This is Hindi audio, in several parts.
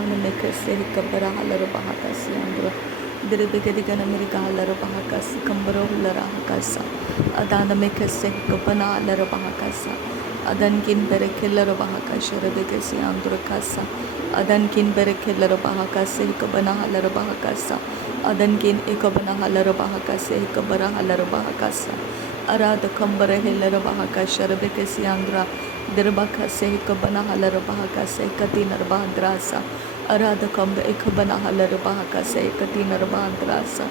Adana make a say Kabara Halar Bahakasi Andra. Diribigana Mirigala Bahakasi Kambaro Larahakasa. Adana make a say Kabana Larabahakasa. Adankin Berekilla Bahakasha Rebekasi Andra Kasa. Adankin Berekilla Bahakasi Kabana Halarabahakasa. Adankin Ekabana Halarabahakasi Kabara Halarabahakasa. Arada Kambara Hilarabahakasha Rebekasi Andra. Dirbaka se kabana halar bahaka se katina bahadrasa arada kambe ekabana halar bahaka se katina bahadrasa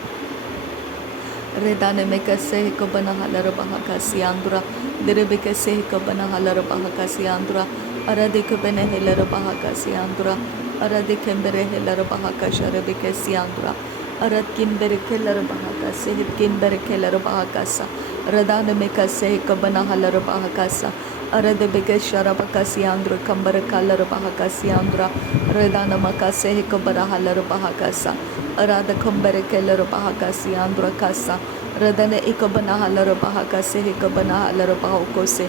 redane meka se kabana halar bahaka si andra dirbeke se kabana halar bahaka si andra arade kabene halar bahaka si andra arade kembere halar bahaka sharabeke si andra arad kinbere kelar bahaka se kinbere kelar bahaka sa redane meka se kabana halar bahaka sa Arade beke sharabakasi andra kambara kalar bahakasi andra redana makase hekabara halar bahakasa arada kambare kelar bahakasi andra kasa redane ikabana halar bahakase hekabana halar bahokose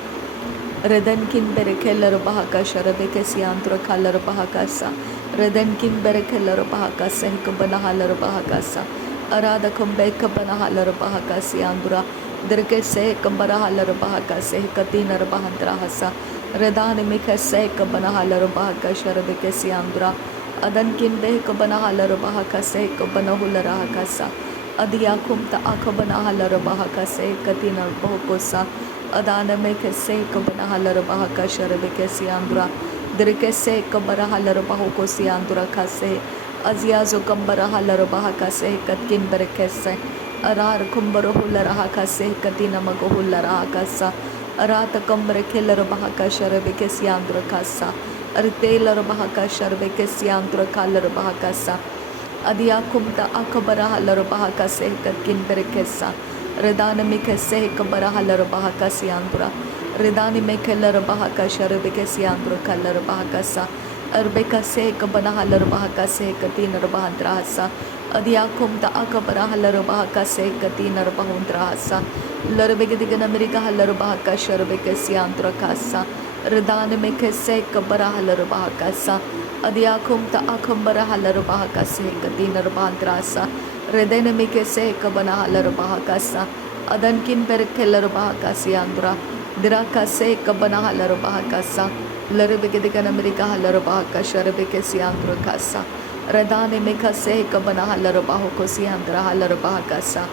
redan kin bere kelar bahakasha rebekasi andra kalar bahakasa redan kin bere kelar bahakasa hekabana halar bahakasa arada kambe kabana halar bahakasi andra Dirke se kambara halar bahaka se katina bahandra hasa redani mikha se kabana halar bahaka sharabeke si andra adan kin be kabana halar bahaka se kabana hulara hakasa adiya kumta akabana halar bahaka se katina bokosa adana mikha se kabana halar bahaka sharabeke si andra dirke se kabara halar bahoko si andra kase aziazo kambara halar bahaka se katkin berke se Arar kumbaro hulara kase katina mago hulara kasa arata kambare kellar bahaka sharabeke siandra kasa aritelar bahaka sharabeke siandra kallar bahakasa adiya kumta akabara halar bahaka se katkin berekesa redana mike se kabara halar bahaka siandra redani mekellar bahaka sharabeke siandra kallar bahakasa arbeka se kabana halar bahaka se katina bahandra hasa Adiakum da akabara halar bahaka se katina bahundra hasa larbegedigan America halar bahaka sharbeke siandra kasa redane meke se kabara halar bahaka sa adiakum da akambara halar bahaka se katina bahandra sa redane meke se kabana halar bahaka sa adankin berkelar bahaka siandra diraka se kabana halar bahaka sa larbegedigan America halar bahaka sharbeke siandra kasa Radane meka se kabana halar bahoko si andra halar bahakasa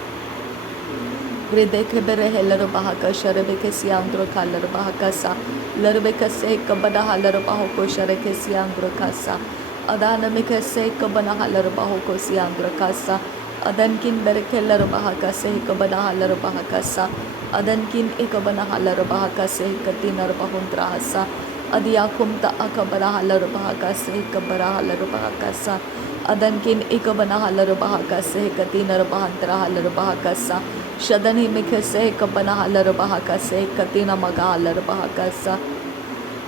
Grideke bere halar bahaka sharabeke si andro kalar bahakasa Larbeka se kabana halar bahoko sharake si andro kasa Adana meka se kabana halar bahoko si andro kasa Adankin bereke lar bahaka se kabana halar bahakasa Adankin ekabana halar bahaka se katinar bahundra hasa Adiakum ta akabara halar bahaka se kabara halar bahakasa Adankin ikabana halar bahaka se katinar bahantra halar bahakasa Shadani mikhe se kabana halar bahaka se katina maga halar bahakasa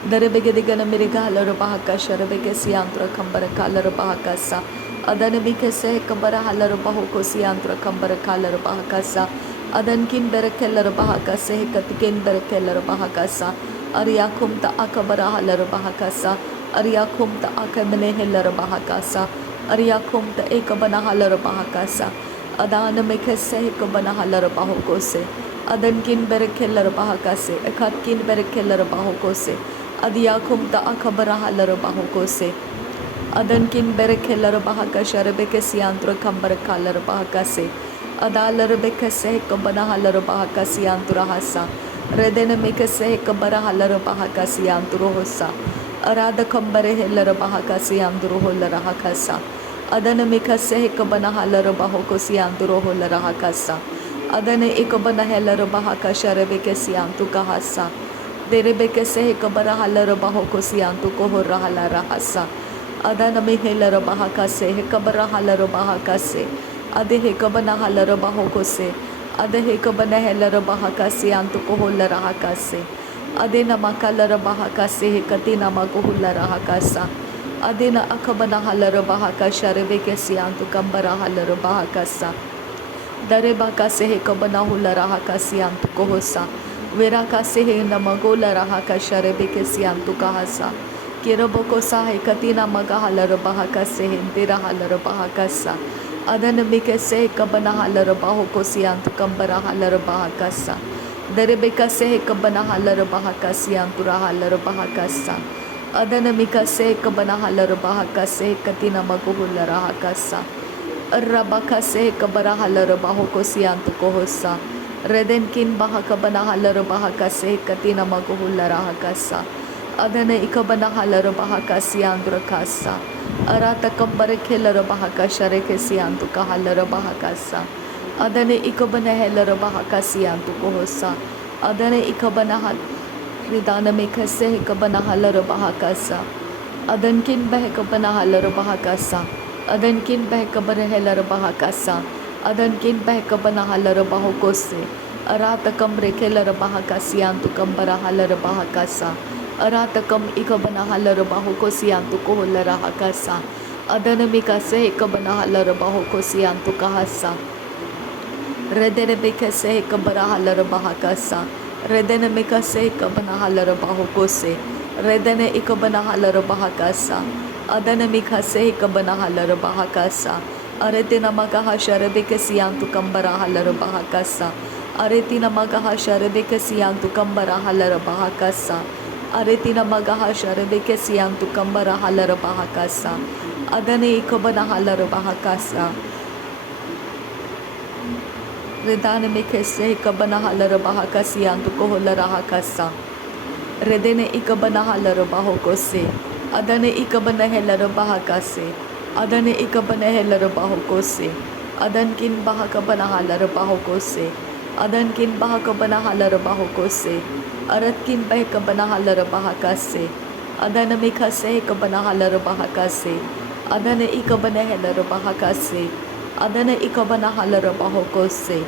Darebege digana miriga halar bahaka sharabege siyantra kambara kalar bahakasa Adana mikhe se kabara halar bahoko siyantra kambara kalar bahakasa Adankin berekelar bahaka se katikin berekelar bahakasa Ariyakum ta akabara halar bahakasa Ariyakum ta akamene halar bahakasa Ariyakum ta ekabana halar bahakasa Adana meke se ekabana halar bahokose Adankin berekelar bahakase ekatkin berekelar bahokose Adiyakum ta akabara halar bahokose Adankin berekelar bahaka sharabeke siyantra kambar kalar bahakase Adalar beke se ekabana halar bahaka siyantra hasa Redene meke se kabara halar bahaka siyandro hosa arada kambare helar bahaka siyandro holara hakasa adana meke se kabana halar bahoko siyandro holara hakasa adane ekabana helar bahaka sharabeke siyantu kahasa dere beke se kabara halar bahoko siyantu ko hora halara hasa adana me helar bahaka se kabara halar bahaka se ade kabana halar bahoko se Ade hekabana helar bahakasi antu kohulla rahakase ade namakalar bahakase hekati namakohulla rahakasa ade na akabana halar bahakasha rebeke siyantu kambara halar bahakasa dare bakase hekabana hulla rahakasi antu kohosa vera kase he namagola rahakasha rebeke siyantu kahasa Kiraboko sahe katina magahalar bahaka sehindira halar bahakasa. Adan mikase kabana halar bahoko siantu kambara halar bahakasa. Derebeka sehe kabana halar bahakasiantura halar bahakasa. Adan mikase kabana halar bahakase katina maguhulara hakasa. Rabaka sehe kabara halar bahoko siantu kohosa. Redenkin bahaka bana halar bahakase katina maguhulara hakasa. Adana ikabana halar bahaka siandra kasa. Arata kambare kelar bahaka shareke siantu kahalar bahakasa. Adana ikabana helar bahaka siantu kohosa. Adana ikabana hal ridana mekase ikabana halar bahakasa. Adankin behkabana halar bahakasa. Adankin behkabana helar bahakasa. Adankin behkabana halar bahokose. Arata kamre kelar bahaka siantu kambara halar bahakasa. Aratakam ikabana halar bahoko siantu koholara hakasa. Adanamika se ikabana halar bahoko siantu kahasa. Redenamika se ikabana halar bahakasa. Redenamika se ikabana halar bahoko se. Redene ikabana halar bahakasa. Adanamika se ikabana halar bahakasa. Aretina magaha sharabika siantu kambara halar bahakasa. Aretina magaha sharabika siantu kambara halar bahakasa. Aretina magaha sharabeke siantu kambara halar bahakasa. Adane ikabana halar bahakasa. Redane mekese ikabana halar bahakasiantu koholara hakasa. Redene ikabana halar bahokose. Adane ikabana helar bahakase. Adane ikabana helar bahokose. Adankin bahakabana halar bahokose. Adankin bahakabana halar bahokose. Aratkin behkabana halar bahakase. Adana mikase kabana halar bahakase. Adana ikabana helar bahakase. Adana ikabana halar bahokose.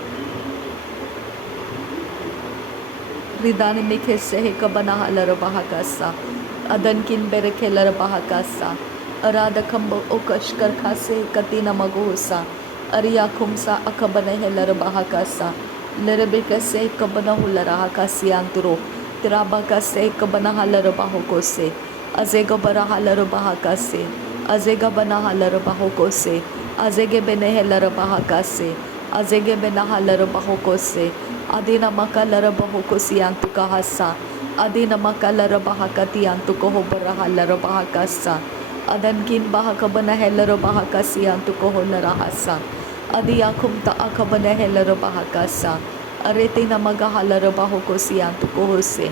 Ridani mikase kabana halar bahakasa. Adankin berekelar bahakasa. Arada kamba okashkar khase katina magosa. Arya kumsa akabana helar bahakasa. Lerebeka se kabana hulara hakasianturo. Tirabaka se kabana halar bahokose. Azega bara halar bahakase. Azega bana halar bahokose. Azege bene helar bahakase. Azege bena halar bahokose. Adina makalar bahokosi antuka hasa. Adina makalar bahakati antuko hobara halar bahakasa. Adankin bahakabana helar bahakasi antuko holara hasa. Adiyakum ta akabana helar bahakasa. Aretina magahalar bahokosi antu kohose.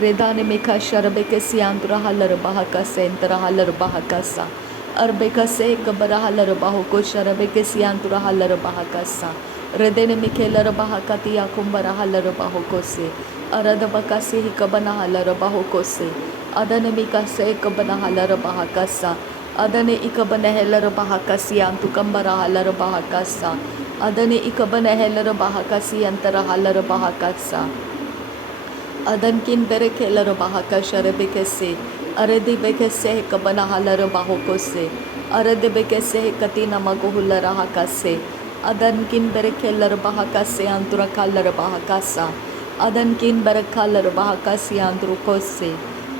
Redane meka sharabeke siantura halar bahakasa entara halar bahakasa. Arbeka se kabara halar bahoko sharabeke siantura halar bahakasa. Redene mikelar bahakati yakumbara halar bahokose. Arada bakase hikabana halar bahokose. Adane mika se kabana halar bahakasa. Adane ikabana helar bahakasi antu kambara halar bahakasa. Adane ikabana helar bahakasi antara halar bahakasa. Adankin berek helar bahakasha rebekese. Arede bekese kabana halar bahokose. Arede bekese katina magohulara hakase. Adankin berek helar bahakase antura kalar bahakasa. Adankin berek halar bahakasi antru kose.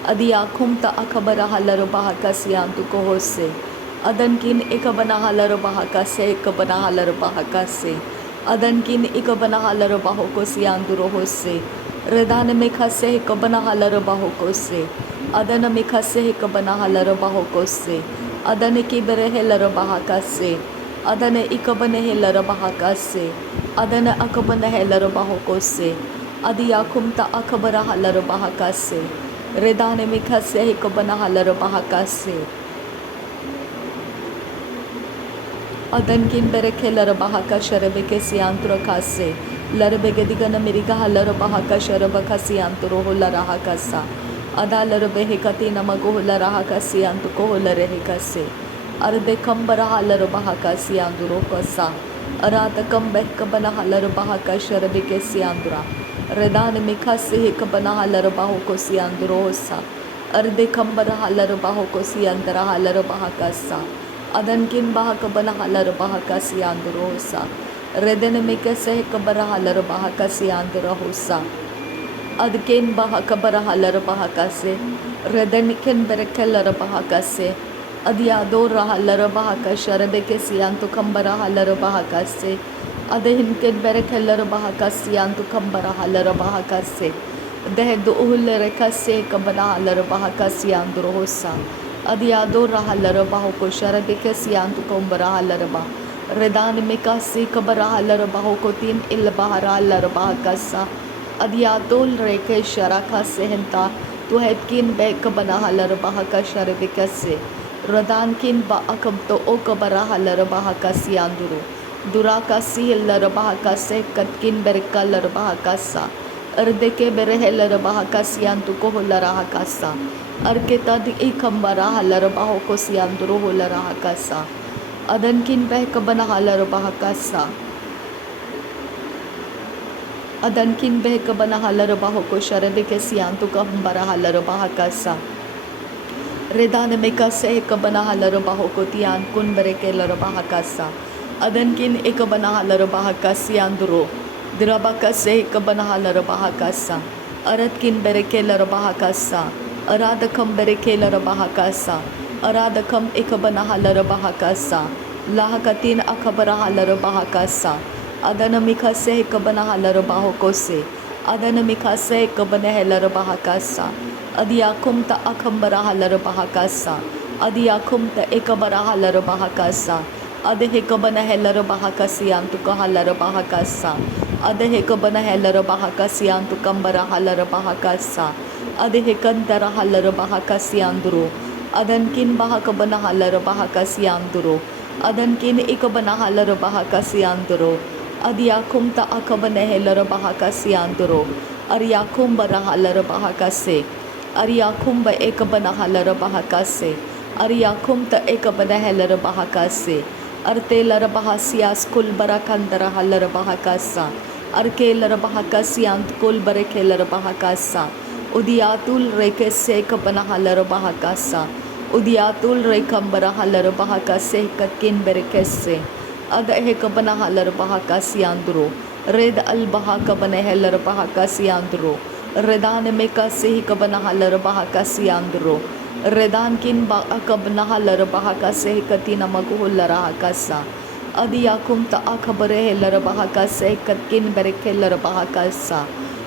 Adiya kumta akabara halar bahakasi antu kohose. Adankin ikabana halar bahakase ikabana halar bahakase. Adankin ikabana halar bahokosi antu rohose. Redane mekhase ikabana halar bahokose. Adana mekhase ikabana halar bahokose. Adane kibere helar bahakase. Adane ikabana helar bahakase. Adana akabana helar bahokose. Adiya kumta akabara halar bahakase. Redane mekhase ikabana halar bahakase. Adankin berekelar bahaka sharabeke siantura kase. Larbege digana miriga halar bahaka sharabaka sianturo holara hakasa. Ada larbehe katina mago holara hakasi antuko holare hekase. Arde kambara halar bahaka sianduro kasa. Arata kambeh kabana halar bahaka sharabeke siandura. Redane mekhase hekabana halar bahoko sianduro hosa. Arde kambara halar bahoko siantara halar bahakasa. Adankin bahakabana halar bahakasi androsa. Redene mekase kabara halar bahakasi androsa. Adkin Bahakabarahalar Bahakase, Redanikin Berekeller Bahakase, Adiado Rahalar Bahaka Sharebekesiantu Kambarahalar Bahakase, Adahinkin Berekeller Bahakasiantu Kambarahalar Bahakase, Dehedu Ulerekase Kabanahalar Bahakasiandrohosa, Adiado Rahalar Bahoko Sharebekesiantu Kambarahalar Bah. Redan Mikasi Kabarahalar Bahokotin Il Baharalar Bahakasa. Adiatul reke sharaka sehenta tu hetkin be kabanahalar bahaka sharabikase radankin ba akabto o kabarahalar bahaka sianduru duraka sihilar bahaka se katkin berkalar bahakasa ardeke berehelar bahaka siantu koholara hakasa arketa di ikambarahalar bahoko sianduru holara hakasa adankin be kabanahalar bahakasa Adankin behka banahalar bahoko sharebeke siantu kahambarahalar bahakasa. Redan meka sehka banahalar bahoko tian kun berekelar bahakasa. Adankin eka banahalar bahakasiandro. Dirabaka sehka banahalar bahakasa. Aratkin berekelar bahakasa. Aradakam berekelar bahakasa. Aradakam eka banahalar bahakasa. Lahakatin akabarahalar bahakasa. Adanamika se kabanahalar bahokose. Adanamika se kabanehelar bahakasa. Adiakum ta akambarahalar bahakasa. Adiakum ta ekabarahalar bahakasa. Adehe kabanahelar bahakasiantu kahalar bahakasa. Adehe kabanahelar bahakasiantu kambarahalar bahakasa. Adehe kantarahalar bahakasiandro. Adankin bahakabanahalar bahakasiandro. Adankin ikabanahalar bahakasiandro. Adiakum ta akabanehelar bahakasiandro. Ariakum barahalar bahakase. Ariakum ba ekabanahalar bahakase. Ariakum ta ekabanahelar bahakase. Artelar bahasias kul barakandara halar bahakasa. Arkelar bahakasiant kul barekelar bahakasa. Udiatul rekese kabanahalar bahakasa. Udiatul rekambara halar bahakase katkin berekese. Ada kabanahalar bahakasiandro. Red al bahakabanehelar bahakasiandro. Redan meka sehi kabanahalar bahakasiandro. Redan kin ba akabnahalar bahakase katina maguhulara hakasa. Adiakum ta akabarehelar bahakase katkin berekelar bahakasa.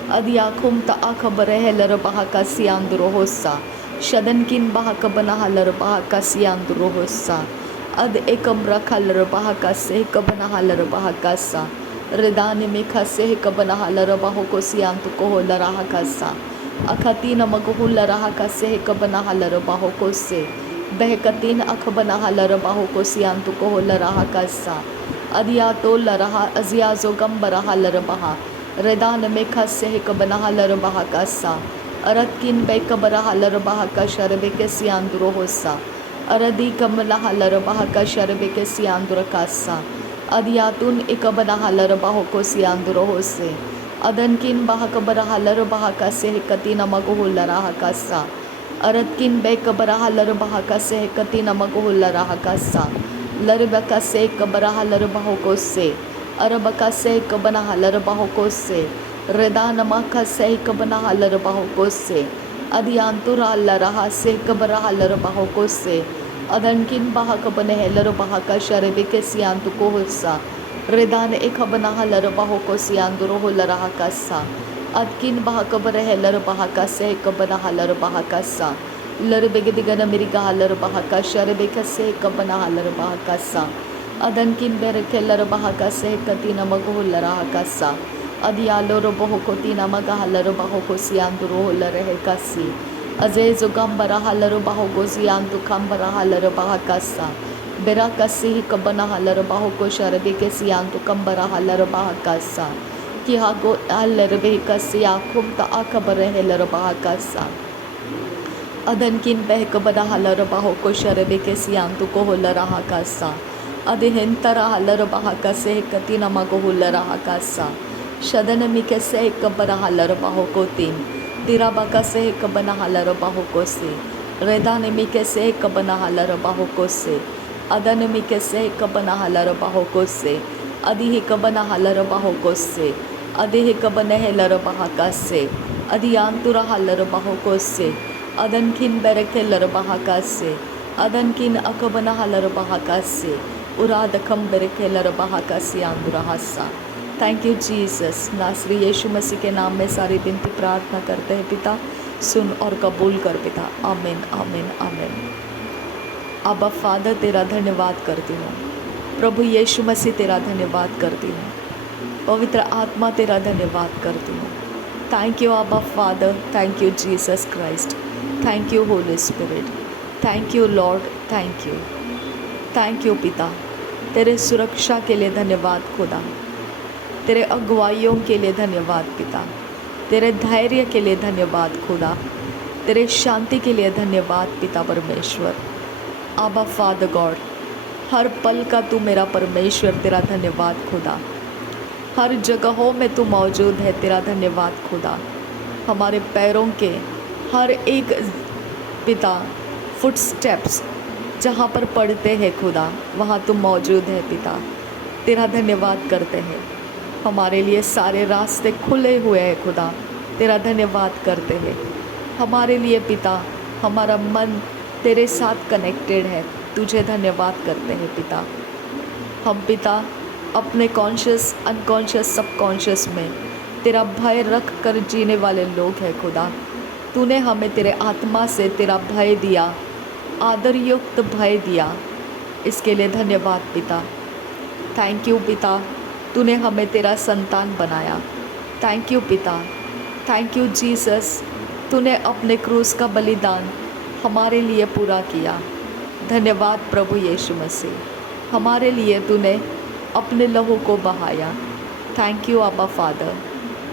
Adiakum ta akabarehelar bahakasiandro hosa. Shadankin bahakabanahalar bahakasiandro hosa. Ad ekam rakhalar bahakase kabanahalar bahakasa. Redane mekhase kabanahalar bahokosiantu koholara hakasa. Akatina maguhulara hakase kabanahalar bahokose. Behkatin akabanahalar bahokosiantu koholara hakasa. Adiato laraha aziazo gambarahalar baha. Redane mekhase kabanahalar bahakasa. Aratkin bekabarahalar bahakasha rebekesiandro hosa. Aradi kamalahalar bahaka sharbeke siandura kasa. Adiatun ikabanahalar bahoko sianduro hose. Adankin bahakabarahalar bahaka sehkatina maguhulara hakasa. Aratkin bekabarahalar bahaka sehkatina maguhulara hakasa. Larbaka sekabarahalar bahoko se. Arabaka sekabanahalar bahoko se. Redanamaka sekabanahalar bahoko se. Adiantura laraha se kabarahalar bahokose. Adankin bahakabanehelar bahaka sharebeke siantu kohosa. Redan ekabanahalar bahokosianduro larahakasa. Adkin bahakabarehelar bahaka se kabanahalar bahakasa. Larbegedigan Amerigahalar bahaka sharebeke se kabanahalar bahakasa. Adankin berekelar bahaka se katina maguhularahakasa. Adialoro bohokotina magahalar bahokosianduro larehekasi. Azezo gambarahalar bahogosiantu kambarahalar bahakasa. Berakasi kabanahalar bahokosharabeke siantu kambarahalar bahakasa. Kihago alarabekasi akum ta akabarehelar bahakasa. Adankin behkabanahalar bahokosharabeke siantu koholara hakasa. Adihentara halar bahakase katina magohulara hakasa. Shadanamike se kabanahalar bahokotin. Dirabaka se kabanahalar bahokose. Redanamike se kabanahalar bahokose. Adanamike se kabanahalar bahokose. Adihi kabanahalar bahokose. Adihi kabanahelar bahakase. Adiantura halarabahokose. Adankin bereke larabahakase. Adankin akabana halarabahakase. Uradakam bereke larabahakase andurahasa. Thank you Jesus. नासरी यीशु मसीह के नाम में सारी विनती प्रार्थना करते हैं पिता, सुन और कबूल कर पिता। आमीन आमीन आमीन। अब्बा फादर तेरा धन्यवाद करती हूँ, प्रभु यीशु मसीह तेरा धन्यवाद करती हूँ, पवित्र आत्मा तेरा धन्यवाद करती हूँ। थैंक यू अब्बा father, thank you Jesus Christ, thank you Holi spirit, thank you Lord, thank you पिता। तेरे सुरक्षा के लिए धन्यवाद खुदा, तेरे अगुवाइयों के लिए धन्यवाद पिता, तेरे धैर्य के लिए धन्यवाद खुदा, तेरे शांति के लिए धन्यवाद पिता परमेश्वर। आबा फादर गॉड, हर पल का तू मेरा परमेश्वर, तेरा धन्यवाद खुदा। हर जगहों में तू मौजूद है, तेरा धन्यवाद खुदा। हमारे पैरों के हर एक पिता फुटस्टेप्स जहाँ पर पड़ते हैं खुदा, वहाँ तू मौजूद है पिता, तेरा धन्यवाद करते हैं। हमारे लिए सारे रास्ते खुले हुए हैं खुदा, तेरा धन्यवाद करते हैं। हमारे लिए पिता हमारा मन तेरे साथ कनेक्टेड है, तुझे धन्यवाद करते हैं पिता। हम पिता अपने कॉन्शियस, अनकॉन्शियस, सबकॉन्शियस में तेरा भय रख कर जीने वाले लोग हैं खुदा। तूने हमें तेरे आत्मा से तेरा भय दिया, आदरयुक्त भय दिया, इसके लिए धन्यवाद पिता। थैंक यू पिता, तूने हमें तेरा संतान बनाया। थैंक यू पिता, थैंक यू जीसस, तूने अपने क्रूस का बलिदान हमारे लिए पूरा किया। धन्यवाद प्रभु यीशु मसीह, हमारे लिए तूने अपने लहू को बहाया। थैंक यू अब्बा father,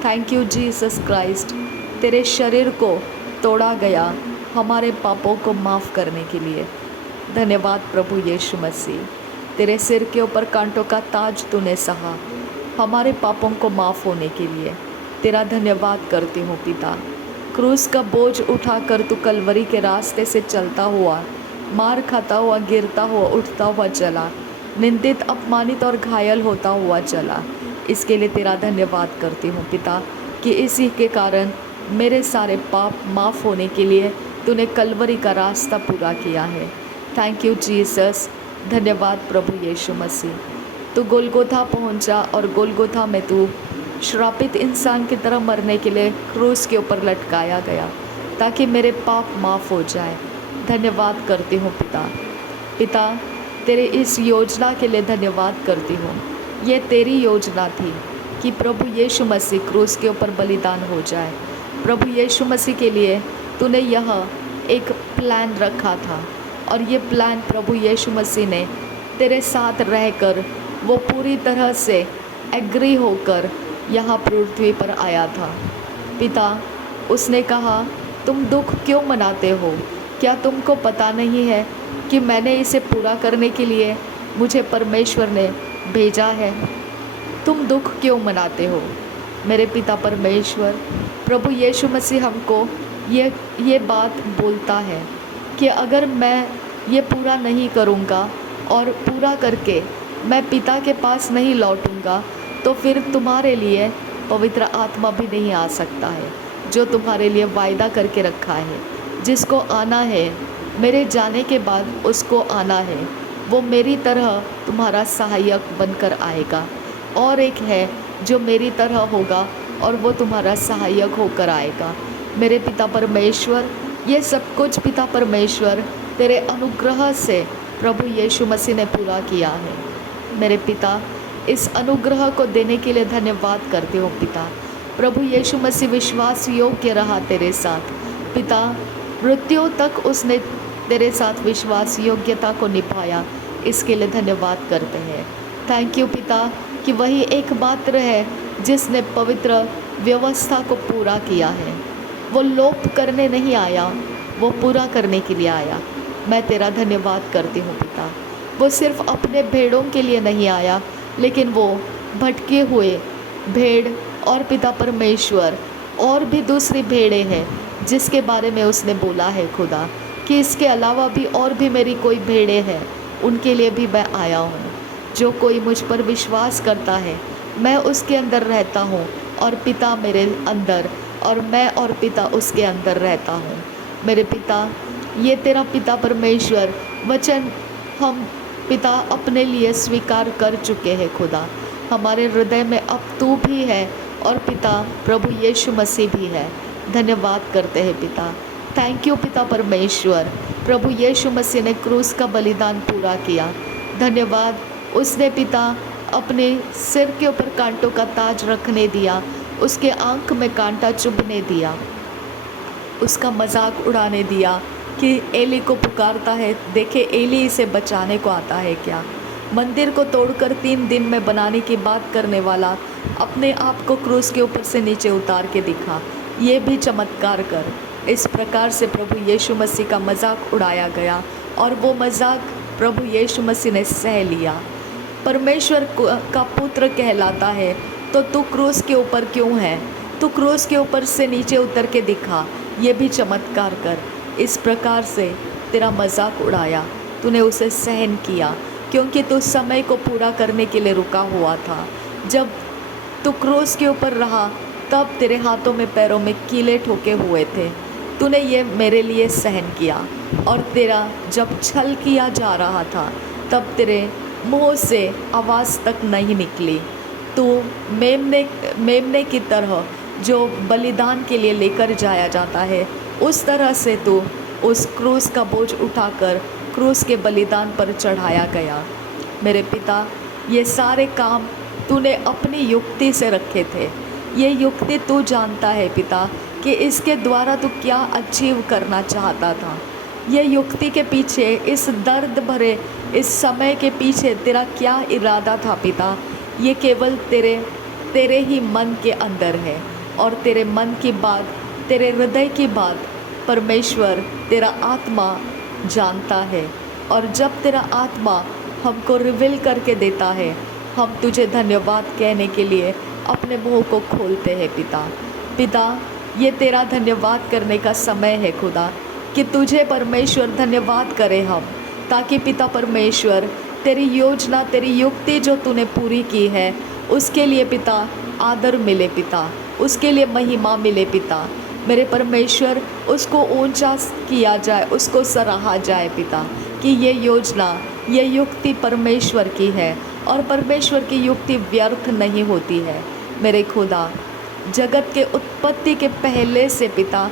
thank you Jesus Christ, तेरे शरीर को तोड़ा गया हमारे पापों को माफ़ करने के लिए। धन्यवाद प्रभु यीशु मसीह, तेरे सिर के ऊपर कांटों का ताज तूने सहा हमारे पापों को माफ़ होने के लिए। तेरा धन्यवाद करती हूँ पिता। क्रूस का बोझ उठाकर तू कलवरी के रास्ते से चलता हुआ, मार खाता हुआ, गिरता हुआ, उठता हुआ चला, निंदित, अपमानित और घायल होता हुआ चला। इसके लिए तेरा धन्यवाद करती हूँ पिता कि इसी के कारण मेरे सारे पाप माफ़ होने के लिए तूने कलवरी का रास्ता पूरा किया है। थैंक यू जीसस, धन्यवाद प्रभु यीशु मसीह। तू गोलगोथा पहुंचा और गोलगोथा में तू श्रापित इंसान की तरह मरने के लिए क्रूस के ऊपर लटकाया गया ताकि मेरे पाप माफ़ हो जाए। धन्यवाद करती हूँ पिता। पिता तेरे इस योजना के लिए धन्यवाद करती हूँ। ये तेरी योजना थी कि प्रभु यीशु मसीह क्रूस के ऊपर बलिदान हो जाए। प्रभु यीशु मसीह के लिए तूने यह एक प्लान रखा था और ये प्लान प्रभु यीशु मसीह ने तेरे साथ रहकर वो पूरी तरह से एग्री होकर यहाँ पृथ्वी पर आया था। पिता उसने कहा, तुम दुख क्यों मनाते हो? क्या तुमको पता नहीं है कि मैंने इसे पूरा करने के लिए मुझे परमेश्वर ने भेजा है? तुम दुख क्यों मनाते हो? मेरे पिता परमेश्वर, प्रभु यीशु मसीह हमको ये बात बोलता है कि अगर मैं ये पूरा नहीं करूँगा और पूरा करके मैं पिता के पास नहीं लौटूंगा तो फिर तुम्हारे लिए पवित्र आत्मा भी नहीं आ सकता है, जो तुम्हारे लिए वायदा करके रखा है। जिसको आना है मेरे जाने के बाद उसको आना है, वो मेरी तरह तुम्हारा सहायक बनकर आएगा। और एक है जो मेरी तरह होगा और वो तुम्हारा सहायक होकर आएगा। मेरे पिता परमेश्वर, ये सब कुछ पिता परमेश्वर तेरे अनुग्रह से प्रभु यीशु मसीह ने पूरा किया है। मेरे पिता इस अनुग्रह को देने के लिए धन्यवाद करते हो पिता। प्रभु यीशु मसीह विश्वास योग्य रहा तेरे साथ पिता, मृत्यु तक उसने तेरे साथ विश्वास योग्यता को निभाया, इसके लिए धन्यवाद करते हैं। थैंक यू पिता कि वही एकमात्र है जिसने पवित्र व्यवस्था को पूरा किया है। वो लोप करने नहीं आया, वो पूरा करने के लिए आया। मैं तेरा धन्यवाद करती हूँ पिता। वो सिर्फ अपने भेड़ों के लिए नहीं आया, लेकिन वो भटके हुए भेड़ और पिता परमेश्वर और भी दूसरी भेड़ें हैं जिसके बारे में उसने बोला है खुदा कि इसके अलावा भी और भी मेरी कोई भेड़ें हैं, उनके लिए भी मैं आया हूँ। जो कोई मुझ पर विश्वास करता है, मैं उसके अंदर रहता हूँ और पिता मेरे अंदर और मैं और पिता उसके अंदर रहता हूँ। मेरे पिता, ये तेरा पिता परमेश्वर वचन हम पिता अपने लिए स्वीकार कर चुके हैं खुदा। हमारे हृदय में अब तू भी है और पिता प्रभु यीशु मसीह भी है। धन्यवाद करते हैं पिता। थैंक यू पिता परमेश्वर। प्रभु यीशु मसीह ने क्रूस का बलिदान पूरा किया। धन्यवाद, उसने पिता अपने सिर के ऊपर कांटों का ताज रखने दिया, उसके आंख में कांटा चुभने दिया, उसका मजाक उड़ाने दिया कि एली को पुकारता है, देखे एली इसे बचाने को आता है क्या। मंदिर को तोड़कर 3 दिन में बनाने की बात करने वाला अपने आप को क्रूस के ऊपर से नीचे उतार के दिखा। ये भी चमत्कार कर। इस प्रकार से प्रभु यीशु मसीह का मजाक उड़ाया गया और वो मजाक प्रभु यीशु मसीह ने सह लिया। परमेश्वर का पुत्र कहलाता है तो तू क्रूस के ऊपर क्यों है? तू क्रूस के ऊपर से नीचे उतर के दिखा। ये भी चमत्कार कर। इस प्रकार से तेरा मजाक उड़ाया, तूने उसे सहन किया, क्योंकि तू समय को पूरा करने के लिए रुका हुआ था। जब तू क्रूस के ऊपर रहा तब तेरे हाथों में पैरों में कीले ठोके हुए थे। तूने ये मेरे लिए सहन किया। और तेरा जब छल किया जा रहा था तब तेरे मुँह से आवाज़ तक नहीं निकली। तू मेमने की तरह जो बलिदान के लिए लेकर जाया जाता है, उस तरह से तू उस क्रूस का बोझ उठाकर क्रूस के बलिदान पर चढ़ाया गया। मेरे पिता, ये सारे काम तूने अपनी युक्ति से रखे थे। ये युक्ति तू जानता है पिता कि इसके द्वारा तू क्या अचीव करना चाहता था। ये युक्ति के पीछे, इस दर्द भरे इस समय के पीछे तेरा क्या इरादा था पिता, ये केवल तेरे ही मन के अंदर है। और तेरे मन की बात, तेरे हृदय की बात परमेश्वर तेरा आत्मा जानता है। और जब तेरा आत्मा हमको रिवील करके देता है, हम तुझे धन्यवाद कहने के लिए अपने मुंह को खोलते हैं पिता, ये तेरा धन्यवाद करने का समय है खुदा, कि तुझे परमेश्वर धन्यवाद करें हम, ताकि पिता परमेश्वर तेरी योजना, तेरी युक्ति जो तूने पूरी की है, उसके लिए पिता आदर मिले पिता, उसके लिए महिमा मिले पिता। मेरे परमेश्वर, उसको ऊंचा किया जाए, उसको सराहा जाए पिता, कि ये योजना, ये युक्ति परमेश्वर की है और परमेश्वर की युक्ति व्यर्थ नहीं होती है। मेरे खुदा, जगत के उत्पत्ति के पहले से पिता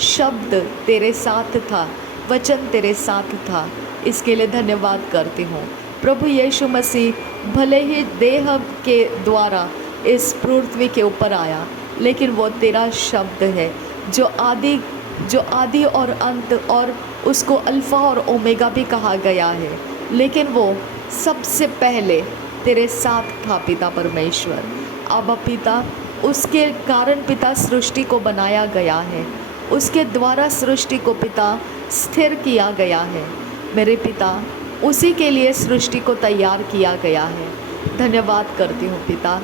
शब्द तेरे साथ था, वचन तेरे साथ था। इसके लिए धन्यवाद करती हूँ। प्रभु यीशु मसीह भले ही देह के द्वारा इस पृथ्वी के ऊपर आया, लेकिन वो तेरा शब्द है जो आदि और अंत, और उसको अल्फ़ा और ओमेगा भी कहा गया है। लेकिन वो सबसे पहले तेरे साथ था पिता परमेश्वर। अब पिता, उसके कारण पिता सृष्टि को बनाया गया है, उसके द्वारा सृष्टि को पिता स्थिर किया गया है। मेरे पिता, उसी के लिए सृष्टि को तैयार किया गया है। धन्यवाद करती हूँ पिता।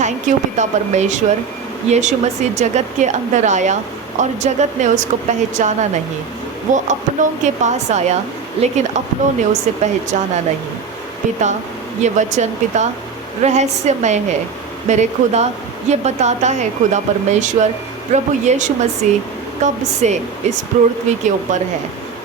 थैंक यू पिता परमेश्वर। यीशु मसीह जगत के अंदर आया और जगत ने उसको पहचाना नहीं। वो अपनों के पास आया, लेकिन अपनों ने उसे पहचाना नहीं। पिता, ये वचन पिता रहस्यमय है। मेरे खुदा, ये बताता है खुदा परमेश्वर, प्रभु यीशु मसीह कब से इस पृथ्वी के ऊपर है।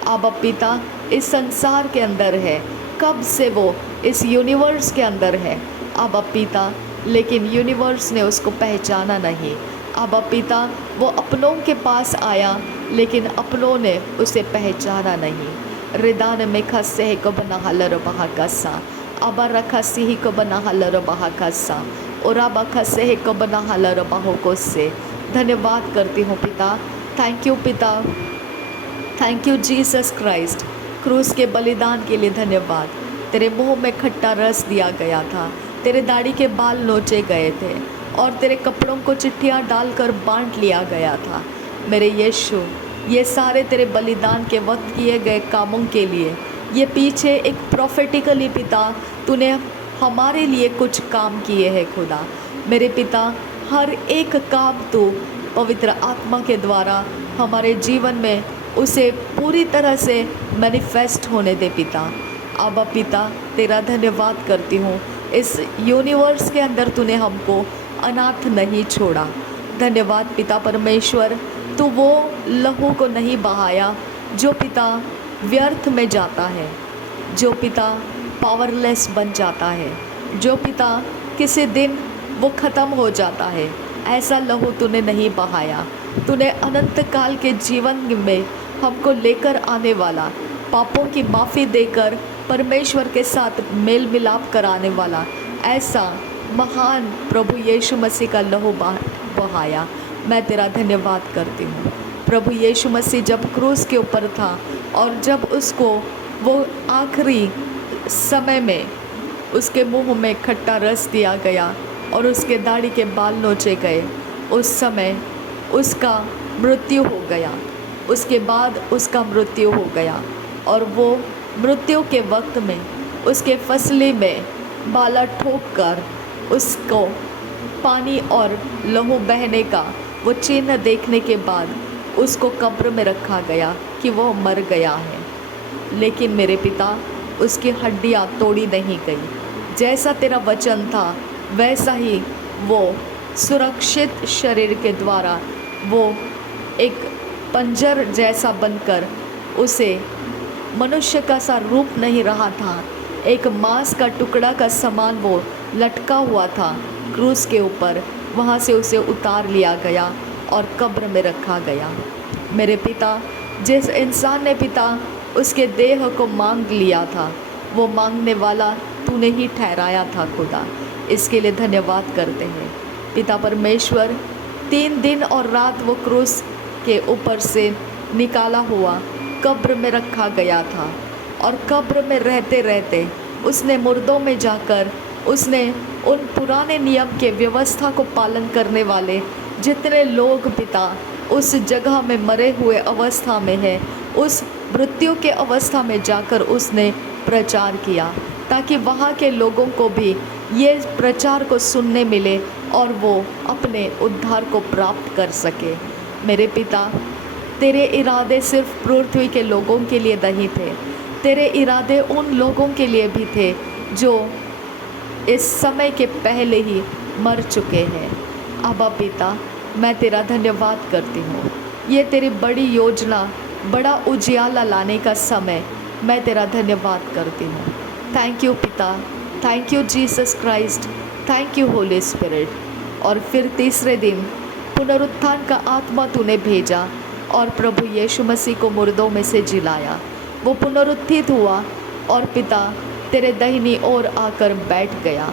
अब पिता इस संसार के अंदर है, कब से वो इस यूनिवर्स के अंदर है। अब पिता, लेकिन यूनिवर्स ने उसको पहचाना नहीं। अब पिता, वो अपनों के पास आया, लेकिन अपनों ने उसे पहचाना नहीं। रिदान में खस्से को बना हलर बहा कसा, अब रखा सिही को बना हलर बहा कसा, और अब खस्से को बना हलर बहो को से। धन्यवाद करती हूँ पिता। थैंक यू पिता, थैंक यू जीसस क्राइस्ट। क्रूस के बलिदान के लिए धन्यवाद। तेरे मुंह में खट्टा रस दिया गया था, तेरे दाढ़ी के बाल नोचे गए थे और तेरे कपड़ों को चिट्ठियाँ डालकर बांट लिया गया था। मेरे यीशु, ये सारे तेरे बलिदान के वक्त किए गए कामों के लिए, ये पीछे एक प्रोफेटिकली पिता तूने हमारे लिए कुछ काम किए हैं खुदा। मेरे पिता, हर एक काम तू पवित्र आत्मा के द्वारा हमारे जीवन में उसे पूरी तरह से मैनिफेस्ट होने दे पिता। अब पिता, तेरा धन्यवाद करती हूँ। इस यूनिवर्स के अंदर तूने हमको अनाथ नहीं छोड़ा। धन्यवाद पिता परमेश्वर, तू वो लहू को नहीं बहाया जो पिता व्यर्थ में जाता है, जो पिता पावरलेस बन जाता है, जो पिता किसी दिन वो ख़त्म हो जाता है। ऐसा लहू तूने नहीं बहाया। तूने अनंत काल के जीवन में हमको लेकर आने वाला, पापों की माफ़ी देकर परमेश्वर के साथ मेल मिलाप कराने वाला ऐसा महान प्रभु यीशु मसीह का लहू बहाया। मैं तेरा धन्यवाद करती हूँ। प्रभु यीशु मसीह जब क्रूस के ऊपर था और जब उसको वो आखिरी समय में उसके मुंह में खट्टा रस दिया गया और उसके दाढ़ी के बाल नोचे गए, उस समय उसका मृत्यु हो गया। उसके बाद उसका मृत्यु हो गया और वो मृत्यु के वक्त में उसके फसले में बाला ठोक कर उसको पानी और लहू बहने का वो चिन्ह देखने के बाद उसको कब्र में रखा गया कि वो मर गया है। लेकिन मेरे पिता, उसकी हड्डियाँ तोड़ी नहीं गई। जैसा तेरा वचन था वैसा ही वो सुरक्षित शरीर के द्वारा वो एक पंजर जैसा बनकर, उसे मनुष्य का सा रूप नहीं रहा था, एक मांस का टुकड़ा का समान वो लटका हुआ था क्रूस के ऊपर। वहाँ से उसे उतार लिया गया और कब्र में रखा गया। मेरे पिता, जिस इंसान ने पिता उसके देह को मांग लिया था, वो मांगने वाला तूने ही ठहराया था खुदा। इसके लिए धन्यवाद करते हैं पिता परमेश्वर। 3 दिन और रात वो क्रूस के ऊपर से निकाला हुआ कब्र में रखा गया था और कब्र में रहते रहते उसने मुर्दों में जाकर उसने उन पुराने नियम के व्यवस्था को पालन करने वाले जितने लोग पिता उस जगह में मरे हुए अवस्था में है, उस मृत्यु के अवस्था में जाकर उसने प्रचार किया ताकि वहाँ के लोगों को भी ये प्रचार को सुनने मिले और वो अपने उद्धार को प्राप्त कर सके। मेरे पिता, तेरे इरादे सिर्फ पृथ्वी के लोगों के लिए नहीं थे, तेरे इरादे उन लोगों के लिए भी थे जो इस समय के पहले ही मर चुके हैं। अबा पिता, मैं तेरा धन्यवाद करती हूँ। ये तेरी बड़ी योजना, बड़ा उजियाला लाने का समय, मैं तेरा धन्यवाद करती हूँ। थैंक यू पिता, thank you Jesus Christ, thank you Holi spirit. और फिर तीसरे दिन पुनरुत्थान का आत्मा तूने भेजा और प्रभु यीशु मसीह को मुर्दों में से जिलाया। वो पुनरुत्थित हुआ और पिता तेरे दाहिनी ओर आकर बैठ गया।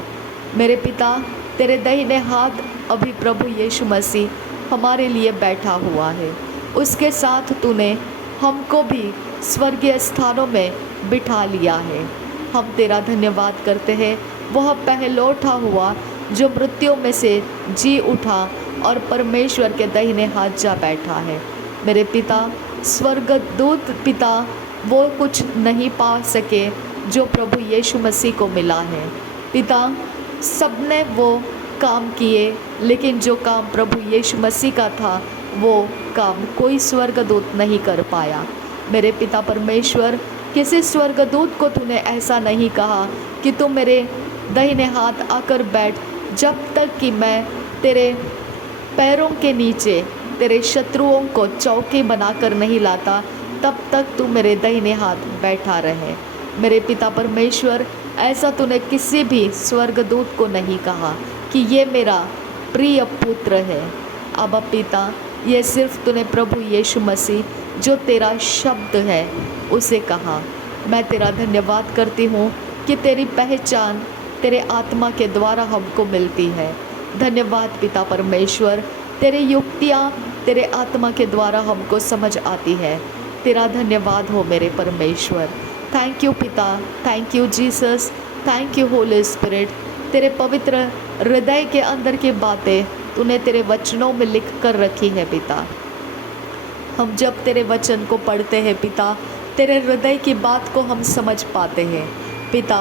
मेरे पिता, तेरे दाहिने हाथ अभी प्रभु यीशु मसीह हमारे लिए बैठा हुआ है। उसके साथ तूने हमको भी स्वर्गीय स्थानों में बिठा लिया है। हम तेरा धन्यवाद करते हैं। वह पहलौठा हुआ जो मृत्यु में से जी उठा और परमेश्वर के दाहिने हाथ जा बैठा है। मेरे पिता, स्वर्गदूत पिता वो कुछ नहीं पा सके जो प्रभु यीशु मसीह को मिला है। पिता, सबने वो काम किए, लेकिन जो काम प्रभु यीशु मसीह का था वो काम कोई स्वर्गदूत नहीं कर पाया। मेरे पिता परमेश्वर, किसी स्वर्गदूत को तूने ऐसा नहीं कहा कि तू मेरे दाहिने हाथ आकर बैठ, जब तक कि मैं तेरे पैरों के नीचे तेरे शत्रुओं को चौकी बनाकर नहीं लाता, तब तक तू मेरे दाहिने हाथ बैठा रहे। मेरे पिता परमेश्वर, ऐसा तूने किसी भी स्वर्गदूत को नहीं कहा कि ये मेरा प्रिय पुत्र है। अब पिता, ये सिर्फ तूने प्रभु यीशु मसीह जो तेरा शब्द है उसे कहा। मैं तेरा धन्यवाद करती हूँ कि तेरी पहचान तेरे आत्मा के द्वारा हमको मिलती है। धन्यवाद पिता परमेश्वर, तेरी युक्तियाँ तेरे आत्मा के द्वारा हमको समझ आती है। तेरा धन्यवाद हो मेरे परमेश्वर। थैंक यू पिता, thank you Jesus, thank you Holi spirit. तेरे पवित्र हृदय के अंदर की बातें तूने तेरे वचनों में लिख कर रखी है पिता। हम जब तेरे वचन को पढ़ते हैं पिता, तेरे हृदय की बात को हम समझ पाते हैं पिता।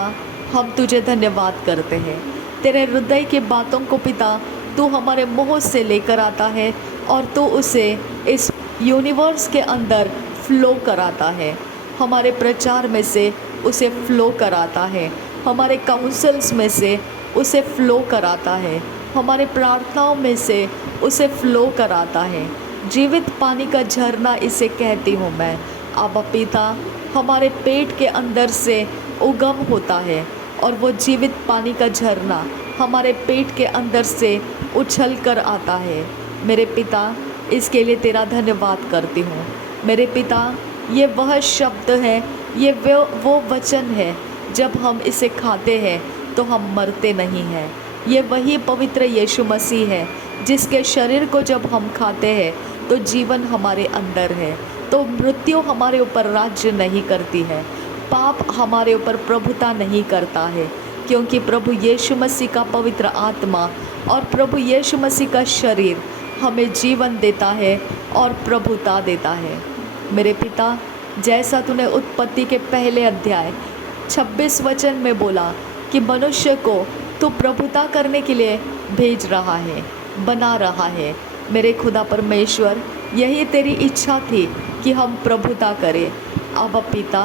हम तुझे धन्यवाद करते हैं। तेरे हृदय की बातों को पिता तू हमारे मुँह से लेकर आता है और तू उसे इस यूनिवर्स के अंदर फ्लो कराता है। हमारे प्रचार में से उसे फ्लो कराता है, हमारे काउंसल्स में से उसे फ्लो कराता है, हमारे प्रार्थनाओं में से उसे फ्लो कराता है। जीवित पानी का झरना इसे कहती हूँ मैं। आबा पिता, हमारे पेट के अंदर से उगम होता है और वो जीवित पानी का झरना हमारे पेट के अंदर से उछल कर आता है। मेरे पिता, इसके लिए तेरा धन्यवाद करती हूँ। मेरे पिता, ये वह शब्द है, ये वो वचन है, जब हम इसे खाते हैं तो हम मरते नहीं हैं। ये वही पवित्र यीशु मसीह है जिसके शरीर को जब हम खाते हैं तो जीवन हमारे अंदर है, तो मृत्यु हमारे ऊपर राज्य नहीं करती है, पाप हमारे ऊपर प्रभुता नहीं करता है, क्योंकि प्रभु यीशु मसीह का पवित्र आत्मा और प्रभु यीशु मसीह का शरीर हमें जीवन देता है और प्रभुता देता है। मेरे पिता, जैसा तूने उत्पत्ति के पहले अध्याय 26 वचन में बोला कि मनुष्य को तू प्रभुता करने के लिए भेज रहा है, बना रहा है। मेरे खुदा परमेश्वर, यही तेरी इच्छा थी कि हम प्रभुता करें। अब पिता,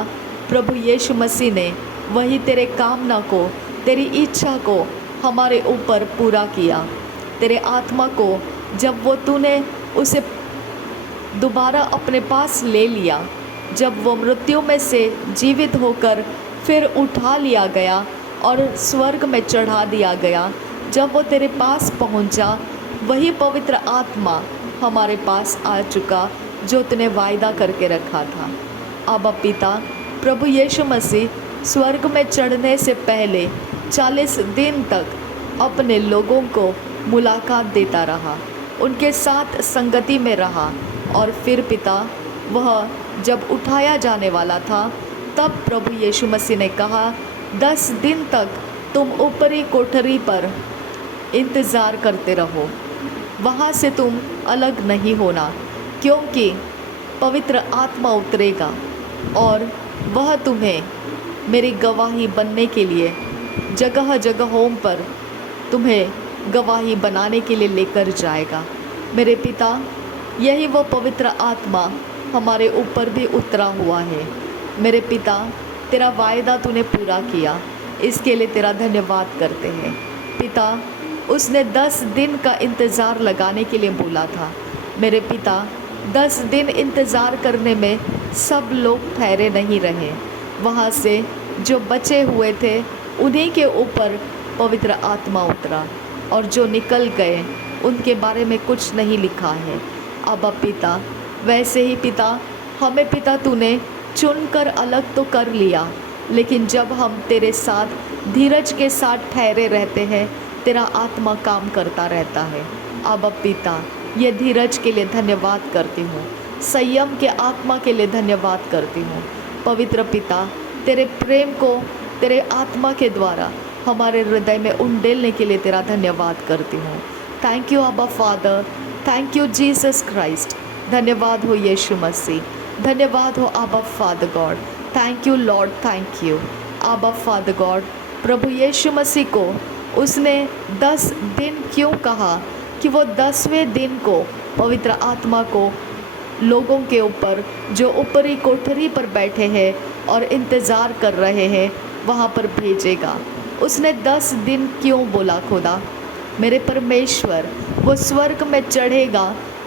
प्रभु यीशु मसीह ने वही तेरे कामना को, तेरी इच्छा को हमारे ऊपर पूरा किया। तेरे आत्मा को जब वो तूने उसे दोबारा अपने पास ले लिया, जब वो मृत्यु में से जीवित होकर फिर उठा लिया गया और स्वर्ग में चढ़ा दिया गया, जब वो तेरे पास पहुंचा, वही पवित्र आत्मा हमारे पास आ चुका जो तूने वायदा करके रखा था। अब पिता, प्रभु यीशु मसीह स्वर्ग में चढ़ने से पहले 40 दिन तक अपने लोगों को मुलाकात देता रहा, उनके साथ संगति में रहा, और फिर पिता, वह जब उठाया जाने वाला था तब प्रभु यीशु मसीह ने कहा, 10 दिन तक तुम ऊपरी कोठरी पर इंतज़ार करते रहो, वहाँ से तुम अलग नहीं होना, क्योंकि पवित्र आत्मा उतरेगा और वह तुम्हें मेरी गवाही बनने के लिए जगह जगहों पर तुम्हें गवाही बनाने के लिए लेकर जाएगा। मेरे पिता, यही वो पवित्र आत्मा हमारे ऊपर भी उतरा हुआ है। मेरे पिता, तेरा वायदा तूने पूरा किया, इसके लिए तेरा धन्यवाद करते हैं। पिता, उसने 10 दिन का इंतज़ार लगाने के लिए बोला था। मेरे पिता, 10 दिन इंतज़ार करने में सब लोग ठहरे नहीं रहे, वहाँ से जो बचे हुए थे उन्हीं के ऊपर पवित्र आत्मा उतरा, और जो निकल गए उनके बारे में कुछ नहीं लिखा है। अब पिता, वैसे ही पिता, हमें पिता तूने चुनकर अलग तो कर लिया, लेकिन जब हम तेरे साथ धीरज के साथ ठहरे रहते हैं, तेरा आत्मा काम करता रहता है। अब पिता, ये धीरज के लिए धन्यवाद करती हूँ, संयम के आत्मा के लिए धन्यवाद करती हूँ। पवित्र पिता, तेरे प्रेम को तेरे आत्मा के द्वारा हमारे हृदय में उंडेलने के लिए तेरा धन्यवाद करती हूँ। थैंक यू अब्बा father, thank you Jesus Christ. धन्यवाद हो यीशु मसीह, धन्यवाद हो अब्बा father God. Thank you Lord, thank you अब्बा फादर गॉड। प्रभु यीशु मसीह को उसने 10 दिन क्यों कहा कि वो 10वें दिन को पवित्र आत्मा को लोगों के ऊपर जो ऊपरी कोठरी पर बैठे हैं और इंतज़ार कर रहे हैं वहाँ पर भेजेगा। उसने 10 दिन क्यों बोला खुदा? मेरे परमेश्वर, वो स्वर्ग में चढ़ेगा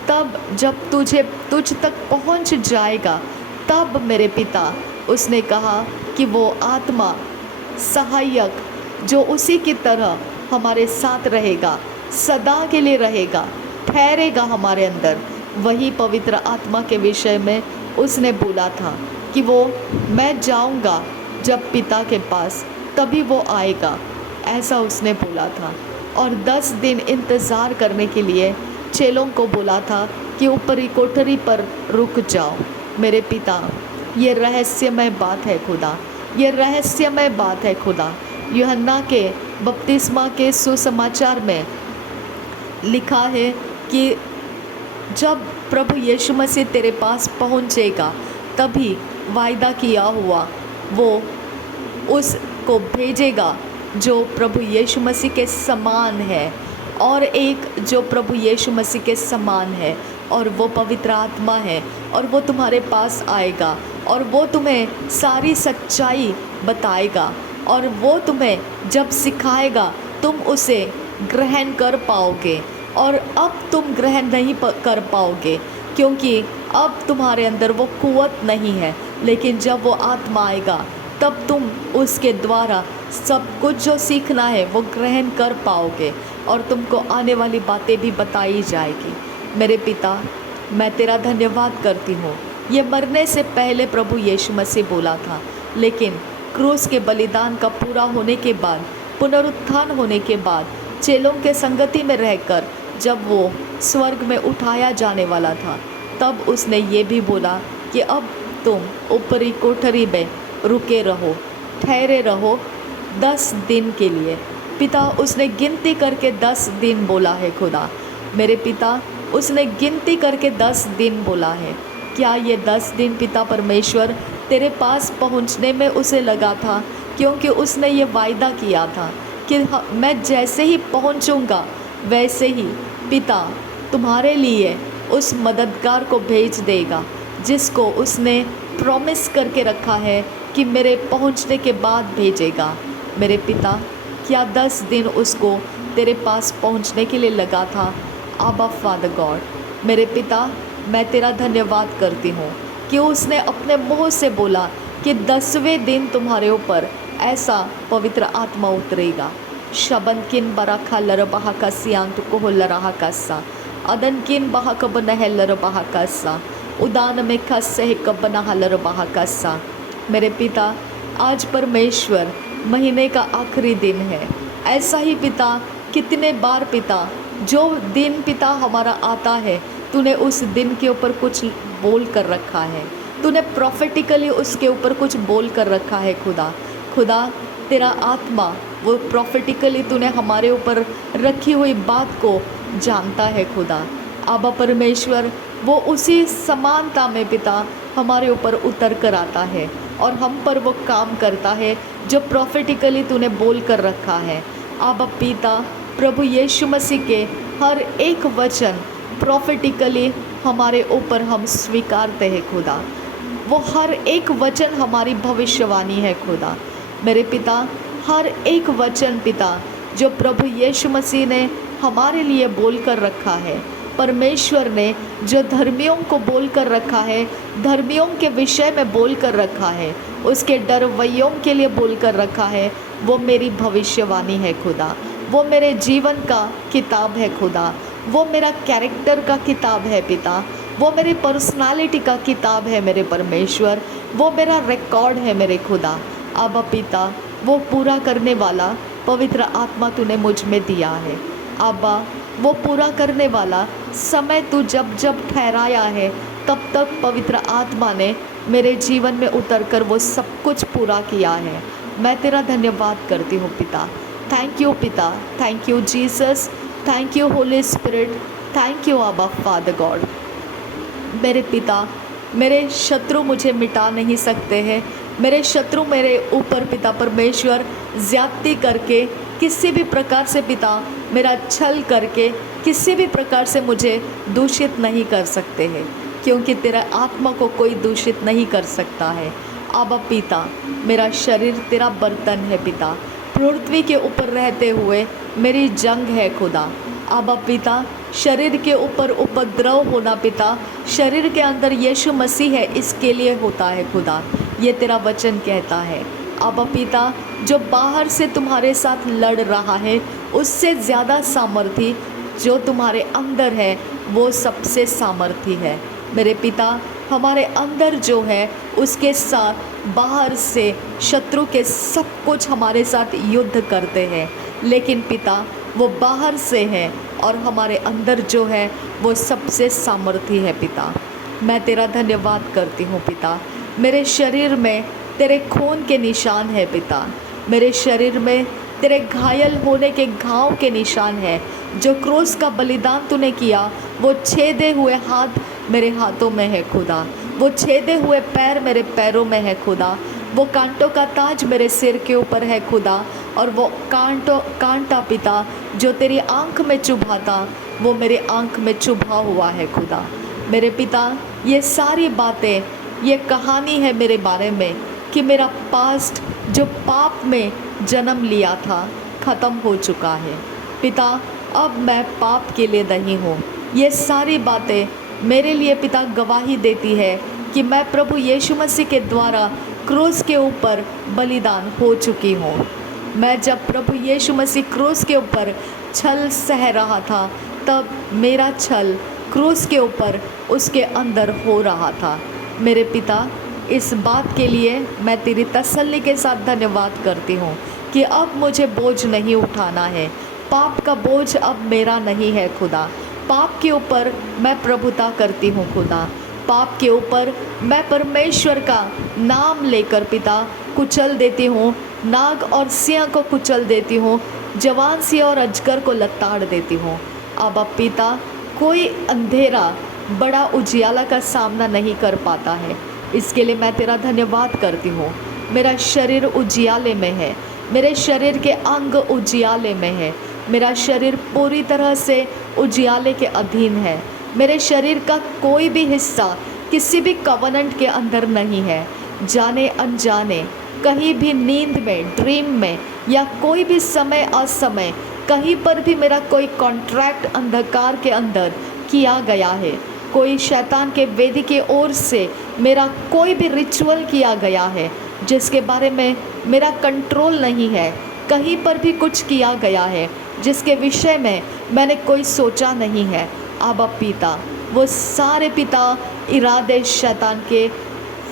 तब जब तुझ तक पहुँच जाएगा, तब मेरे पिता उसने कहा कि वो आत्मा सहायक जो उसी की तरह हमारे साथ रहेगा, सदा के लिए रहेगा, ठहरेगा हमारे अंदर, वही पवित्र आत्मा के विषय में उसने बोला था कि वो मैं जाऊंगा जब पिता के पास, तभी वो आएगा, ऐसा उसने बोला था। और 10 दिन इंतज़ार करने के लिए चेलों को बोला था कि ऊपरी कोठरी पर रुक जाओ। मेरे पिता, ये रहस्यमय बात है खुदा, ये रहस्यमय बात है खुदा। यूहन्ना के बपतिस्मा के सुसमाचार में लिखा है कि जब प्रभु यीशु मसीह तेरे पास पहुँचेगा, तभी वायदा किया हुआ वो उसको भेजेगा जो प्रभु यीशु मसीह के समान है, और एक जो प्रभु यीशु मसीह के समान है, और वो पवित्र आत्मा है, और वो तुम्हारे पास आएगा और वो तुम्हें सारी सच्चाई बताएगा, और वो तुम्हें जब सिखाएगा तुम उसे ग्रहण कर पाओगे। और अब तुम ग्रहण नहीं कर पाओगे, क्योंकि अब तुम्हारे अंदर वो कुव्वत नहीं है। लेकिन जब वो आत्मा आएगा तब तुम उसके द्वारा सब कुछ जो सीखना है वो ग्रहण कर पाओगे और तुमको आने वाली बातें भी बताई जाएगी। मेरे पिता, मैं तेरा धन्यवाद करती हूँ। ये मरने से पहले प्रभु यीशु मसीह बोला था, लेकिन क्रूस के बलिदान का पूरा होने के बाद, पुनरुत्थान होने के बाद, चेलों के संगति में रहकर जब वो स्वर्ग में उठाया जाने वाला था, तब उसने ये भी बोला कि अब तुम ऊपरी कोठरी में रुके रहो, ठहरे रहो 10 दिन के लिए। पिता, उसने गिनती करके 10 दिन बोला है खुदा। मेरे पिता, उसने गिनती करके 10 दिन बोला है। क्या ये 10 दिन पिता परमेश्वर तेरे पास पहुंचने में उसे लगा था? क्योंकि उसने ये वायदा किया था कि मैं जैसे ही पहुंचूंगा वैसे ही पिता तुम्हारे लिए उस मददगार को भेज देगा, जिसको उसने प्रॉमिस करके रखा है कि मेरे पहुंचने के बाद भेजेगा। मेरे पिता, क्या 10 दिन उसको तेरे पास पहुंचने के लिए लगा था? आबा फादर गॉड, मेरे पिता, मैं तेरा धन्यवाद करती हूँ कि उसने अपने मुँह से बोला कि 10वें दिन तुम्हारे ऊपर ऐसा पवित्र आत्मा उतरेगा। शबन किन बराखा लर बहा का सियांत को लरहा कासा अदन किन बहा कब नहलर बहा कासा उदान में खस्से कब नहलर बहा कासा। मेरे पिता, आज परमेश्वर महीने का आखिरी दिन है। ऐसा ही पिता कितने बार पिता जो दिन पिता हमारा आता है, तूने उस दिन के ऊपर कुछ बोल कर रखा है, तूने प्रॉफिटिकली उसके ऊपर कुछ बोल कर रखा है। खुदा तेरा आत्मा वो प्रॉफिटिकली तूने हमारे ऊपर रखी हुई बात को जानता है। खुदा आबा परमेश्वर, वो उसी समानता में पिता हमारे ऊपर उतर कर आता है और हम पर वो काम करता है जो प्रॉफिटिकली तूने बोल कर रखा है। आबा पिता, प्रभु यीशु मसीह के हर एक वचन प्रॉफिटिकली हमारे ऊपर हम स्वीकारते हैं। खुदा, वो हर एक वचन हमारी भविष्यवाणी है। खुदा मेरे पिता, हर एक वचन पिता जो प्रभु यीशु मसीह ने हमारे लिए बोल कर रखा है, परमेश्वर ने जो धर्मियों को बोल कर रखा है, धर्मियों के विषय में बोल कर रखा है, उसके डरवैयों के लिए बोल कर रखा है, वो मेरी भविष्यवाणी है। खुदा, वो मेरे जीवन का किताब है। खुदा, वो मेरा कैरेक्टर का किताब है। पिता, वो मेरी पर्सनालिटी का किताब है। मेरे परमेश्वर, वो मेरा रिकॉर्ड है। मेरे खुदा आबा पिता, वो पूरा करने वाला पवित्र आत्मा तूने मुझ में दिया है। आबा, वो पूरा करने वाला समय तू जब जब ठहराया है, तब तक पवित्र आत्मा ने मेरे जीवन में उतर कर वो सब कुछ पूरा किया है। मैं तेरा धन्यवाद करती हूँ पिता। थैंक यू पिता, thank you Jesus, thank you Holi spirit, thank you आबा फादर गॉड। मेरे पिता, मेरे शत्रु मुझे मिटा नहीं सकते हैं। मेरे शत्रु मेरे ऊपर पिता परमेश्वर ज्यादती करके, किसी भी प्रकार से पिता मेरा छल करके, किसी भी प्रकार से मुझे दूषित नहीं कर सकते हैं, क्योंकि तेरा आत्मा को कोई दूषित नहीं कर सकता है। आबा पिता, मेरा शरीर तेरा बर्तन है पिता, पृथ्वी के ऊपर रहते हुए मेरी जंग है। खुदा आबा पिता, शरीर के ऊपर उपद्रव होना पिता, शरीर के अंदर यीशु मसीह है इसके लिए होता है। खुदा, ये तेरा वचन कहता है। आबा पिता, जो बाहर से तुम्हारे साथ लड़ रहा है, उससे ज़्यादा सामर्थी जो तुम्हारे अंदर है वो सबसे सामर्थी है। मेरे पिता, हमारे अंदर जो है उसके साथ बाहर से शत्रु के सब कुछ हमारे साथ युद्ध करते हैं, लेकिन पिता वो बाहर से है और हमारे अंदर जो है वो सबसे सामर्थी है। पिता, मैं तेरा धन्यवाद करती हूँ पिता। मेरे शरीर में तेरे खून के निशान है पिता, मेरे शरीर में तेरे घायल होने के घाव के निशान है। जो क्रूस का बलिदान तूने किया, वो छेदे हुए हाथ मेरे हाथों में है। खुदा, वो छेदे हुए पैर मेरे पैरों में है। खुदा, वो कांटों का ताज मेरे सिर के ऊपर है। खुदा, और वो कांटा पिता जो तेरी आंख में चुभा था, वो मेरे आंख में चुभा हुआ है। खुदा मेरे पिता, ये सारी बातें, ये कहानी है मेरे बारे में कि मेरा पास्ट जो पाप में जन्म लिया था ख़त्म हो चुका है। पिता, अब मैं पाप के लिए नहीं हूँ। ये सारी बातें मेरे लिए पिता गवाही देती है कि मैं प्रभु यीशु मसीह के द्वारा क्रूस के ऊपर बलिदान हो चुकी हूँ। मैं जब प्रभु यीशु मसीह क्रूस के ऊपर छल सह रहा था, तब मेरा छल क्रूस के ऊपर उसके अंदर हो रहा था। मेरे पिता, इस बात के लिए मैं तेरी तसल्ली के साथ धन्यवाद करती हूँ कि अब मुझे बोझ नहीं उठाना है। पाप का बोझ अब मेरा नहीं है खुदा। पाप के ऊपर मैं प्रभुता करती हूँ खुदा। पाप के ऊपर मैं परमेश्वर का नाम लेकर पिता कुचल देती हूँ। नाग और सिंह को कुचल देती हूँ, जवान सिंह और अजगर को लताड़ देती हूँ। अब पिता, कोई अंधेरा बड़ा उजियाला का सामना नहीं कर पाता है। इसके लिए मैं तेरा धन्यवाद करती हूँ। मेरा शरीर उजियाले में है, मेरे शरीर के अंग उजियाले में है, मेरा शरीर पूरी तरह से उजियाले के अधीन है। मेरे शरीर का कोई भी हिस्सा किसी भी कवनेंट के अंदर नहीं है। जाने अनजाने कहीं भी नींद में, ड्रीम में या कोई भी समय असमय कहीं पर भी मेरा कोई कॉन्ट्रैक्ट अंधकार के अंदर किया गया है। कोई शैतान के वेदी की ओर से मेरा कोई भी रिचुअल किया गया है जिसके बारे में मेरा कंट्रोल नहीं है। कहीं पर भी कुछ किया गया है जिसके विषय में मैंने कोई सोचा नहीं है। अब पिता, वो सारे पिता इरादे शैतान के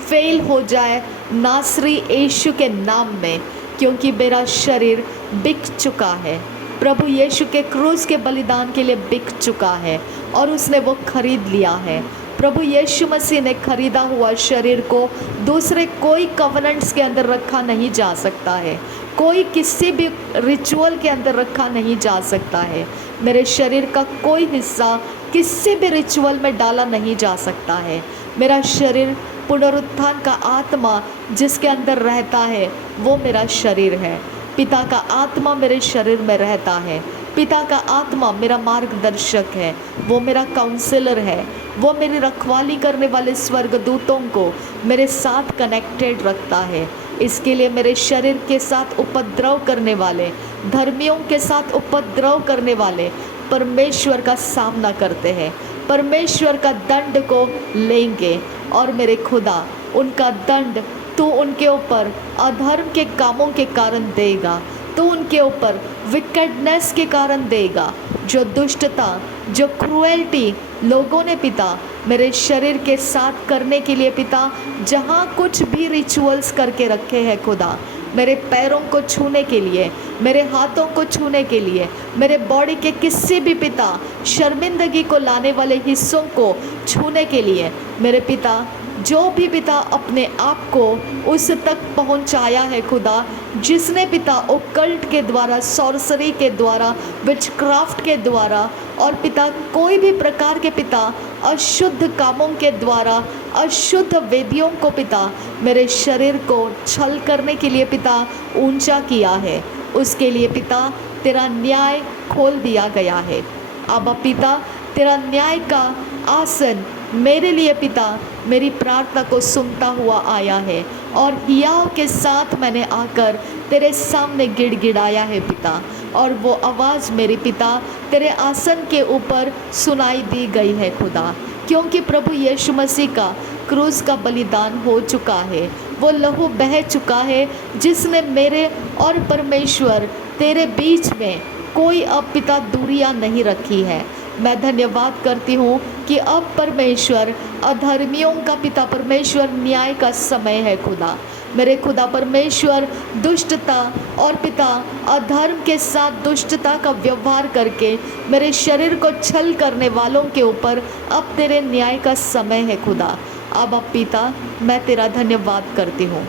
फेल हो जाए नासरी यीशु के नाम में, क्योंकि मेरा शरीर बिक चुका है। प्रभु यीशु के क्रूस के बलिदान के लिए बिक चुका है और उसने वो खरीद लिया है। प्रभु यीशु मसीह ने खरीदा हुआ शरीर को दूसरे कोई कवनेंट्स के अंदर रखा नहीं जा सकता है। कोई किसी भी रिचुअल के अंदर रखा नहीं जा सकता है। मेरे शरीर का कोई हिस्सा किसी भी रिचुअल में डाला नहीं जा सकता है। मेरा शरीर पुनरुत्थान का आत्मा जिसके अंदर रहता है वो मेरा शरीर है। पिता का आत्मा मेरे शरीर में रहता है। पिता का आत्मा मेरा मार्गदर्शक है, वो मेरा काउंसलर है, वो मेरी रखवाली करने वाले स्वर्गदूतों को मेरे साथ कनेक्टेड रखता है। इसके लिए मेरे शरीर के साथ उपद्रव करने वाले, धर्मियों के साथ उपद्रव करने वाले परमेश्वर का सामना करते हैं, परमेश्वर का दंड को लेंगे। और मेरे खुदा, उनका दंड तू उनके ऊपर अधर्म के कामों के कारण देगा, तू उनके ऊपर विकेडनेस के कारण देगा। जो दुष्टता, जो क्रूएल्टी लोगों ने पिता मेरे शरीर के साथ करने के लिए पिता जहाँ कुछ भी रिचुअल्स करके रखे हैं खुदा, मेरे पैरों को छूने के लिए, मेरे हाथों को छूने के लिए, मेरे बॉडी के किसी भी पिता शर्मिंदगी को लाने वाले हिस्सों को छूने के लिए, मेरे पिता जो भी पिता अपने आप को उस तक पहुंचाया है खुदा, जिसने पिता ओकल्ट के द्वारा, सॉर्सरी के द्वारा, विचक्राफ्ट के द्वारा और पिता कोई भी प्रकार के पिता अशुद्ध कामों के द्वारा, अशुद्ध वेदियों को पिता मेरे शरीर को छल करने के लिए पिता ऊंचा किया है, उसके लिए पिता तेरा न्याय खोल दिया गया है। अब पिता तेरा न्याय का आसन मेरे लिए पिता मेरी प्रार्थना को सुनता हुआ आया है और हियाव के साथ मैंने आकर तेरे सामने गिड़गिड़ाया है पिता, और वो आवाज़ मेरे पिता तेरे आसन के ऊपर सुनाई दी गई है खुदा, क्योंकि प्रभु यीशु मसीह का क्रूस का बलिदान हो चुका है, वो लहू बह चुका है, जिसने मेरे और परमेश्वर तेरे बीच में कोई अब पिता दूरियां नहीं रखी है। मैं धन्यवाद करती हूँ कि अब परमेश्वर अधर्मियों का पिता परमेश्वर न्याय का समय है खुदा। मेरे खुदा परमेश्वर दुष्टता और पिता अधर्म के साथ दुष्टता का व्यवहार करके मेरे शरीर को छल करने वालों के ऊपर अब तेरे न्याय का समय है खुदा। अब पिता मैं तेरा धन्यवाद करती हूँ।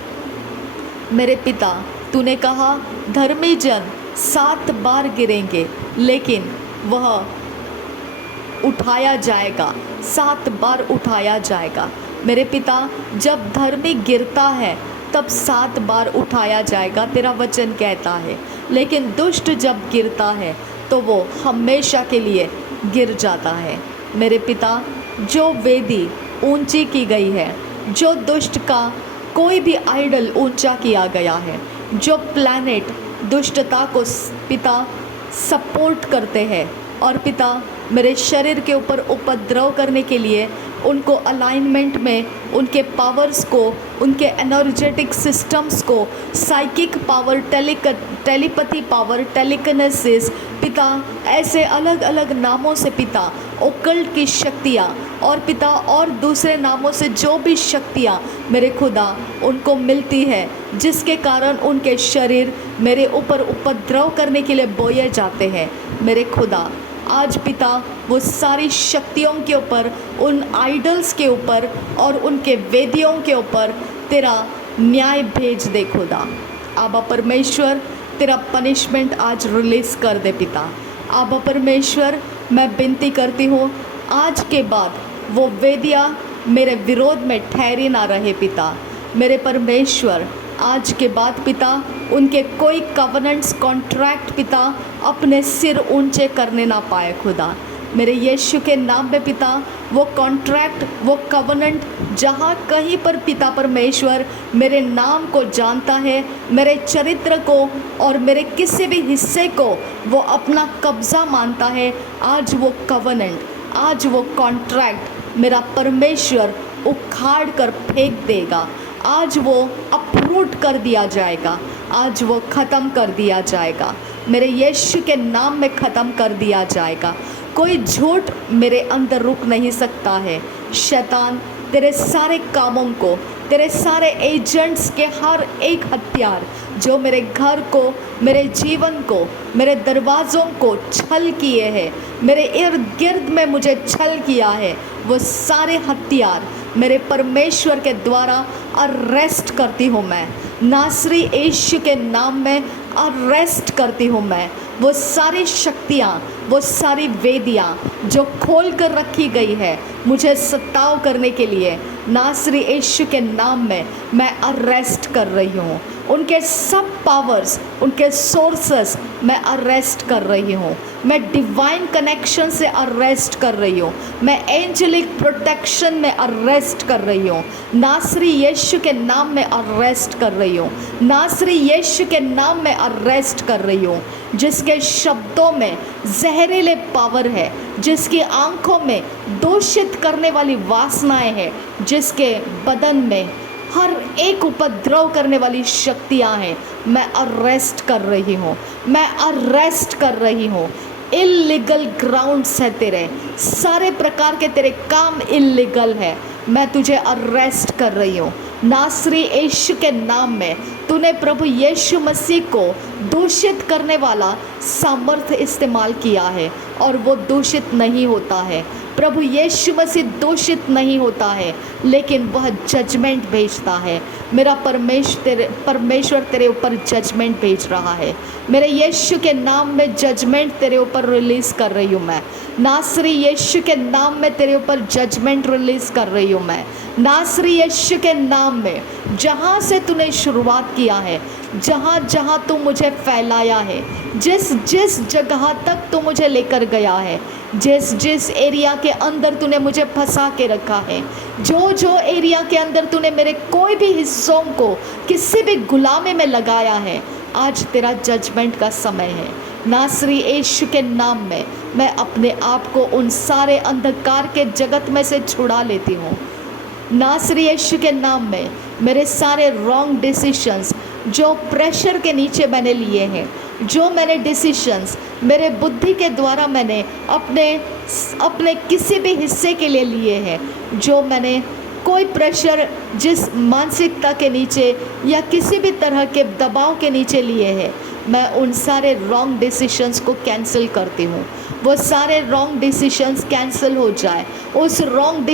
मेरे पिता, तूने कहा धर्मी जन 7 बार गिरेंगे लेकिन वह उठाया जाएगा, 7 बार उठाया जाएगा। मेरे पिता, जब धर्मी गिरता है तब 7 बार उठाया जाएगा, तेरा वचन कहता है, लेकिन दुष्ट जब गिरता है तो वो हमेशा के लिए गिर जाता है। मेरे पिता, जो वेदी ऊंची की गई है, जो दुष्ट का कोई भी आइडल ऊंचा किया गया है, जो प्लैनेट दुष्टता को पिता सपोर्ट करते हैं और पिता मेरे शरीर के ऊपर उपद्रव करने के लिए उनको अलाइनमेंट में उनके पावर्स को, उनके एनर्जेटिक सिस्टम्स को, psychic power, telepathy power, telekinesis, पिता ऐसे अलग अलग नामों से पिता ओकल्ट की शक्तियाँ और पिता और दूसरे नामों से जो भी शक्तियाँ मेरे खुदा उनको मिलती है, जिसके कारण उनके शरीर मेरे ऊपर उपद्रव करने के लिए बोए जाते हैं। मेरे खुदा आज पिता वो सारी शक्तियों के ऊपर, उन आइडल्स के ऊपर और उनके वेदियों के ऊपर तेरा न्याय भेज दे खुदा। आबा परमेश्वर तेरा पनिशमेंट आज रिलीज़ कर दे पिता। आबा परमेश्वर मैं विनती करती हूँ आज के बाद वो वेदियाँ मेरे विरोध में ठहरी ना रहे पिता। मेरे परमेश्वर आज के बाद पिता उनके कोई कवनेंट्स, कॉन्ट्रैक्ट पिता अपने सिर ऊंचे करने ना पाए खुदा। मेरे यीशु के नाम में पिता वो कॉन्ट्रैक्ट, वो कवनेंट जहाँ कहीं पर पिता परमेश्वर मेरे नाम को जानता है, मेरे चरित्र को और मेरे किसी भी हिस्से को वो अपना कब्ज़ा मानता है, आज वो कवनेंट, आज वो कॉन्ट्रैक्ट मेरा परमेश्वर उखाड़ कर फेंक देगा। आज वो अपरूट कर दिया जाएगा, आज वो ख़त्म कर दिया जाएगा, मेरे यीशु के नाम में ख़त्म कर दिया जाएगा। कोई झूठ मेरे अंदर रुक नहीं सकता है। शैतान तेरे सारे कामों को, तेरे सारे एजेंट्स के हर एक हथियार जो मेरे घर को, मेरे जीवन को, मेरे दरवाज़ों को छल किए हैं, मेरे इर्द गिर्द में मुझे छल किया है, वो सारे हथियार मेरे परमेश्वर के द्वारा अरेस्ट करती हूँ मैं। नासरी यीशु के नाम में अरेस्ट करती हूँ मैं। वो सारी शक्तियाँ, वो सारी वेदियाँ जो खोल कर रखी गई है मुझे सताव करने के लिए, नासरी यीशु के नाम में मैं अरेस्ट कर रही हूँ। उनके सब पावर्स, उनके सोर्सेस मैं अरेस्ट कर रही हूँ। मैं डिवाइन कनेक्शन से अरेस्ट कर रही हूँ। मैं एंजेलिक प्रोटेक्शन में अरेस्ट कर रही हूँ। नासरी यीशु के नाम में अरेस्ट कर रही हूँ। नासरी यीशु के नाम में अरेस्ट कर रही हूँ। जिसके शब्दों में जहरीले पावर है, जिसकी आंखों में दूषित करने वाली वासनाएं हैं, जिसके बदन में हर एक उपद्रव करने वाली शक्तियां हैं, मैं अरेस्ट कर रही हूँ। मैं अरेस्ट कर रही हूँ। इल्लीगल ग्राउंड्स है तेरे, सारे प्रकार के तेरे काम इल्लीगल है, मैं तुझे अरेस्ट कर रही हूँ। नासरी यीशु के नाम में तूने प्रभु यीशु मसीह को दूषित करने वाला सामर्थ्य इस्तेमाल किया है और वो दूषित नहीं होता है। प्रभु यीशु मसीह दूषित नहीं होता है, लेकिन वह जजमेंट भेजता है। मेरा परमेश्वर तेरे ऊपर जजमेंट भेज रहा है। मेरे यीशु के नाम में जजमेंट तेरे ऊपर रिलीज़ कर रही हूँ मैं। नासरी यीशु के नाम में तेरे ऊपर जजमेंट रिलीज़ कर रही हूँ मैं। नासरी यीशु के नाम में जहाँ से तूने शुरुआत किया है, जहाँ जहाँ तू मुझे फैलाया है, जिस जिस जगह तक तू मुझे लेकर गया है, जिस जिस एरिया के अंदर तूने मुझे फंसा के रखा है, जो जो एरिया के अंदर तूने मेरे कोई भी हिस्सों को किसी भी गुलामी में लगाया है, आज तेरा जजमेंट का समय है। नासरी यीशु के नाम में मैं अपने आप को उन सारे अंधकार के जगत में से छुड़ा लेती हूँ। नासरी यीशु के नाम में मेरे सारे रॉन्ग डिसीशंस जो प्रेशर के नीचे मैंने लिए हैं, जो मैंने डिसीशंस मेरे बुद्धि के द्वारा मैंने अपने किसी भी हिस्से के लिए लिए हैं, जो मैंने कोई प्रेशर जिस मानसिकता के नीचे या किसी भी तरह के दबाव के नीचे लिए हैं, मैं उन सारे रॉन्ग डिसीशंस को कैंसिल करती हूँ। वो सारे रॉन्ग डिसीशंस कैंसिल हो जाए। उस रॉन्ग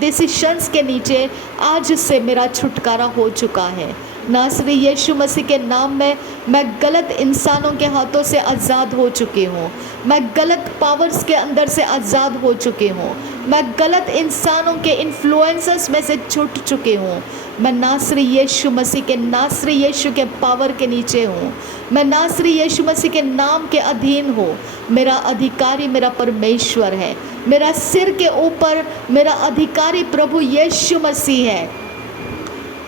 डिसीशंस के नीचे आज से मेरा छुटकारा हो चुका है। नासरी यीशु मसीह के नाम में मैं गलत इंसानों के हाथों से आज़ाद हो चुकी हूँ। मैं गलत पावर्स के अंदर से आज़ाद हो चुकी हूँ। मैं गलत इंसानों के इन्फ्लुएंसर्स में से छूट चुकी हूँ। मैं नासरी यीशु मसीह के, नासरी यीशु के पावर के नीचे हूँ। मैं नासरी यीशु मसीह के नाम के अधीन हूँ। मेरा अधिकारी मेरा परमेश्वर है। मेरा सिर के ऊपर मेरा अधिकारी प्रभु यीशु मसीह है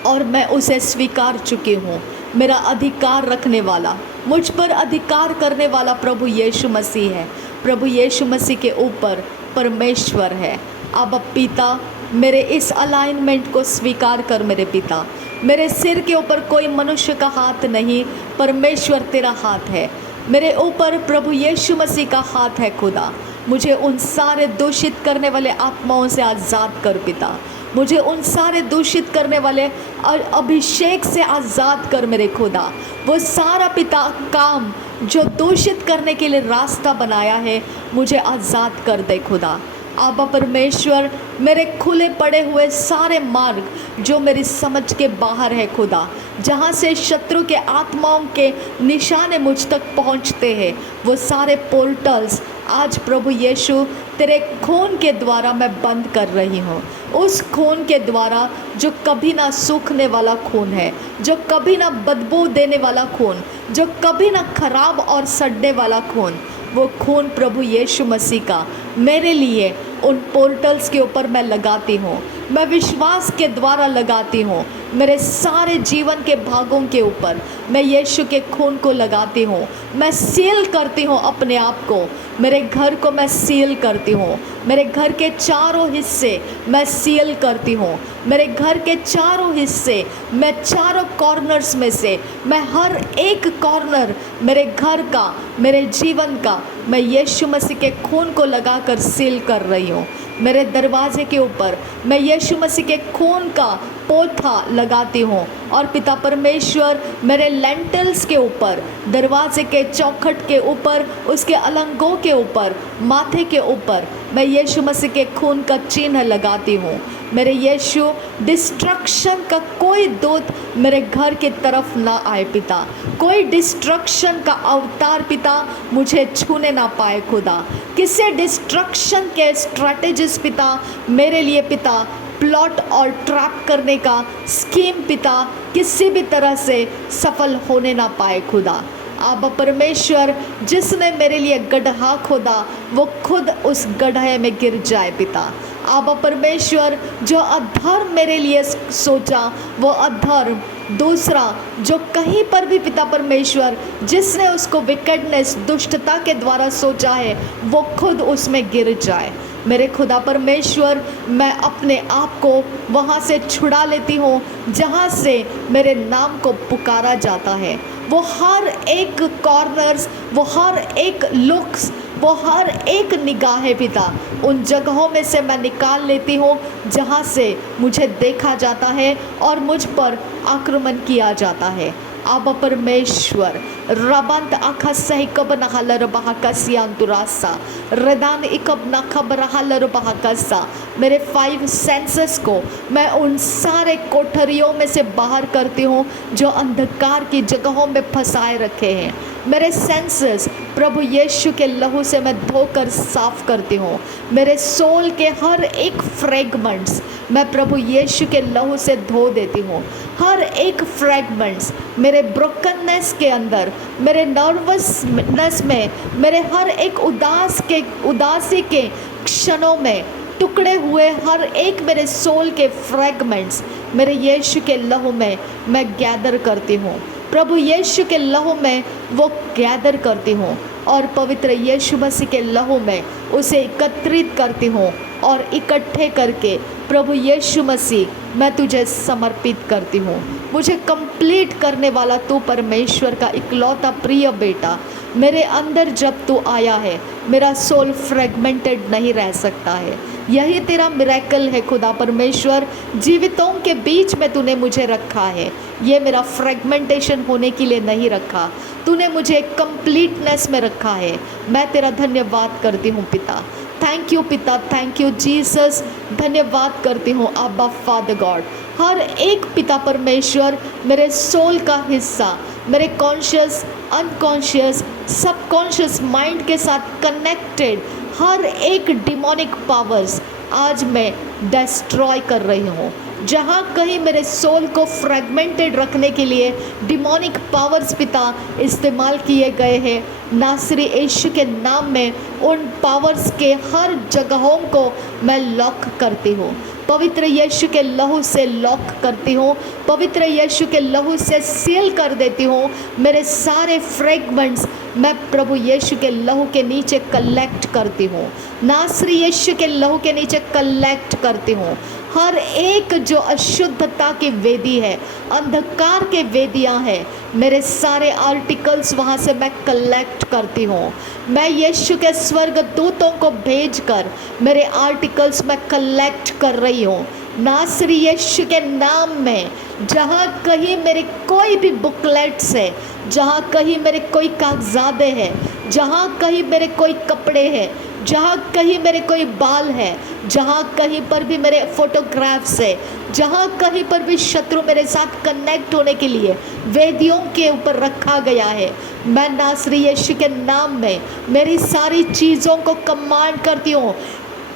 और मैं उसे स्वीकार चुकी हूँ। मेरा अधिकार रखने वाला मुझ पर अधिकार करने वाला प्रभु यीशु मसीह है। प्रभु यीशु मसीह के ऊपर परमेश्वर है। अब पिता, मेरे इस अलाइनमेंट को स्वीकार कर मेरे पिता। मेरे सिर के ऊपर कोई मनुष्य का हाथ नहीं, परमेश्वर तेरा हाथ है। मेरे ऊपर प्रभु यीशु मसीह का हाथ है खुदा। मुझे उन सारे दूषित करने वाले आत्माओं से आज़ाद कर पिता। मुझे उन सारे दूषित करने वाले अभिषेक से आज़ाद कर मेरे खुदा। वो सारा पिता काम जो दूषित करने के लिए रास्ता बनाया है, मुझे आज़ाद कर दे खुदा। आबा परमेश्वर, मेरे खुले पड़े हुए सारे मार्ग जो मेरी समझ के बाहर है खुदा, जहाँ से शत्रु के आत्माओं के निशाने मुझ तक पहुँचते हैं, वो सारे पोर्टल्स आज प्रभु यीशु तेरे खून के द्वारा मैं बंद कर रही हूँ। उस खून के द्वारा जो कभी ना सूखने वाला खून है, जो कभी ना बदबू देने वाला खून, जो कभी ना खराब और सड़ने वाला खून, वो खून प्रभु यीशु मसीह का मेरे लिए उन पोर्टल्स के ऊपर मैं लगाती हूँ। मैं विश्वास के द्वारा लगाती हूँ। मेरे सारे जीवन के भागों के ऊपर मैं यीशु के खून को लगाती हूँ। मैं सील करती हूँ अपने आप को। मेरे घर को मैं सील करती हूँ। मेरे घर के चारों हिस्से मैं सील करती हूँ। मेरे घर के चारों हिस्से, मैं चारों कॉर्नर्स में से मैं हर एक कॉर्नर मेरे घर का, मेरे जीवन का, मैं यीशु मसीह के खून को लगाकर सील कर रही हूँ। मेरे दरवाजे के ऊपर मैं यीशु मसीह के खून का पोथा लगाती हूँ। और पिता परमेश्वर, मेरे लेंटल्स के ऊपर, दरवाजे के चौखट के ऊपर, उसके अलंगों के ऊपर, माथे के ऊपर मैं यीशु मसीह के खून का चिन्ह लगाती हूँ। मेरे यीशु, डिस्ट्रक्शन का कोई दूत मेरे घर की तरफ ना आए पिता। कोई डिस्ट्रक्शन का अवतार पिता मुझे छूने ना पाए खुदा। किसी डिस्ट्रक्शन के स्ट्रैटेजिस पिता मेरे लिए पिता प्लॉट और ट्रैप करने का स्कीम पिता किसी भी तरह से सफल होने ना पाए खुदा। आबा परमेश्वर, जिसने मेरे लिए गड्ढा खोदा वो खुद उस गड्ढे में गिर जाए पिता। आबा परमेश्वर, जो अधर्म मेरे लिए सोचा वो अधर्म दूसरा जो कहीं पर भी पिता परमेश्वर जिसने उसको विकेडनेस, दुष्टता के द्वारा सोचा है, वो खुद उसमें गिर जाए। मेरे खुदा परमेश्वर, मैं अपने आप को वहाँ से छुड़ा लेती हूँ जहाँ से मेरे नाम को पुकारा जाता है। वो हर एक कॉर्नर्स, वो हर एक लुक्स, वो हर एक निगाहें पिता, उन जगहों में से मैं निकाल लेती हूँ जहाँ से मुझे देखा जाता है और मुझ पर आक्रमण किया जाता है। आबा परमेश्वर, रबंत आखा सही कब नहलर बहाकसियांतुरासा रदान इकब नखबर हलर बहाकसा। मेरे 5 सेंसेस को मैं उन सारे कोठरियों में से बाहर करती हूँ जो अंधकार की जगहों में फंसाए रखे हैं। मेरे सेंसेस प्रभु यीशु के लहू से मैं धोकर साफ करती हूँ। मेरे सोल के हर एक फ्रेगमेंट्स मैं प्रभु यीशु के लहू से धो देती हूँ। हर एक फ्रेगमेंट्स मेरे ब्रोकननेस के अंदर, मेरे नर्वसनेस में, मेरे हर एक उदासी के क्षणों में टुकड़े हुए हर एक मेरे सोल के फ्रेगमेंट्स मेरे यीशु के लहू में मैं गैदर करती हूँ। प्रभु यीशु के लहू में वो गैदर करती हूँ और पवित्र यीशु मसीह के लहू में उसे एकत्रित करती हूँ और इकट्ठे करके प्रभु यीशु मसीह मैं तुझे समर्पित करती हूँ। मुझे कंप्लीट करने वाला तू परमेश्वर का इकलौता प्रिय बेटा, मेरे अंदर जब तू आया है मेरा सोल फ्रेगमेंटेड नहीं रह सकता है। यही तेरा मिरेकल है खुदा परमेश्वर। जीवितों के बीच में तूने मुझे रखा है, ये मेरा फ्रेगमेंटेशन होने के लिए नहीं रखा। तूने मुझे कंप्लीटनेस में रखा है। मैं तेरा धन्यवाद करती हूँ पिता। थैंक यू पिता, थैंक यू जीसस। धन्यवाद करती हूँ अब्बा फादर गॉड। हर एक पिता परमेश्वर मेरे सोल का हिस्सा, मेरे कॉन्शियस, अनकॉन्शियस, सबकॉन्शियस माइंड के साथ कनेक्टेड हर एक डिमोनिक पावर्स आज मैं डिस्ट्रॉय कर रही हूँ। जहाँ कहीं मेरे सोल को फ्रेगमेंटेड रखने के लिए डिमोनिक पावर्स पिता इस्तेमाल किए गए हैं, नासरी यीशु के नाम में उन पावर्स के हर जगहों को मैं लॉक करती हूँ। पवित्र यीशु के लहू से लॉक करती हूँ, पवित्र यीशु के लहू से सील कर देती हूँ। मेरे सारे फ्रेगमेंट्स मैं प्रभु यीशु के लहू के नीचे कलेक्ट करती हूँ, नासरी यीशु के लहू के नीचे कलेक्ट करती हूँ। हर एक जो अशुद्धता की वेदी है, अंधकार के वेदियाँ हैं, मेरे सारे आर्टिकल्स वहाँ से मैं कलेक्ट करती हूँ। मैं यीशु के स्वर्ग दूतों को भेजकर मेरे आर्टिकल्स मैं कलेक्ट कर रही हूँ, नासरी यीशु के नाम में। जहाँ कहीं मेरे कोई भी बुकलेट्स है, जहाँ कहीं मेरे कोई कागजादे हैं, जहाँ कहीं मेरे कोई कपड़े हैं, जहाँ कहीं मेरे कोई बाल है, जहाँ कहीं पर भी मेरे फोटोग्राफ्स है, जहाँ कहीं पर भी शत्रु मेरे साथ कनेक्ट होने के लिए वेदियों के ऊपर रखा गया है, मैं नासरी यीशु के नाम में मेरी सारी चीज़ों को कमांड करती हूँ,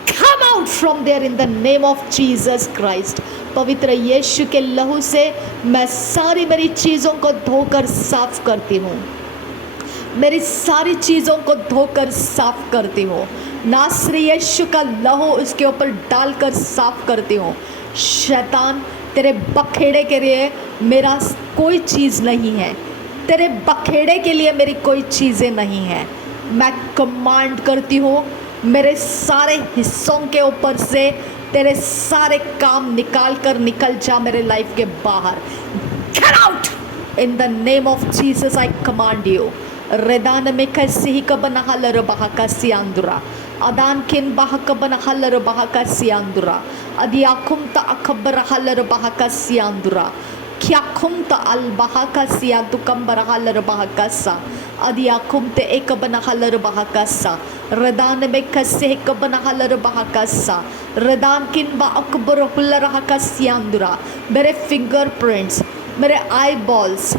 come out from there in the name of Jesus Christ। पवित्र यीशु के लहू से मैं सारी मेरी चीज़ों को धोकर साफ करती हूँ, मेरी सारी चीज़ों को धोकर साफ करती हूँ, नासरी यीशु का लहू उसके ऊपर डालकर साफ करती हूँ। शैतान, तेरे बखेड़े के लिए मेरा कोई चीज़ नहीं है, तेरे बखेड़े के लिए मेरी कोई चीज़ें नहीं हैं। मैं कमांड करती हूँ, मेरे सारे हिस्सों के ऊपर से तेरे सारे काम निकाल कर निकल जा मेरे लाइफ के बाहर। Get out in the name of Jesus, I command you। रेदान में कैसे ही कबन हलर बहा का सियांदुरा, अदान किन बहा कबन हलर बहा का सियांदुरा, अदियाकुम ता अकबर हलर बहा का सियांदुरा, क्या खुम ता अल बहा का सिया दुकम बरहलर बहा का सा, अदियाकुम ते एक बन हलर बहा का सा, रदान में कैसे ही कबन हलर बहा का सा, रदान किन बा अकबर हुलर बहा का सियांदुरा। मेरे फिंगरप्रिंट्स, मेरे आई बॉल्स,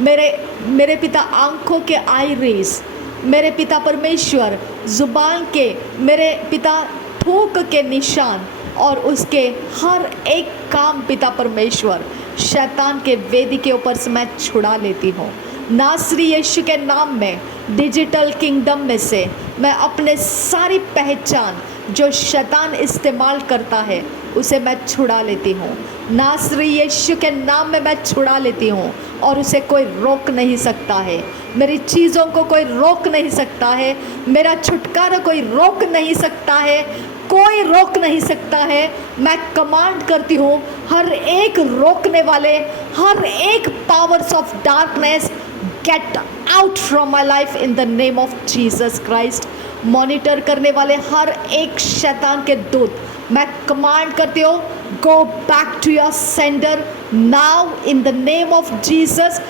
मेरे पिता आंखों के आईरीज, मेरे पिता परमेश्वर जुबान के, मेरे पिता थूक के निशान और उसके हर एक काम पिता परमेश्वर शैतान के वेदी के ऊपर से मैं छुड़ा लेती हूँ। नासरी यीशु के नाम में डिजिटल किंगडम में से मैं अपने सारी पहचान जो शैतान इस्तेमाल करता है उसे मैं छुड़ा लेती हूँ। नासरी यीशु के नाम में मैं छुड़ा लेती हूँ और उसे कोई रोक नहीं सकता है। मेरी चीज़ों को कोई रोक नहीं सकता है, मेरा छुटकारा कोई रोक नहीं सकता है, कोई रोक नहीं सकता है। मैं कमांड करती हूँ, हर एक रोकने वाले, हर एक powers of darkness get out from my life in the name of Jesus Christ. Monitor करने वाले हर एक शैतान के दूत मैं कमांड करती हूँ, go back to your sender now in the name of Jesus,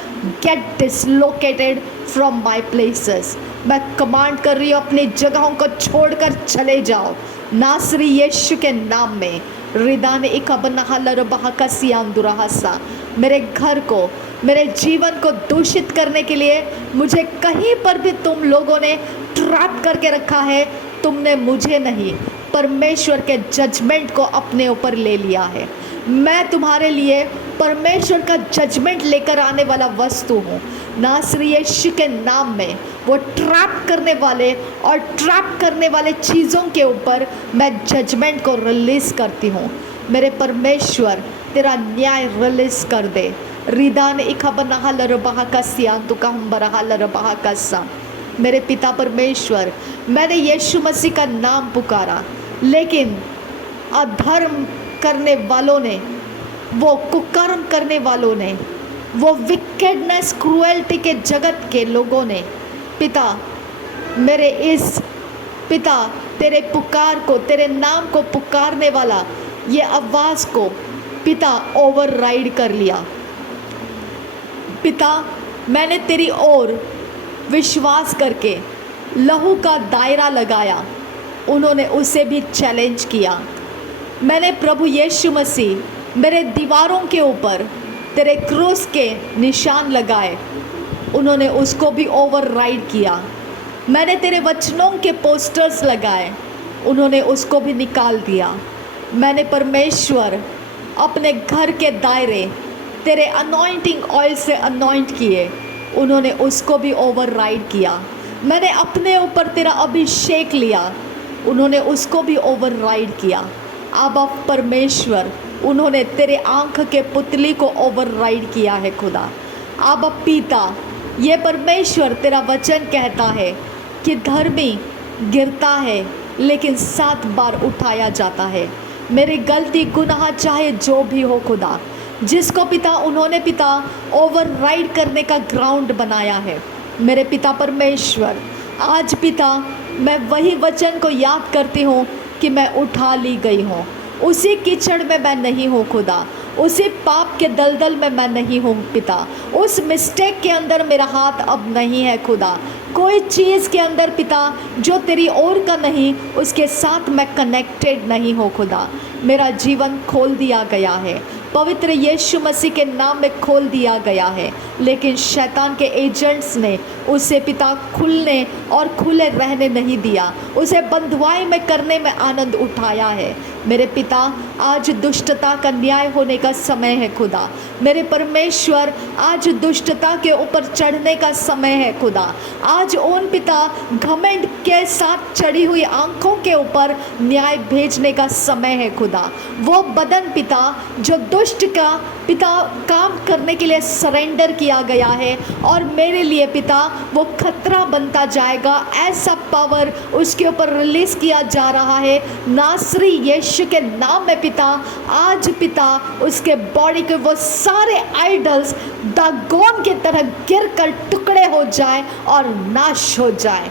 get dislocated from my places. मैं कमांड कर रही हूँ, अपनी जगहों को छोड़कर चले जाओ नासरी यीशु के नाम में। रिदान इकबनहलरबहकसियांदुरहसा, मेरे घर को, मेरे जीवन को दूषित करने के लिए मुझे कहीं पर भी तुम लोगों ने ट्रैप करके रखा है, तुमने मुझे नहीं परमेश्वर के जजमेंट को अपने ऊपर ले लिया है। मैं तुम्हारे लिए परमेश्वर का जजमेंट लेकर आने वाला वस्तु हूँ नासरी यीशु के नाम में। वो ट्रैप करने वाले और ट्रैप करने वाले चीज़ों के ऊपर मैं जजमेंट को रिलीज़ करती हूँ। मेरे परमेश्वर तेरा न्याय रिलीज़ कर दे। रिदान इखबनहलरबहकसियांतुकहम्बरहलरबहकसा, मेरे पिता परमेश्वर, मैंने यीशु मसीह का नाम पुकारा, लेकिन अधर्म करने वालों ने, वो कुकर्म करने वालों ने, वो विकेडनेस क्रूएल्टी के जगत के लोगों ने पिता मेरे इस पिता तेरे पुकार को, तेरे नाम को पुकारने वाला ये आवाज़ को पिता ओवरराइड कर लिया। पिता मैंने तेरी ओर विश्वास करके लहू का दायरा लगाया, उन्होंने उसे भी चैलेंज किया। मैंने प्रभु यीशु मसीह मेरे दीवारों के ऊपर तेरे क्रूस के निशान लगाए, उन्होंने उसको भी ओवरराइड किया। मैंने तेरे वचनों के पोस्टर्स लगाए, उन्होंने उसको भी निकाल दिया। मैंने परमेश्वर अपने घर के दायरे तेरे अनॉइंटिंग ऑयल से अनॉइंट किए, उन्होंने उसको भी ओवरराइड किया। मैंने अपने ऊपर तेरा अभिषेक लिया, उन्होंने उसको भी ओवरराइड किया। आबा परमेश्वर, उन्होंने तेरे आंख के पुतली को ओवरराइड किया है खुदा। आबा पिता, ये परमेश्वर तेरा वचन कहता है कि धर्मी गिरता है लेकिन 7 बार उठाया जाता है। मेरी गलती गुनाह चाहे जो भी हो खुदा, जिसको पिता उन्होंने पिता ओवरराइड करने का ग्राउंड बनाया है, मेरे पिता परमेश्वर, आज पिता मैं वही वचन को याद करती हूँ कि मैं उठा ली गई हूँ। उसी कीचड़ में मैं नहीं हूँ खुदा, उसी पाप के दलदल में मैं नहीं हूँ पिता, उस मिस्टेक के अंदर मेरा हाथ अब नहीं है खुदा। कोई चीज़ के अंदर पिता जो तेरी ओर का नहीं, उसके साथ मैं कनेक्टेड नहीं हूँ खुदा। मेरा जीवन खोल दिया गया है, पवित्र यीशु मसीह के नाम में खोल दिया गया है, लेकिन शैतान के एजेंट्स ने उसे पिता खुलने और खुले रहने नहीं दिया, उसे बंधुआई में करने में आनंद उठाया है। मेरे पिता, आज दुष्टता का न्याय होने का समय है खुदा। मेरे परमेश्वर, आज दुष्टता के ऊपर चढ़ने का समय है खुदा। आज उन पिता घमंड के साथ चढ़ी हुई आंखों के ऊपर न्याय भेजने का समय है खुदा। वो बदन पिता जो दुष्ट का पिता काम करने के लिए सरेंडर किया गया है और मेरे लिए पिता वो खतरा बनता जाएगा, ऐसा पावर उसके ऊपर रिलीज किया जा रहा है नासरी यीशु के नाम में पिता। आज पिता उसके बॉडी के वो सारे आइडल्स दागोन की तरह गिर कर टुकड़े हो जाए और नाश हो जाए,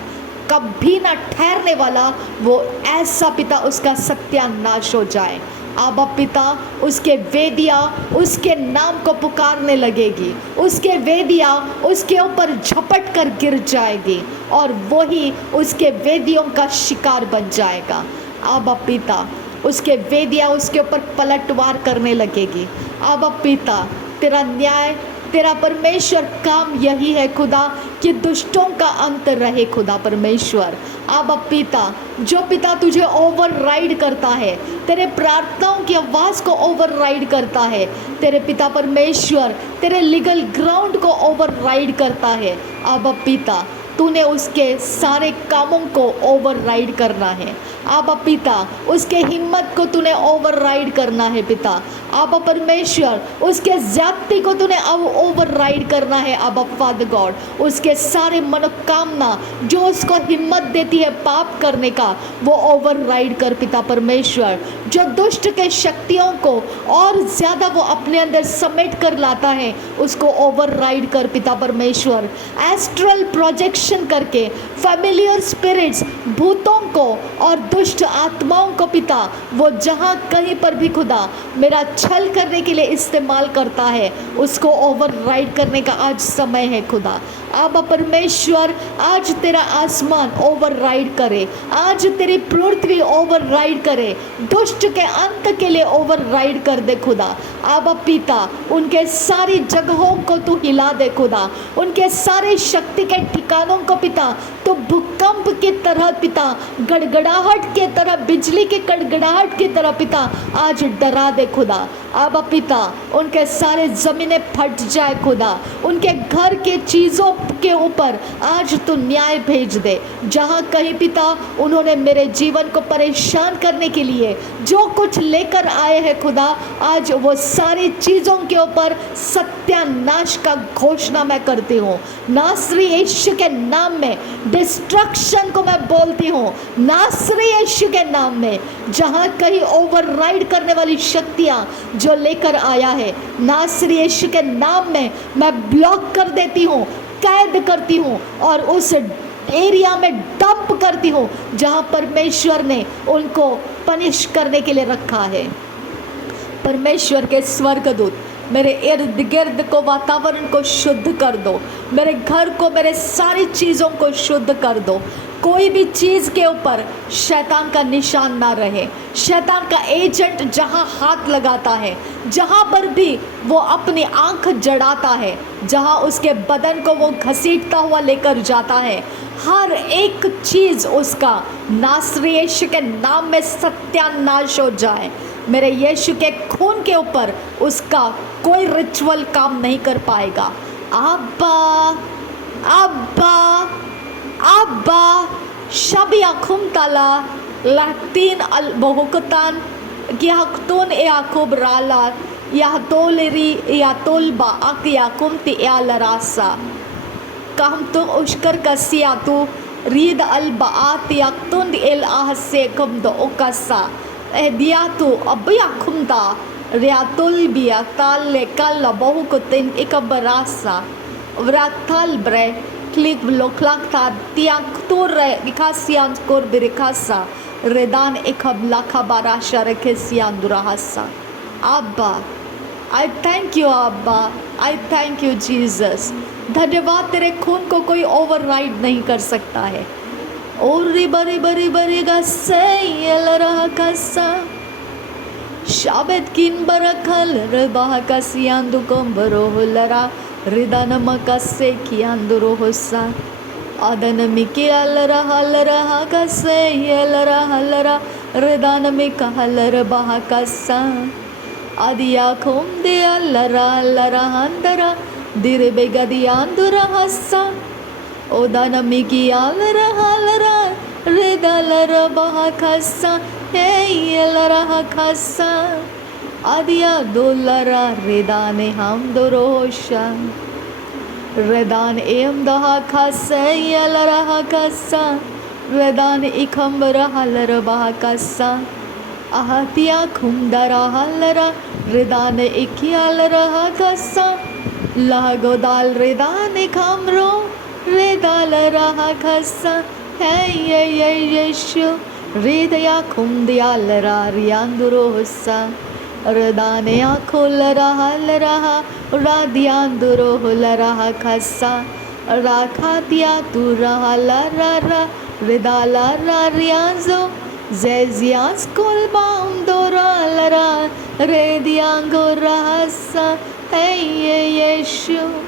कभी ना ठहरने वाला वो ऐसा पिता उसका सत्यानाश हो जाए। आबा पिता, उसके वेदिया उसके नाम को पुकारने लगेगी, उसके वेदिया उसके ऊपर झपट कर गिर जाएगी और वही उसके वेदियों का शिकार बन जाएगा। आबा पिता, उसके वेदिया उसके ऊपर पलटवार करने लगेगी। आबा पिता, तेरा न्याय, तेरा परमेश्वर काम यही है खुदा कि दुष्टों का अंत रहे खुदा परमेश्वर। आबा पिता, जो पिता तुझे ओवरराइड करता है, तेरे प्रार्थनाओं की आवाज़ को ओवरराइड करता है, तेरे पिता परमेश्वर तेरे लीगल ग्राउंड को ओवरराइड करता है, आबा पिता तूने उसके सारे कामों को ओवरराइड करना है। आबा पिता, उसके हिम्मत को तूने ओवरराइड करना है पिता। आबा परमेश्वर, उसके ज़्यादती को तूने अब ओवरराइड करना है। आबा फादर गॉड, उसके सारे मनोकामना जो उसको हिम्मत देती है पाप करने का, वो ओवरराइड कर पिता परमेश्वर। जो दुष्ट के शक्तियों को और ज़्यादा वो अपने अंदर समेट कर लाता है, उसको ओवरराइड कर पिता परमेश्वर। एस्ट्रल प्रोजेक्शन करके फैमिलियर स्पिरिट्स, भूतों को और दुष्ट आत्माओं को पिता वो जहाँ कहीं पर भी खुदा मेरा छल करने के लिए इस्तेमाल करता है, उसको ओवरराइड करने का आज समय है खुदा। आबा परमेश्वर, आज तेरा आसमान ओवरराइड करे, आज तेरी पृथ्वी ओवरराइड करे, दुष्ट के अंत के लिए ओवरराइड कर दे खुदा। आबा पिता, उनके सारी जगहों को तू हिला दे खुदा, उनके सारे शक्ति के ठिकानों को पिता तो भूकंप की तरह पिता, गड़गड़ाहट के तरह, बिजली की गड़गड़ाहट की तरह पिता आज डरा दे खुदा। आबा पिता, उनके सारे ज़मीनें फट जाए खुदा, उनके घर के चीज़ों के ऊपर आज तू न्याय भेज दे। जहाँ कहीं पिता उन्होंने मेरे जीवन को परेशान करने के लिए जो कुछ लेकर आए हैं खुदा, आज वो सारी चीज़ों के ऊपर सत्यानाश का घोषणा मैं करती हूँ। नासरी यीशु के नाम में डिस्ट्रक्शन को मैं बोलती हूँ, नासरी यीशु के नाम में। जहाँ कहीं ओवरराइड करने वाली शक्तियाँ जो लेकर आया है, नासरी यीशु के नाम में मैं ब्लॉक कर देती हूँ, कैद करती हूँ और उस एरिया में डंप करती हूँ जहाँ परमेश्वर ने उनको पनिश करने के लिए रखा है। परमेश्वर के स्वर्गदूत मेरे इर्द गिर्द को, वातावरण को शुद्ध कर दो, मेरे घर को, मेरे सारी चीज़ों को शुद्ध कर दो। कोई भी चीज़ के ऊपर शैतान का निशान ना रहे। शैतान का एजेंट जहाँ हाथ लगाता है, जहाँ पर भी वो अपनी आंख जड़ाता है, जहाँ उसके बदन को वो घसीटता हुआ लेकर जाता है, हर एक चीज़ उसका नासरी यीशु के नाम में सत्यानाश हो जाए। मेरे यीशु के खून के ऊपर उसका कोई रिचुअल काम नहीं कर पाएगा। अब्बा अब्बा अब्बा शबिया खुमतला लातीन अल बहुकतान Gihaktun Eakob Rala, Yahtoleri, Yatolba, Akiakum Ti Ealarasa. Kahmtu Ushkar Kasiatu, Read Albaat Yaktun El Ahsekum do Okasa, Ediatu, Abiakumda, Reatul Biatal Lekala Bohukutin Ikabarasa, Vratal Bre, Klik Bloklakta, Tiakture, Ikasian Korbirikasa. Redan ekabla kabara sharekesian durahasa. Abba, I thank you Abba, I thank you Jesus. धन्यवाद तेरे खून को कोई ओवरराइड नहीं कर सकता है. और बरी बरी बरी गस्से रहा कसा शाबत किन बरखल रबाह कसियान दुकम बरो लरा रिदान मकसे कियान दुरो होसा. Adan miki alra halra kase yalra halra redan mika halra bahakasa adiya kum de alra alra handara dire begadi andura hassa odana miki alra halra redalra bahakasa hey yalra hakasa adiya dollara redane hamdorosha. Redan em daha kasa yalara kasa Redan ikambara halara baha kasa Ahatia kumdara halara Redan ikyalara kasa Lagodal redan ikamro Redalara kasa Hey Yeshu Redaya kumdialara rianduro husa Redane akolara halaraha Radianduro hularaha kasa Rakhatia turaha larara Redalara rianzo Zezias kolbaum dora lara Rediango rahasa Hey Yeshu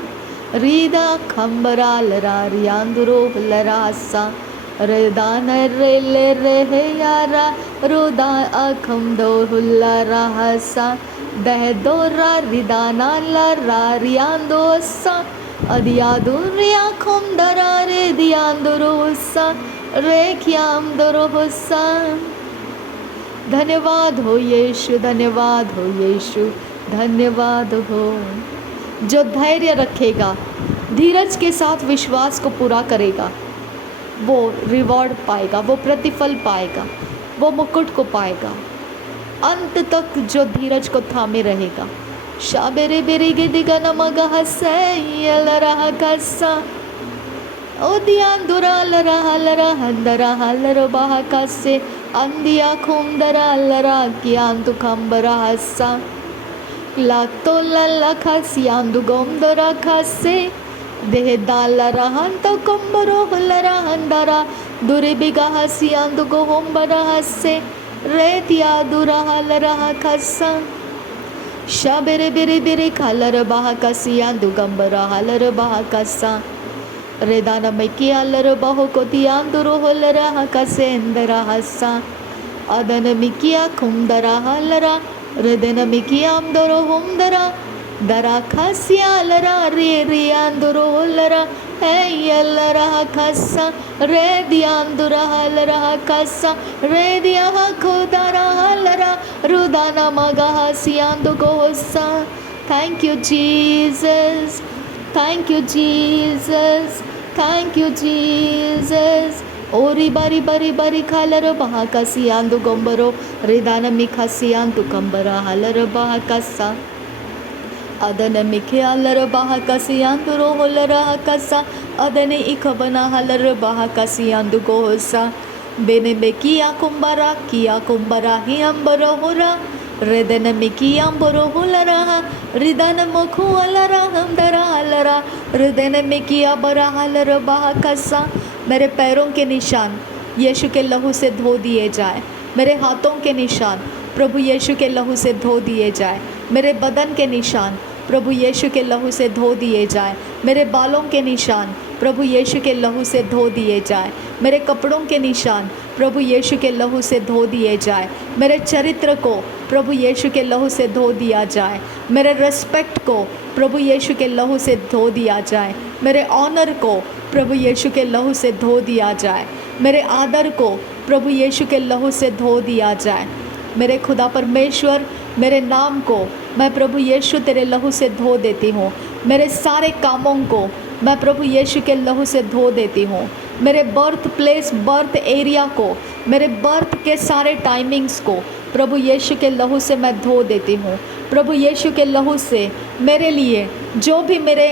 Rida kambara lara rianduro hularasa Redana rele rehe yara Ruda akham do hulla rahasa Dehdora ridana lara riandosa Adiaduria khum darare diandurosa Rekyam dorosa. धन्यवाद हो यीशु, धन्यवाद हो यीशु, धन्यवाद हो. जो धैर्य रखेगा, धीरज के साथ विश्वास को पूरा करेगा, वो रिवॉर्ड पाएगा, वो प्रतिफल पाएगा, वो मुकुट को पाएगा. अंत तक जो धीरज को थामे रहेगा. शाबेरे बेरे गिदिगा नमगा हसैयलरा कसा ओदियांदुरा लरा हलरा हंदरा हलरा बाहा कसे अंदिया खुमदरा लरा कियांतु खंबरा हसा लातो लल्ला खसियांदु गोमदरा खसे देह दालरा हंतो कुंबरो हलरा हंदरा दुरे बिगा हसियांदु गोहंबरा हसे रेतिया दुरा हलरा खसा शाबेरे बेरे बेरे खालर बाहा कसियांदु गंबरा हलर बाहा कसा रेदाना मैकी अलर बाहो को तियांदुरो हलरा कसेंदरा हसा अदन मिकिया खुमदरा हलरा रेदन मिकियाम दरो हुमदरा दरा खसिया लरा रे रियांदुरो हलरा है यलरा खसा रे दियांदुरा हलरा खसा रे दिया खुदरा हलरा रुदाना मगा हसियांदु को हसा. Thank you Jesus, thank you Jesus, thank you Jesus. Ori bari bari bari khalar baha kasiyandu gombaro redana mikhasiyandu kambara halar baha kasa adana mikhalar baha kasiyandu roholar kasa adane ikhabana halar baha kasiyandu gosa bene mekiya kumbara hi ambaro hora redana mikiyam boro holara ridana mokhu alara hamdara alara redana mikiya bara halar baha kasa. मेरे पैरों के निशान यीशु के लहू से धो दिए जाए. मेरे हाथों के निशान प्रभु यीशु के लहू से धो दिए जाए. मेरे बदन के निशान प्रभु यीशु के लहू से धो दिए जाए. मेरे बालों के निशान प्रभु यीशु के लहू से धो दिए जाए. मेरे कपड़ों के निशान प्रभु यीशु के लहू से धो दिए जाए. मेरे चरित्र को प्रभु यीशु के लहू से धो दिया जाए. मेरे रिस्पेक्ट को प्रभु यीशु के लहू से धो दिया जाए. मेरे ऑनर को प्रभु यीशु के लहू से धो दिया जाए. मेरे आदर को प्रभु यीशु के लहू से धो दिया जाए. मेरे खुदा परमेश्वर, मेरे नाम को मैं प्रभु यीशु तेरे लहू से धो देती हूँ। मेरे सारे कामों को मैं प्रभु यीशु के लहू से धो देती हूँ। मेरे बर्थ प्लेस, बर्थ एरिया को, मेरे बर्थ के सारे टाइमिंग्स को प्रभु यीशु के लहू से मैं धो देती हूँ। प्रभु यीशु के लहू से मेरे लिए जो भी मेरे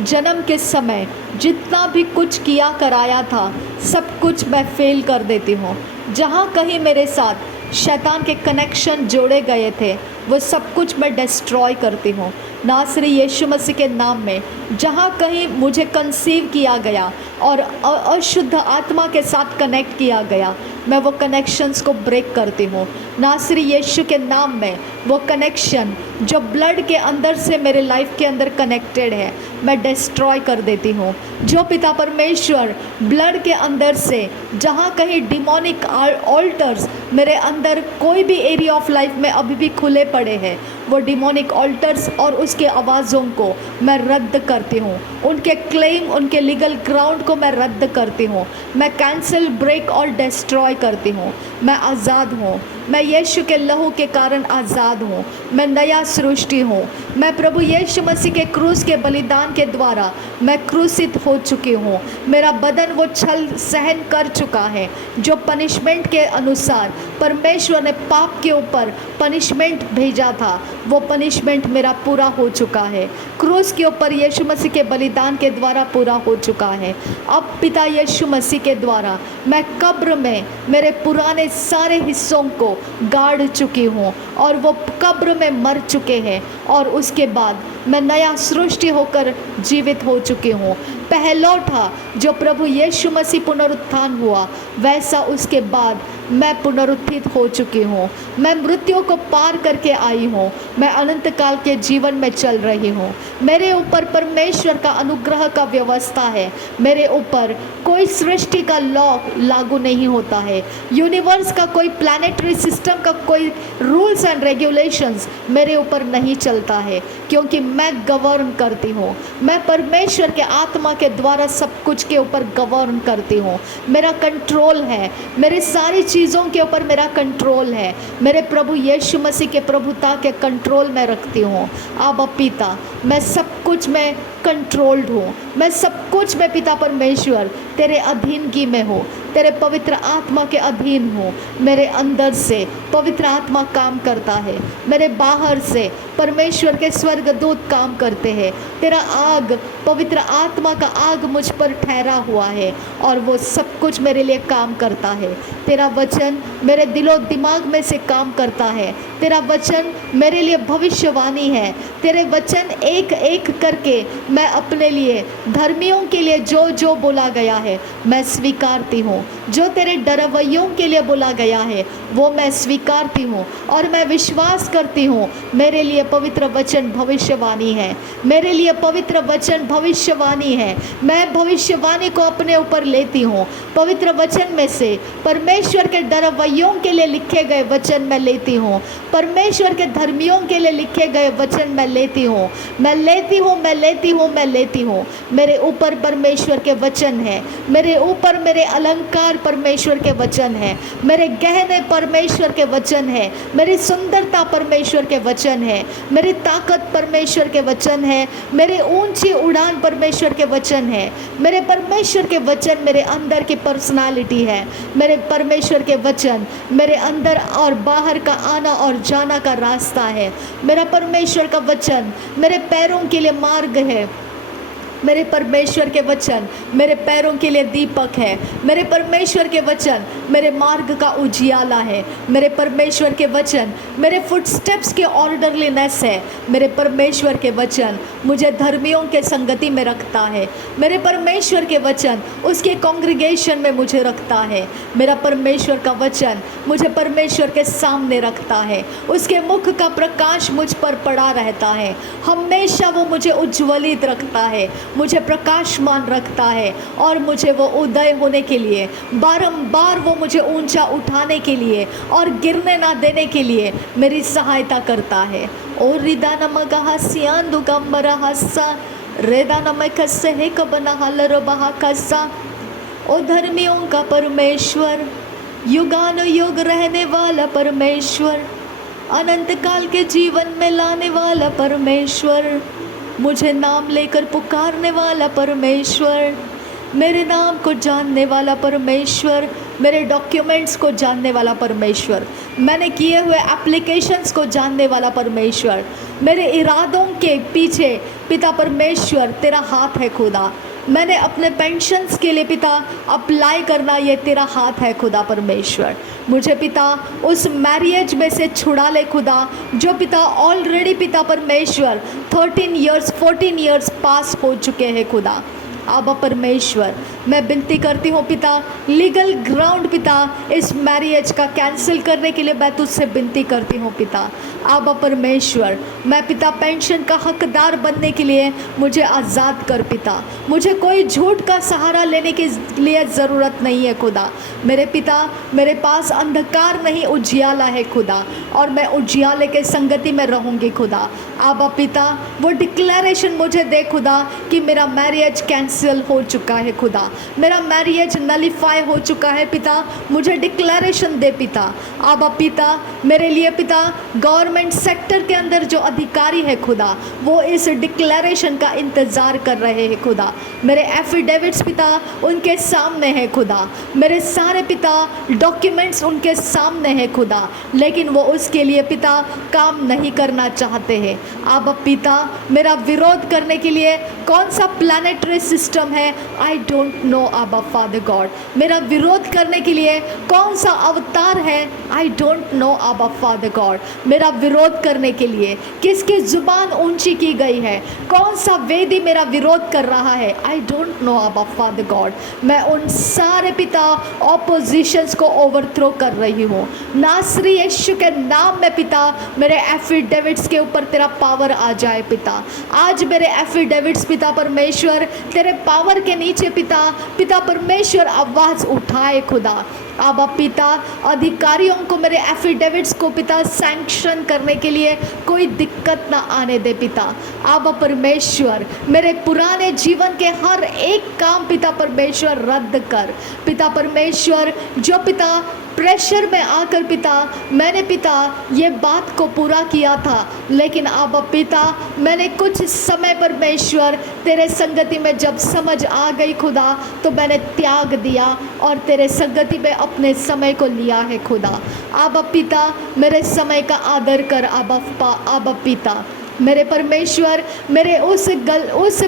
जन्म के समय जितना भी कुछ किया कराया था, सब कुछ मैं फेल कर देती हूँ। जहाँ कहीं मेरे साथ शैतान के कनेक्शन जोड़े गए थे, वो सब कुछ मैं डिस्ट्रॉय करती हूँ नासरी यीशु मसीह के नाम में। जहाँ कहीं मुझे कंसीव किया गया और अशुद्ध आत्मा के साथ कनेक्ट किया गया, मैं वो कनेक्शंस को ब्रेक करती हूँ नासरी यीशु के नाम में। वो कनेक्शन जो ब्लड के अंदर से मेरे लाइफ के अंदर कनेक्टेड है, मैं डिस्ट्रॉय कर देती हूँ। जो पिता परमेश्वर ब्लड के अंदर से जहाँ कहीं डिमोनिक ऑल्टर्स मेरे अंदर कोई भी एरिया ऑफ लाइफ में अभी भी खुले पड़े हैं, वो डिमोनिक ऑल्टर्स और उसके आवाज़ों को मैं रद्द करती हूँ। उनके क्लेम, उनके लीगल ग्राउंड को मैं रद्द करती हूँ। मैं कैंसिल, ब्रेक और डिस्ट्रॉय करती हूँ। मैं आज़ाद हूँ। मैं यीशु के लहू के कारण आज़ाद हूँ। मैं नया सृष्टि हूँ। मैं प्रभु यीशु मसीह के क्रूस के बलिदान के द्वारा मैं क्रूसित हो चुकी हूँ। मेरा बदन वो छल सहन कर चुका है। जो पनिशमेंट के अनुसार परमेश्वर ने पाप के ऊपर पनिशमेंट भेजा था, वो पनिशमेंट मेरा पूरा हो चुका है। क्रूस के ऊपर यीशु मसीह के बलिदान के द्वारा पूरा हो चुका है। अब पिता यीशु मसीह के द्वारा मैं कब्र में मेरे पुराने सारे हिस्सों को गाड़ चुकी हूँ और वो कब्र में मर चुके हैं, और उसके बाद मैं नया सृष्टि होकर जीवित हो चुकी हूँ। पहलौठा जो प्रभु यीशु मसीह पुनरुत्थान हुआ, वैसा उसके बाद मैं पुनरुत्थित हो चुकी हूँ। मैं मृत्यु को पार करके आई हूँ। मैं अनंत काल के जीवन में चल रही हूँ। मेरे ऊपर परमेश्वर का अनुग्रह का व्यवस्था है। मेरे ऊपर कोई सृष्टि का लॉ लागू नहीं होता है। यूनिवर्स का कोई प्लैनेटरी सिस्टम का कोई रूल्स एंड रेगुलेशंस मेरे ऊपर नहीं चलता है, क्योंकि मैं गवर्न करती हूँ। मैं परमेश्वर के आत्मा के द्वारा सब कुछ के ऊपर गवर्न करती हूँ। मेरा कंट्रोल है। मेरी सारी चीज़ों के ऊपर मेरा कंट्रोल है। मेरे प्रभु यीशु मसीह के प्रभुता के कंट्रोल में रखती हूँ। अब पिता, मैं सब कुछ में कंट्रोल्ड हूँ। मैं सब कुछ में पिता परमेश्वर तेरे अधीनगी में हूँ। तेरे पवित्र आत्मा के अधीन हूँ। मेरे अंदर से पवित्र आत्मा काम करता है। मेरे बाहर से परमेश्वर के स्वर्गदूत काम करते हैं। तेरा आग, पवित्र आत्मा का आग मुझ पर ठहरा हुआ है और वो सब कुछ मेरे लिए काम करता है। तेरा वचन मेरे दिलो दिमाग में से काम करता है। तेरा वचन मेरे लिए भविष्यवाणी है। तेरे वचन एक एक करके मैं अपने लिए, धर्मियों के लिए जो जो बोला गया है मैं स्वीकारती हूँ। जो तेरे डरवैयों के लिए बोला गया है वो मैं स्वीकारती हूँ और मैं विश्वास करती हूँ। मेरे लिए पवित्र वचन भविष्यवाणी है। मेरे लिए पवित्र वचन भविष्यवाणी है। मैं भविष्यवाणी को अपने ऊपर लेती हूँ। पवित्र वचन में से परमेश्वर के डरवैयों के लिए लिखे गए वचन मैं लेती हूँ। परमेश्वर के धर्मियों के लिए लिखे गए वचन मैं लेती हूँ। मैं लेती हूँ, मैं लेती हूँ, मैं लेती हूँ। मेरे ऊपर परमेश्वर के वचन है। मेरे ऊपर मेरे अलंकार परमेश्वर के वचन है। मेरे गहने परमेश्वर के वचन है। मेरी सुंदरता परमेश्वर के वचन है। मेरी ताकत परमेश्वर के वचन है। मेरी ऊंची उड़ान परमेश्वर के वचन है। मेरे परमेश्वर के वचन मेरे अंदर की पर्सनालिटी है। मेरे परमेश्वर के वचन मेरे अंदर और बाहर का आना और जाना का रास्ता है। मेरा परमेश्वर का वचन मेरे पैरों के लिए मार्ग है। मेरे परमेश्वर के वचन मेरे पैरों के लिए दीपक है। मेरे परमेश्वर के वचन मेरे मार्ग का उजियाला है। मेरे परमेश्वर के वचन मेरे फुटस्टेप्स के ऑर्डरलीनेस है। मेरे परमेश्वर के वचन मुझे धर्मियों के संगति में रखता है। मेरे परमेश्वर के वचन उसके कॉन्ग्रीगेशन में मुझे रखता है। मेरा परमेश्वर का वचन मुझे परमेश्वर के सामने रखता है। उसके मुख का प्रकाश मुझ पर पड़ा रहता है। हमेशा वो मुझे उज्ज्वलित रखता है, मुझे प्रकाशमान रखता है और मुझे वो उदय होने के लिए, बारंबार वो मुझे ऊंचा उठाने के लिए और गिरने ना देने के लिए मेरी सहायता करता है। ओ रिदा नमगहा सियांदु गंबरा हस्सा रेदा नमक से कबना हलर बहा कस्सा। ओ धर्मियों का परमेश्वर, युगानुयुग रहने वाला परमेश्वर, अनंत काल के जीवन में लाने वाला परमेश्वर, मुझे नाम लेकर पुकारने वाला परमेश्वर, मेरे नाम को जानने वाला परमेश्वर, मेरे डॉक्यूमेंट्स को जानने वाला परमेश्वर, मैंने किए हुए एप्लीकेशंस को जानने वाला परमेश्वर, मेरे इरादों के पीछे पिता परमेश्वर तेरा हाथ है खुदा। मैंने अपने पेंशन्स के लिए पिता अप्लाई करना, ये तेरा हाथ है खुदा परमेश्वर। मुझे पिता उस मैरिज में से छुड़ा ले खुदा, जो पिता ऑलरेडी पिता परमेश्वर 13 इयर्स 14 इयर्स पास हो चुके हैं खुदा। आबा परमेश्वर, मैं विनती करती हूँ पिता, लीगल ग्राउंड पिता इस मैरिज का कैंसिल करने के लिए मैं तुझसे विनती करती हूँ पिता। आबा परमेश्वर, मैं पिता पेंशन का हकदार बनने के लिए मुझे आज़ाद कर पिता। मुझे कोई झूठ का सहारा लेने के लिए ज़रूरत नहीं है खुदा। मेरे पिता, मेरे पास अंधकार नहीं उजियाला है खुदा, और मैं उजियाले के संगति में रहूँगी खुदा। आबा पिता, वो डिक्लेरेशन मुझे दे खुदा कि मेरा मैरिज कैंसिल हो चुका है खुदा, मेरा मैरिज नलीफाई हो चुका है पिता। मुझे डिक्लेरेशन दे पिता। आबा पिता, मेरे लिए पिता गवर्नमेंट सेक्टर के अंदर जो अधिकारी है खुदा, वो इस डिक्लेरेशन का इंतज़ार कर रहे हैं खुदा। मेरे एफिडेविट्स पिता उनके सामने है खुदा, मेरे सारे पिता डॉक्यूमेंट्स उनके सामने है खुदा, लेकिन वो उसके लिए पिता काम नहीं करना चाहते हैं। आबा पिता, मेरा विरोध करने के लिए कौन सा प्लानिटरी सिस्टम है, आई डोंट नो आबा फादर गॉड। मेरा विरोध करने के लिए कौन सा अवतार है, आई डोंट नो आबा फादर गॉड। मेरा विरोध करने के लिए किसकी जुबान ऊंची की गई है, कौन सा वेदी मेरा विरोध कर रहा है, आई डोंट नो आबा फादर गॉड। मैं उन सारे पिता ऑपोजिशंस को ओवरथ्रो कर रही हूँ। नासरी यीशु के नाम में पिता, मेरे एफिडेविट्स के ऊपर तेरा पावर आ जाए पिता। आज मेरे एफिडेविट्स पिता परमेश्वर तेरे पावर के नीचे पिता परमेश्वर आवाज़ उठाए खुदा। आबा पिता, अधिकारियों को मेरे एफिडेविट्स को पिता सैंक्शन करने के लिए कोई दिक्कत ना आने दे पिता। आबा परमेश्वर, मेरे पुराने जीवन के हर एक काम पिता परमेश्वर रद्द कर पिता परमेश्वर। जो पिता प्रेशर में आकर पिता मैंने पिता ये बात को पूरा किया था, लेकिन आबा पिता मैंने कुछ समय परमेश्वर तेरे संगति में जब समझ आ गई खुदा, तो मैंने त्याग दिया और तेरे संगति में अपने समय को लिया है खुदा। आबा पिता, मेरे समय का आदर कर आबा पिता। मेरे परमेश्वर, मेरे उस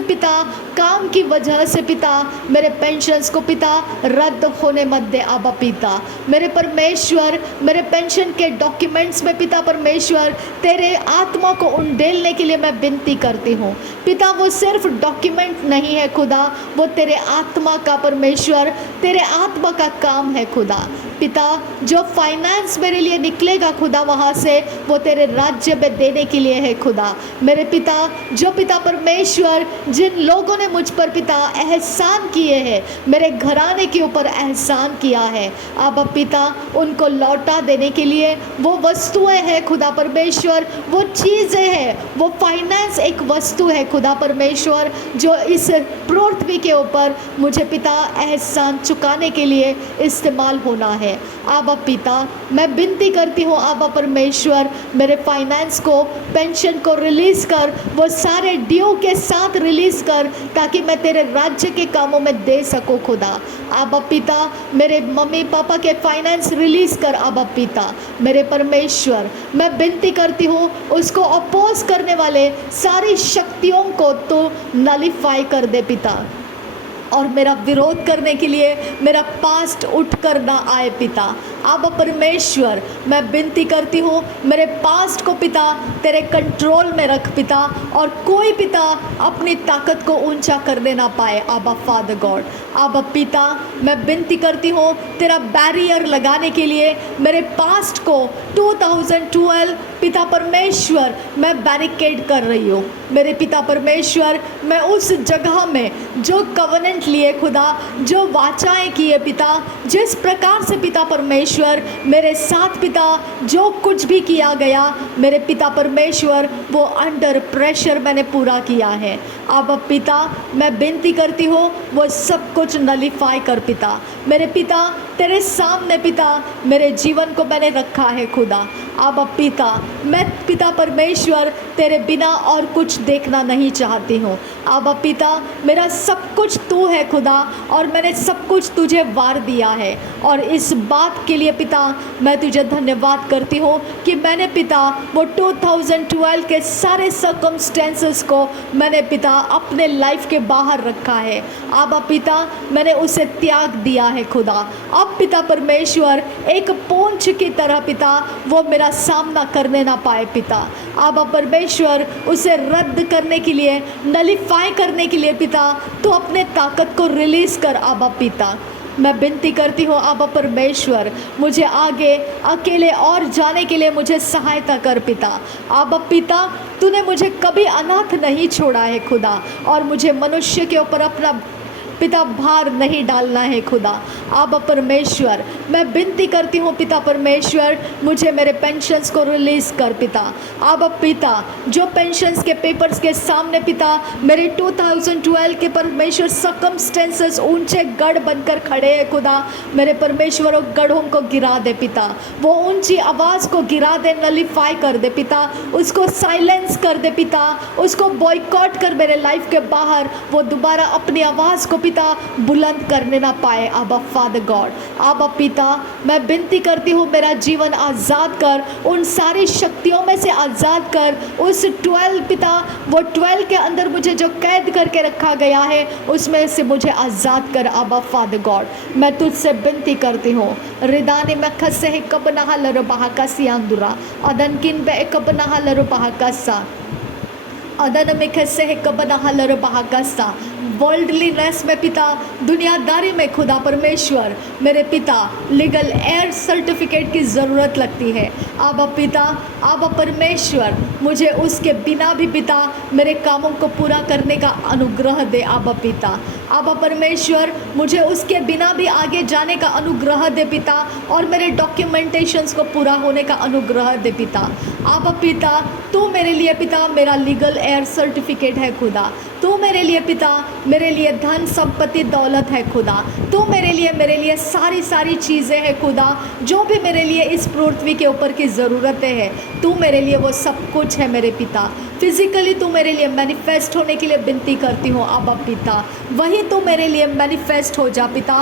पिता काम की वजह से पिता मेरे पेंशन्स को पिता रद्द होने मत दे आबा पिता। मेरे परमेश्वर, मेरे पेंशन के डॉक्यूमेंट्स में पिता परमेश्वर तेरे आत्मा को उंडेलने के लिए मैं विनती करती हूँ पिता। वो सिर्फ डॉक्यूमेंट नहीं है खुदा, वो तेरे आत्मा का परमेश्वर, तेरे आत्मा का काम है खुदा। पिता, जो फाइनेंस मेरे लिए निकलेगा खुदा, वहाँ से वो तेरे राज्य में देने के लिए है खुदा। मेरे पिता, जो पिता परमेश्वर जिन लोगों ने मुझ पर पिता एहसान किए हैं, मेरे घराने के ऊपर एहसान किया है, अब पिता उनको लौटा देने के लिए वो वस्तुएं हैं खुदा परमेश्वर, वो चीज़ें हैं, वो फाइनेंस एक वस्तु है खुदा परमेश्वर, जो इस पृथ्वी के ऊपर मुझे पिता एहसान चुकाने के लिए इस्तेमाल होना है। आबा पिता, मैं विनती करती हूँ आबा परमेश्वर, मेरे फाइनेंस को, पेंशन को रिलीज़ कर, वो सारे ड्यू के साथ रिलीज़ कर, ताकि मैं तेरे राज्य के कामों में दे सकूँ खुदा। आबा पिता, मेरे मम्मी पापा के फाइनेंस रिलीज़ कर आबा पिता। मेरे परमेश्वर, मैं विनती करती हूँ उसको अपोज करने वाले सारी शक्तियों को तो नलीफाई कर दे पिता, और मेरा विरोध करने के लिए मेरा पास्ट उठ कर ना आए पिता। आबा परमेश्वर, मैं विनती करती हूँ मेरे पास्ट को पिता तेरे कंट्रोल में रख पिता, और कोई पिता अपनी ताकत को ऊंचा करने ना पाए आबा फादर गॉड। आबा पिता, मैं विनती करती हूँ तेरा बैरियर लगाने के लिए मेरे पास्ट को 2012 पिता परमेश्वर मैं बैरिकेड कर रही हूँ। मेरे पिता परमेश्वर, मैं उस जगह में जो कवनेंट लिए खुदा, जो वाचाएं किए पिता, जिस प्रकार से पिता परमेश्वर परमेश्वर मेरे साथ पिता जो कुछ भी किया गया मेरे पिता परमेश्वर वो अंडर प्रेशर मैंने पूरा किया है। अब पिता मैं विनती करती हूँ वो सब कुछ नलीफाई कर पिता। मेरे पिता तेरे सामने पिता मेरे जीवन को मैंने रखा है खुदा। अब पिता मैं पिता परमेश्वर तेरे बिना और कुछ देखना नहीं चाहती हूँ। अब पिता मेरा सब कुछ तू है खुदा और मैंने सब कुछ तुझे वार दिया है। और इस बात के लिए पिता मैं तुझे धन्यवाद करती हूँ कि मैंने पिता वो 2012 के सारे सर्कमस्टेंसेस को मैंने पिता अपने लाइफ के बाहर रखा है। अब पिता मैंने उसे त्याग दिया है खुदा। अब पिता परमेश्वर एक पूंछ की तरह पिता वो मेरा सामना करने ना पाए पिता। अब परमेश्वर उसे रद्द करने के लिए नलीफाई करने के लिए पिता तो अपने ताकत को रिलीज कर। अब पिता मैं विनती करती हूँ अब परमेश्वर मुझे आगे अकेले और जाने के लिए मुझे सहायता कर पिता। अब पिता तूने मुझे कभी अनाथ नहीं छोड़ा है खुदा और मुझे मनुष्य के ऊपर अपना पिता भार नहीं डालना है खुदा। अब परमेश्वर मैं विनती करती हूँ पिता परमेश्वर मुझे मेरे पेंशन्स को रिलीज़ कर पिता। अब पिता जो पेंशन्स के पेपर्स के सामने पिता मेरे 2012 के परमेश्वर सर्कमस्टेंसेस ऊंचे गढ़ बनकर खड़े हैं खुदा। मेरे परमेश्वर वो गढ़ों को गिरा दे पिता। वो ऊंची आवाज़ को गिरा दे नलीफाई कर दे पिता। उसको साइलेंस कर दे पिता। उसको बॉयकॉट कर मेरे लाइफ के बाहर वो दोबारा अपनी आवाज़ को पिता बुलंद करने ना पाए। अब फादर गॉड अब पिता मैं विनती करती हूँ मेरा जीवन आज़ाद कर उन सारी शक्तियों में से आज़ाद कर। उस 12 पिता वो 12 के अंदर मुझे जो कैद करके रखा गया है उसमें से मुझे आज़ाद कर। अब फादर गॉड मैं तुझसे विनती करती हूँ रिदानी में खसे कब नहा लरो बहा का सियांदुरा अदन किन बे कब नहा लरो बहा का सा अदन में खसे कब नहा लरो बहा का सा वर्ल्डलीनेस में पिता दुनियादारी में खुदा परमेश्वर मेरे पिता लीगल एयर सर्टिफिकेट की ज़रूरत लगती है। अब पिता अब परमेश्वर मुझे उसके बिना भी पिता मेरे कामों को पूरा करने का अनुग्रह दे। अब पिता अब परमेश्वर मुझे उसके बिना भी आगे जाने का अनुग्रह दे पिता और मेरे डॉक्यूमेंटेशंस को पूरा होने का अनुग्रह दे पिता। अब पिता तू मेरे लिए पिता मेरा लीगल एयर सर्टिफिकेट है खुदा। तू मेरे लिए पिता मेरे लिए धन संपत्ति दौलत है खुदा। तू मेरे लिए सारी चीज़ें हैं खुदा जो भी मेरे लिए इस पृथ्वी के ऊपर की ज़रूरतें हैं तू मेरे लिए वो सब कुछ है मेरे पिता। फिजिकली तू मेरे लिए मैनिफेस्ट होने के लिए विनती करती हूँ। अब पिता वही तू मेरे लिए मैनिफेस्ट हो जा पिता।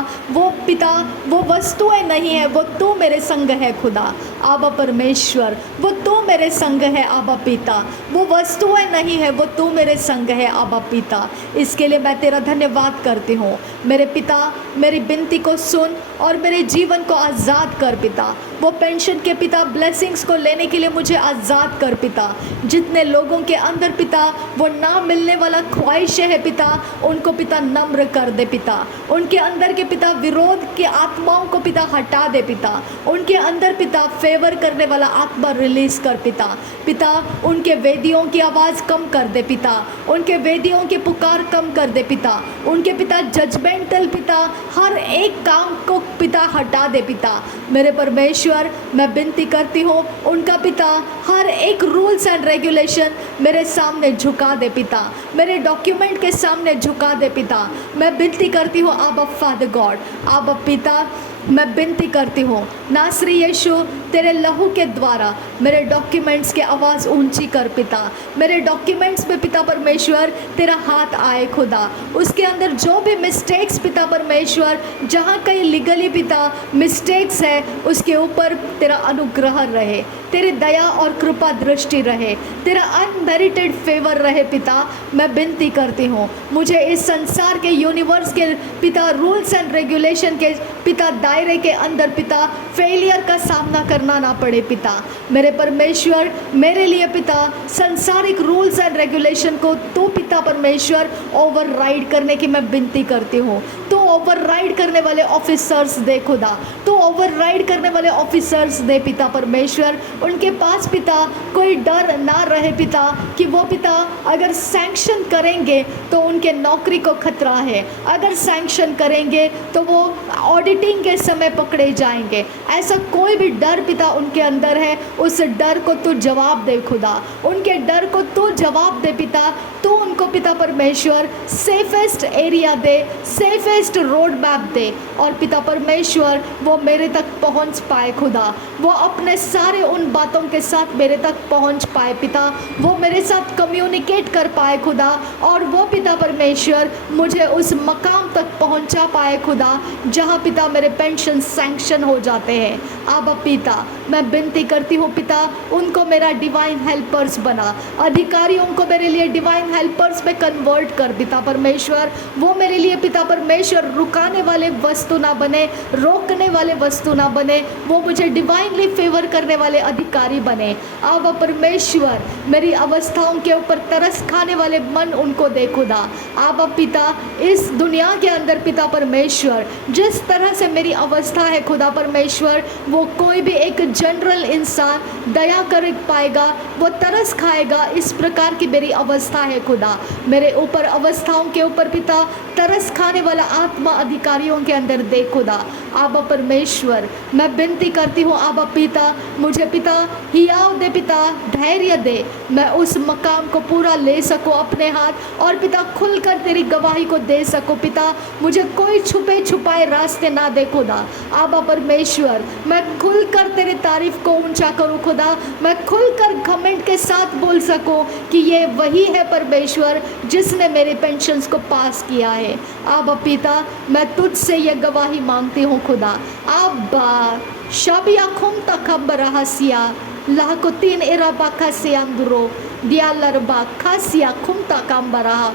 वो वस्तुएं नहीं है वो तू मेरे संग है खुदा। अब परमेश्वर वो तू मेरे संग है। अब पिता वो वस्तुएं नहीं है वो तू मेरे संग है। अब पिता इसके लिए मैं तेरा धन्यवाद करती हूँ। मेरे पिता मेरी विनती को सुन और मेरे जीवन को आज़ाद कर पिता। वो पेंशन के पिता ब्लेसिंग्स को लेने के लिए मुझे आज़ाद कर पिता। जितने लोगों के अंदर पिता वो ना मिलने वाला ख्वाहिश है पिता उनको पिता नम्र कर दे पिता। उनके अंदर के पिता विरोध की आत्माओं को पिता हटा दे पिता। उनके अंदर पिता फेवर करने वाला आत्मा रिलीज़ कर पिता। पिता उनके वेदियों की आवाज़ कम कर दे पिता। उनके वेदियों की पुकार कम कर दे पिता। उनके पिता जजमेंटल पिता हर एक काम को पिता हटा दे पिता। मेरे परमेश्वर मैं विनती करती हूँ उनका पिता हर एक रूल्स एंड रेगुलेशन मेरे सामने झुका दे पिता। मेरे डॉक्यूमेंट के सामने झुका दे पिता। मैं विनती करती हूँ अब फादर गॉड अब पिता मैं विनती करती हूँ नासरी यीशु तेरे लहू के द्वारा मेरे डॉक्यूमेंट्स की आवाज़ ऊंची कर पिता। मेरे डॉक्यूमेंट्स में पिता परमेश्वर तेरा हाथ आए खुदा। उसके अंदर जो भी मिस्टेक्स पिता परमेश्वर जहाँ कहीं लीगली पिता मिस्टेक्स है उसके ऊपर तेरा अनुग्रह रहे। तेरी दया और कृपा दृष्टि रहे। तेरा अनमेरिटेड फेवर रहे पिता। मैं विनती करती हूँ मुझे इस संसार के यूनिवर्स के पिता रूल्स एंड रेगुलेशन के पिता दायरे के अंदर पिता फेलियर का सामना करना ना पड़े पिता। मेरे परमेश्वर मेरे लिए पिता संसारिक रूल्स एंड रेगुलेशन को तो पिता परमेश्वर ओवरराइड करने की मैं विनती करती हूँ। तो ओवरराइड करने वाले ऑफिसर्स दे खुदा। तो ओवरराइड करने वाले ऑफिसर्स दे पिता परमेश्वर उनके पास पिता कोई डर ना रहे पिता कि वो पिता अगर सैंक्शन करेंगे तो उनके नौकरी को खतरा है, अगर सैंक्शन करेंगे तो वो ऑडिटिंग के समय पकड़े जाएंगे। ऐसा कोई भी डर पिता उनके अंदर है, उस डर को तू जवाब दे खुदा, उनके डर को तू जवाब दे पिता। तू उनको पिता परमेश्वर सेफेस्ट एरिया दे, सेफेस्ट रोड मैप दे, और पिता परमेश्वर वो मेरे तक पहुंच पाए खुदा, वो अपने सारे उन बातों के साथ मेरे तक पहुंच पाए पिता, वो मेरे साथ कम्युनिकेट कर पाए खुदा, और वो पिता परमेश्वर मुझे उस मकाम तक पहुंचा पाए खुदा जहां पिता मेरे पेंशन सैंक्शन हो जाते हैं। अब पिता मैं विनती करती हूँ पिता, उनको मेरा डिवाइन हेल्पर्स बना, अधिकारियों को मेरे लिए डिवाइन हेल्पर्स में कन्वर्ट कर पिता परमेश्वर। वो मेरे लिए पिता परमेश्वर रुकाने वाले वस्तु ना बने, रोकने वाले वस्तु ना बने, वो मुझे डिवाइनली फेवर करने वाले अधिकारी बने। अब परमेश्वर मेरी अवस्थाओं के ऊपर तरस खाने वाले मन उनको दे खुदा। अब पिता इस दुनिया के अंदर पिता परमेश्वर जिस तरह से मेरी अवस्था है खुदा परमेश्वर, वो कोई भी एक जनरल इंसान दया कर पाएगा, वो तरस खाएगा, इस प्रकार की मेरी अवस्था है खुदा। मेरे ऊपर अवस्थाओं के ऊपर पिता तरस खाने वाला आत्मा अधिकारियों के अंदर दे खुदा। आबा परमेश्वर मैं विनती करती हूँ आबा पिता, मुझे पिता हियाव दे पिता, धैर्य दे, मैं उस मकाम को पूरा ले सकूँ अपने हाथ, और पिता खुलकर तेरी गवाही को दे सकूँ पिता। मुझे कोई छुपे छुपाए रास्ते ना दे खुदा। आबा परमेश्वर मैं खुलकर तेरे तारीफ को ऊंचा करूँ खुदा, मैं खुलकर घमंड के साथ बोल सकूँ कि ये वही है परमेश्वर जिसने मेरे पेंशन्स को पास किया है। आबा पिता मैं तुझसे ये गवाही मांगती हूँ खुदा। आबा शबिया खुम तकब रहसिया लाको तीन एरा बाखासिया अंदरो दियालर बाखासिया खुम तकब रहा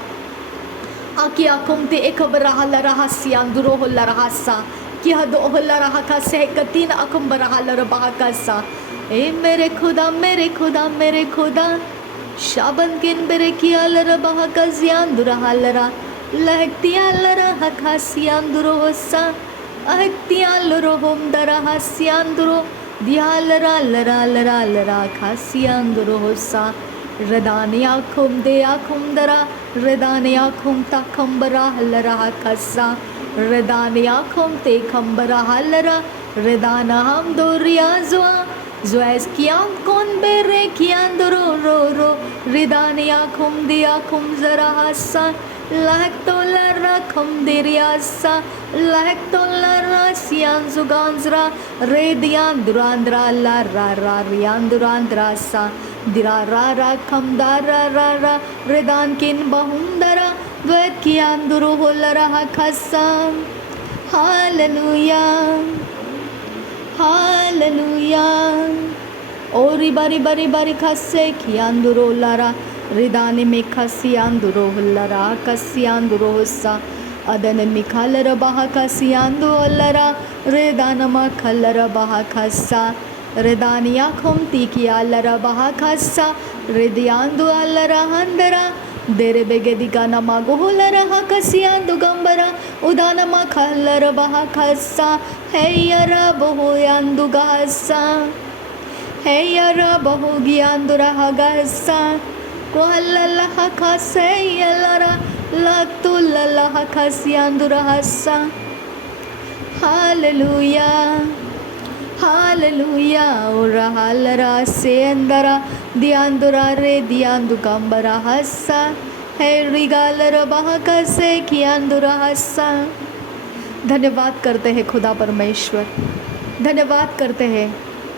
आकिया खुमते एक बरहा लरहसिया अंदरो हो लरहसा कि हद ओह लरहा का से कतीन अकम बरहा लरबा का। ए मेरे खुदा मेरे खुदा मेरे खुदा शाबन किन बेरे किया लरबा का जियान दुरहा लरा लहतिया लरहा खासिया अंदरो होसा अहतिया लरो होम दरहा सियांदरो दिया लरा लरा लरा लरा खासिया अंदरो होसा रदानिया खुम दया खुम दरा रदानिया खुम ता खम्बरा लरा कसा रदानिया खुम ते खम्बरा लरा रदाना हम दो रियाज़वा ज़्वैस कियाम कौन बेरे कियान दो रो रो रदानिया खुम दिया खुम ज़रा हसा लहक तो लरा खुम दिरियासा लहक तो लरा सियान जुगांजरा रे दियान दुरांद्रा लरा रा रियान दुरांद्रा सा दिरा रा रा खम दारा रा रा रेदान किन बहुंदरा द्वैत कियान दुरो हो लरा खसा। हालेलुया हालेलुया ओरी बारी बारी बारी खसे कियान दुरो लरा रिदाने में खसियान दुरो लरा कसियान दुरो होसा अदन मिखालर बाहा खसियान दो लरा रेदानमा खलर बाहा खसा रेदानिया खुमती किया लरा बाहा खसा रेदियान दो लरा हंदरा देरे बेगेदी का नमा गोह लरा कसियान दो गंबरा उदानमा खलर बाहा खसा है यरा बहु यान दो गहसा है यरा बहु ज्ञान दो रहा गहसा कोहल्ला खासे यलरा लतु लल्ला खासियान दो रहसा। हालेलुया हालेलुया और हालरा से अंदरा दियान दुरा रे दियान दुकांबरा हसा है रिगालर बहा से कियान दुरा हसा। धन्यवाद करते हैं खुदा परमेश्वर, धन्यवाद करते हैं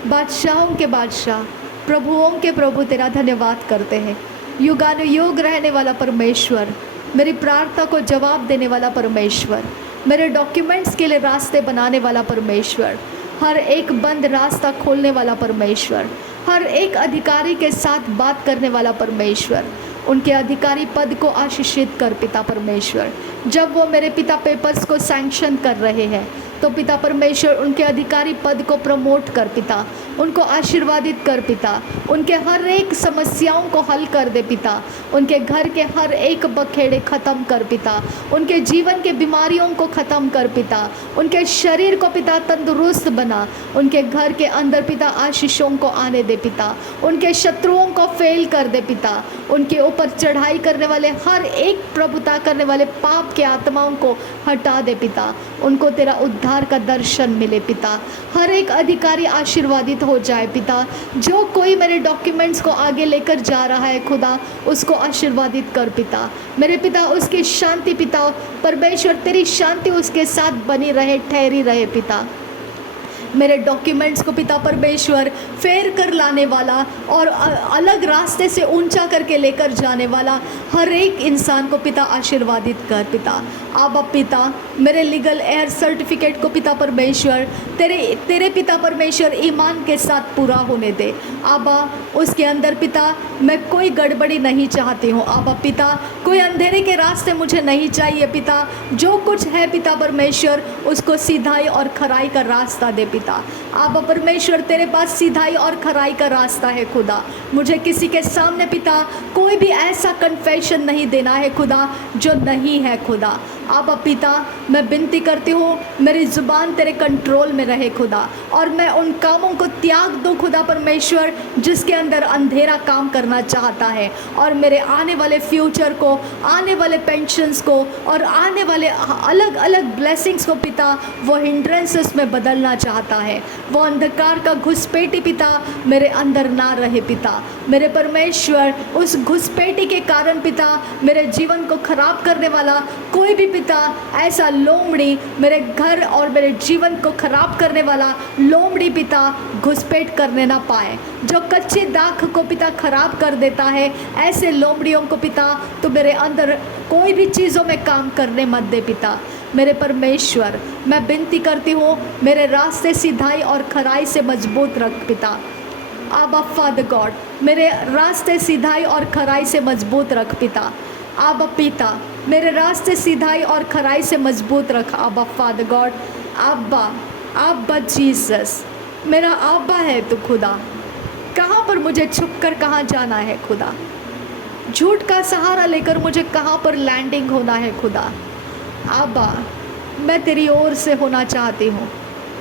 बादशाहों के बादशाह, प्रभुओं के प्रभु, तेरा धन्यवाद करते हैं। युगानुयुग रहने वाला परमेश्वर, मेरी प्रार्थना को जवाब देने वाला परमेश्वर, मेरे डॉक्यूमेंट्स के लिए रास्ते बनाने वाला परमेश्वर, हर एक बंद रास्ता खोलने वाला परमेश्वर, हर एक अधिकारी के साथ बात करने वाला परमेश्वर, उनके अधिकारी पद को आशीषित कर पिता परमेश्वर। जब वो मेरे पिता पेपर्स को सैंक्शन कर रहे हैं तो पिता परमेश्वर उनके अधिकारी पद को प्रमोट कर पिता, उनको आशीर्वादित कर पिता, उनके हर एक समस्याओं को हल कर दे पिता, उनके घर के हर एक बखेड़े ख़त्म कर पिता, उनके जीवन के बीमारियों को ख़त्म कर पिता, उनके शरीर को पिता तंदुरुस्त बना, उनके घर के अंदर पिता आशीषों को आने दे पिता, उनके शत्रुओं को फेल कर दे पिता, उनके ऊपर चढ़ाई करने वाले हर एक प्रभुता करने वाले पाप के आत्माओं को हटा दे पिता, उनको तेरा उद्धार का दर्शन मिले पिता, हर एक अधिकारी आशीर्वादित हो जाए पिता, जो कोई मेरे डॉक्यूमेंट्स को आगे लेकर जा रहा है खुदा उसको आशीर्वादित कर पिता, मेरे पिता उसकी शांति पिता परमेश्वर तेरी शांति उसके साथ बनी रहे, ठहरी रहे पिता, मेरे डॉक्यूमेंट्स को पिता परमेश्वर फेर कर लाने वाला और अलग रास्ते से ऊंचा करके लेकर जाने वाला हर एक इंसान को पिता आशीर्वादित कर पिता। आबा पिता मेरे लीगल एयर सर्टिफिकेट को पिता परमेश्वर तेरे पिता परमेश्वर ईमान के साथ पूरा होने दे। आबा उसके अंदर पिता मैं कोई गड़बड़ी नहीं चाहती हूँ। आबा पिता कोई अंधेरे के रास्ते मुझे नहीं चाहिए पिता, जो कुछ है पिता परमेश्वर उसको सीधाई और खराई का रास्ता दे पिता। आबा परमेश्वर तेरे पास सीधाई और खराई का रास्ता है खुदा, मुझे किसी के सामने पिता कोई भी ऐसा कन्फेशन नहीं देना है खुदा जो नहीं है खुदा। आबा पिता मैं विनती करती हूँ मेरी ज़ुबान तेरे कंट्रोल में रहे खुदा, और मैं उन कामों को त्याग दूँ खुदा परमेश्वर जिसके अंदर अंधेरा काम करना चाहता है, और मेरे आने वाले फ्यूचर को, आने वाले पेंशन्स को और आने वाले अलग अलग ब्लेसिंग्स को पिता वो हिंड्रेंसेस में बदलना चाहता है। वो अंधकार का घुसपैठी पिता मेरे अंदर ना रहे पिता, मेरे परमेश्वर उस घुसपैठी के कारण पिता मेरे जीवन को खराब करने वाला कोई भी पिता ऐसा लोमड़ी मेरे घर और मेरे जीवन को खराब करने वाला लोमड़ी पिता घुसपैठ करने ना पाए, जो कच्चे दाख को पिता खराब कर देता है ऐसे लोमड़ियों को पिता तो मेरे अंदर कोई भी चीज़ों में काम करने मत दे पिता। मेरे परमेश्वर मैं विनती करती हूँ मेरे रास्ते सीधाई और खराई से मजबूत रख पिता। आबा फादर गॉड मेरे रास्ते सीधाई और खराई से मजबूत रख पिता। आबा पिता मेरे रास्ते सीधाई और खराई से मजबूत रख। आबा फादर गॉड, आबा जीसस मेरा आबा है तू खुदा, कहाँ पर मुझे छुप कर कहाँ जाना है खुदा, झूठ का सहारा लेकर मुझे कहाँ पर लैंडिंग होना है खुदा। आबा मैं तेरी ओर से होना चाहती हूँ,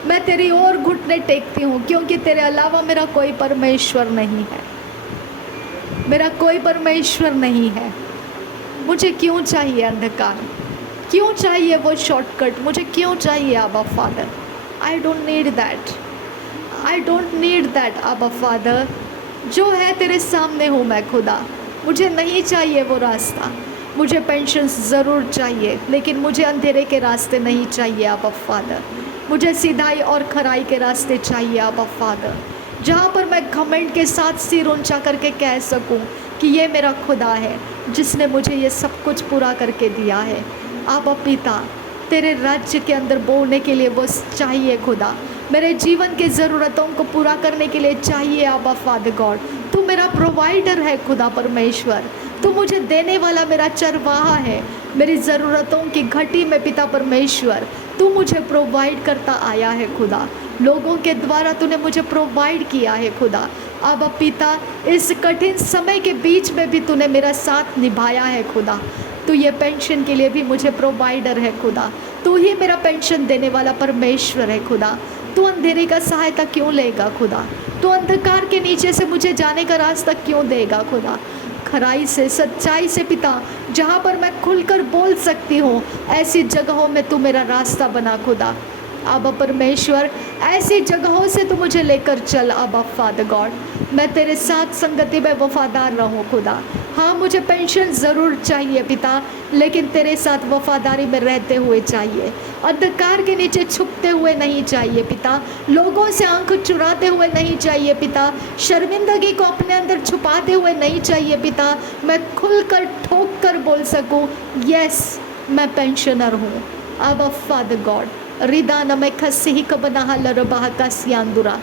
मैं तेरी ओर घुटने टेकती हूँ, क्योंकि तेरे अलावा मेरा कोई परमेश्वर नहीं है, मेरा कोई परमेश्वर नहीं है। मुझे क्यों चाहिए अंधकार, क्यों चाहिए वो शॉर्टकट, मुझे क्यों चाहिए आबा father. I don't need that, I don't need that आबा फादर। जो है तेरे सामने हूँ मैं खुदा, मुझे नहीं चाहिए वो रास्ता। मुझे पेंशन ज़रूर चाहिए लेकिन मुझे अंधेरे के रास्ते नहीं चाहिए आबा फादर, मुझे सीधाई और खराई के रास्ते चाहिए आबा फादर, जहाँ पर मैं घमंड के साथ सिर ऊंचा करके कह सकूँ कि ये मेरा खुदा है जिसने मुझे ये सब कुछ पूरा करके दिया है। आबा पिता तेरे राज्य के अंदर बोलने के लिए वो चाहिए खुदा, मेरे जीवन की ज़रूरतों को पूरा करने के लिए चाहिए आबा फादर गॉड। तू मेरा प्रोवाइडर है खुदा परमेश्वर, तू मुझे देने वाला मेरा चरवाहा है, मेरी ज़रूरतों की घटी में पिता परमेश्वर तू मुझे प्रोवाइड करता आया है खुदा, लोगों के द्वारा तूने मुझे प्रोवाइड किया है खुदा। आबा पिता इस कठिन समय के बीच में भी तूने मेरा साथ निभाया है खुदा। तू ये पेंशन के लिए भी मुझे प्रोवाइडर है खुदा, तू ही मेरा पेंशन देने वाला परमेश्वर है खुदा। तू अंधेरे का सहायता क्यों लेगा खुदा, तू अंधकार के नीचे से मुझे जाने का रास्ता क्यों देगा खुदा। खराई से, सच्चाई से पिता जहाँ पर मैं खुलकर बोल सकती हूँ ऐसी जगहों में तू मेरा रास्ता बना खुदा। आबा परमेश्वर ऐसी जगहों से तू मुझे लेकर चल आबा फादर गॉड, मैं तेरे साथ संगति में वफादार रहूँ खुदा। हाँ मुझे पेंशन ज़रूर चाहिए पिता, लेकिन तेरे साथ वफादारी में रहते हुए चाहिए, अंधकार के नीचे छुपते हुए नहीं चाहिए पिता, लोगों से आंख चुराते हुए नहीं चाहिए पिता, शर्मिंदगी को अपने अंदर छुपाते हुए नहीं चाहिए पिता। मैं खुलकर ठोक कर बोल सकूँ यस मैं पेंशनर हूँ आबा फादर गॉड। रिदान में खसी कबना लरबाह का सियांदुरा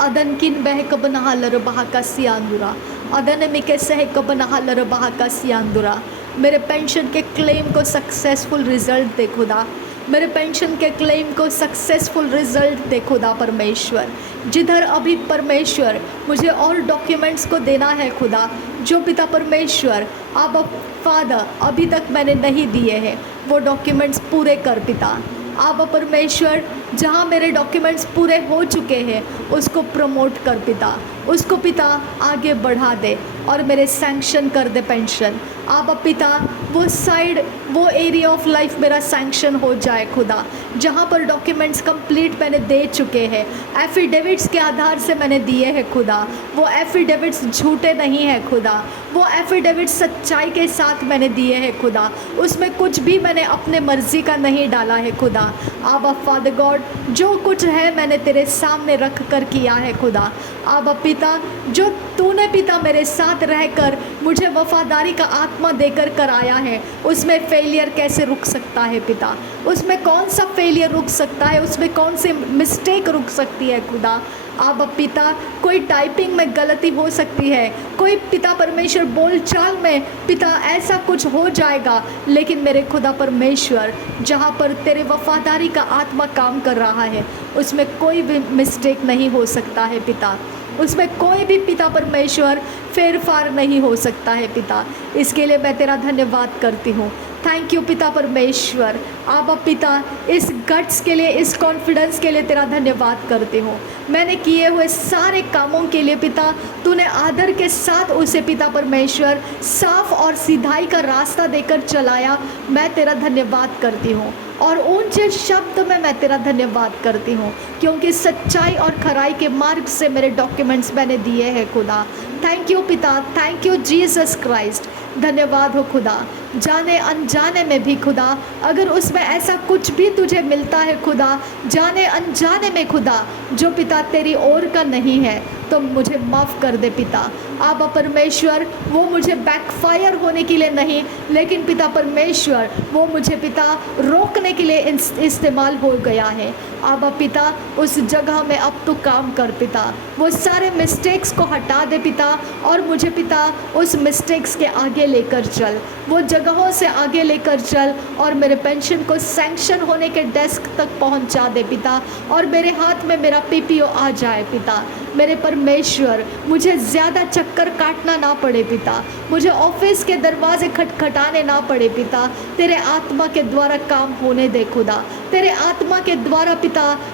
अदन किन बह कबना लरबाह का सियांदुरा अदन में के सह कबना लरबाह का सियांदुरा। मेरे पेंशन के क्लेम को सक्सेसफुल रिजल्ट दे खुदा, मेरे पेंशन के क्लेम को सक्सेसफुल रिजल्ट दे खुदा परमेश्वर। जिधर अभी परमेश्वर मुझे और डॉक्यूमेंट्स को देना है खुदा, जो पिता परमेश्वर अब फादर अभी तक मैंने नहीं दिए हैं, वो डॉक्यूमेंट्स पूरे कर पिता। आप परमेश्वर जहाँ मेरे डॉक्यूमेंट्स पूरे हो चुके हैं उसको प्रमोट कर पिता, उसको पिता आगे बढ़ा दे और मेरे सैंक्शन कर दे पेंशन। आप पिता वो साइड, वो एरिया ऑफ लाइफ मेरा सैंक्शन हो जाए खुदा, जहाँ पर डॉक्यूमेंट्स कंप्लीट मैंने दे चुके हैं, एफिडेविट्स के आधार से मैंने दिए हैं खुदा, वो एफिडेविट्स झूठे नहीं हैं खुदा, वो एफिडेविट्स सच्चाई के साथ मैंने दिए हैं खुदा, उसमें कुछ भी मैंने अपने मर्जी का नहीं डाला है खुदा। आबा फादर गॉड, जो कुछ है मैंने तेरे सामने रख कर किया है खुदा। आबा पिता, जो तूने पिता मेरे साथ रहकर मुझे वफादारी का आत्मा देकर कराया है, उसमें फेलियर कैसे रुक सकता है पिता? उसमें कौन सा फेलियर रुक सकता है? उसमें कौन सी मिस्टेक रुक सकती है खुदा? अब पिता, कोई टाइपिंग में गलती हो सकती है, कोई पिता परमेश्वर बोलचाल में पिता ऐसा कुछ हो जाएगा, लेकिन मेरे खुदा परमेश्वर जहाँ पर तेरे वफादारी का आत्मा काम कर रहा है उसमें कोई भी मिस्टेक नहीं हो सकता है पिता, उसमें कोई भी पिता परमेश्वर फेरफार नहीं हो सकता है पिता। इसके लिए मैं तेरा धन्यवाद करती हूँ। थैंक यू पिता परमेश्वर। आबा पिता, इस गट्स के लिए, इस कॉन्फिडेंस के लिए तेरा धन्यवाद करती हूँ। मैंने किए हुए सारे कामों के लिए पिता, तूने आदर के साथ उसे पिता परमेश्वर साफ और सीधाई का रास्ता देकर चलाया। मैं तेरा धन्यवाद करती हूँ और ऊंचे शब्द में मैं तेरा धन्यवाद करती हूँ, क्योंकि सच्चाई और खराई के मार्ग से मेरे डॉक्यूमेंट्स मैंने दिए हैं खुदा। थैंक यू पिता, थैंक यू जीसस क्राइस्ट। धन्यवाद हो खुदा। जाने अनजाने में भी खुदा, अगर उसमें ऐसा कुछ भी तुझे मिलता है खुदा, जाने अनजाने में खुदा, जो पिता तेरी ओर का नहीं है, तो मुझे माफ़ कर दे पिता। आबा परमेश्वर, वो मुझे बैकफायर होने के लिए नहीं, लेकिन पिता परमेश्वर वो मुझे पिता रोकने के लिए इस्तेमाल हो गया है। आबा पिता, उस जगह में अब तो काम कर पिता, वो सारे मिस्टेक्स को हटा दे पिता, और मुझे पिता उस मिस्टेक्स के आगे लेकर चल, वो जगहों से आगे लेकर चल, और मेरे पेंशन को सैंक्शन होने के डेस्क तक पहुंचा दे पिता, और मेरे हाथ में मेरा पीपीओ आ जाए पिता। मेरे परमेश्वर, मुझे ज़्यादा चक्कर काटना ना पड़े पिता, मुझे ऑफिस के दरवाजे खटखटाने ना पड़े पिता। तेरे आत्मा के द्वारा काम होने दे खुदा, तेरे आत्मा के द्वारा पिता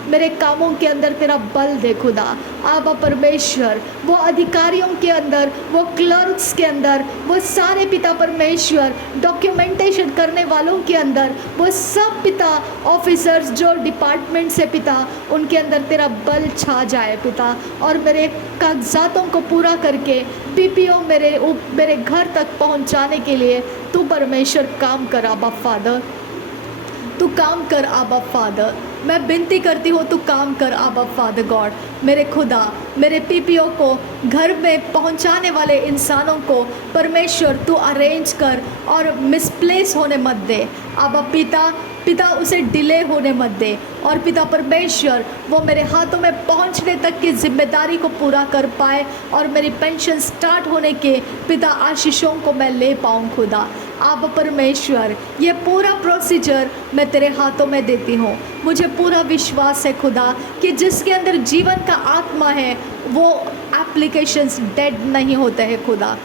मेरे कामों के अंदर तेरा बल दे खुदा। आबा परमेश्वर, वो अधिकारियों के अंदर, वो क्लर्क्स के अंदर, वो सारे पिता परमेश्वर डॉक्यूमेंटेशन करने वालों के अंदर, वो सब पिता ऑफिसर्स जो डिपार्टमेंट से पिता, उनके अंदर तेरा बल छा जाए पिता, और मेरे कागजातों को पूरा करके पीपीओ मेरे घर तक पहुंचाने के लिए तू परमेश्वर काम कर। आबा फादर, तू काम कर। आबा फादर, मैं विनती करती हूँ, तू काम कर। आबा फादर गॉड, मेरे खुदा, मेरे पीपीओ को घर में पहुँचाने वाले इंसानों को परमेश्वर तू अरेंज कर और मिसप्लेस होने मत दे। आबा पिता उसे डिले होने मत दे, और पिता परमेश्वर वो मेरे हाथों में पहुंचने तक की जिम्मेदारी को पूरा कर पाए, और मेरी पेंशन स्टार्ट होने के पिता आशीषों को मैं ले पाऊँ खुदा। आप परमेश्वर, ये पूरा प्रोसीजर मैं तेरे हाथों में देती हूँ। मुझे पूरा विश्वास है खुदा कि जिसके अंदर जीवन का आत्मा है वो एप्लीकेशंस डेड नहीं होते हैं खुदा।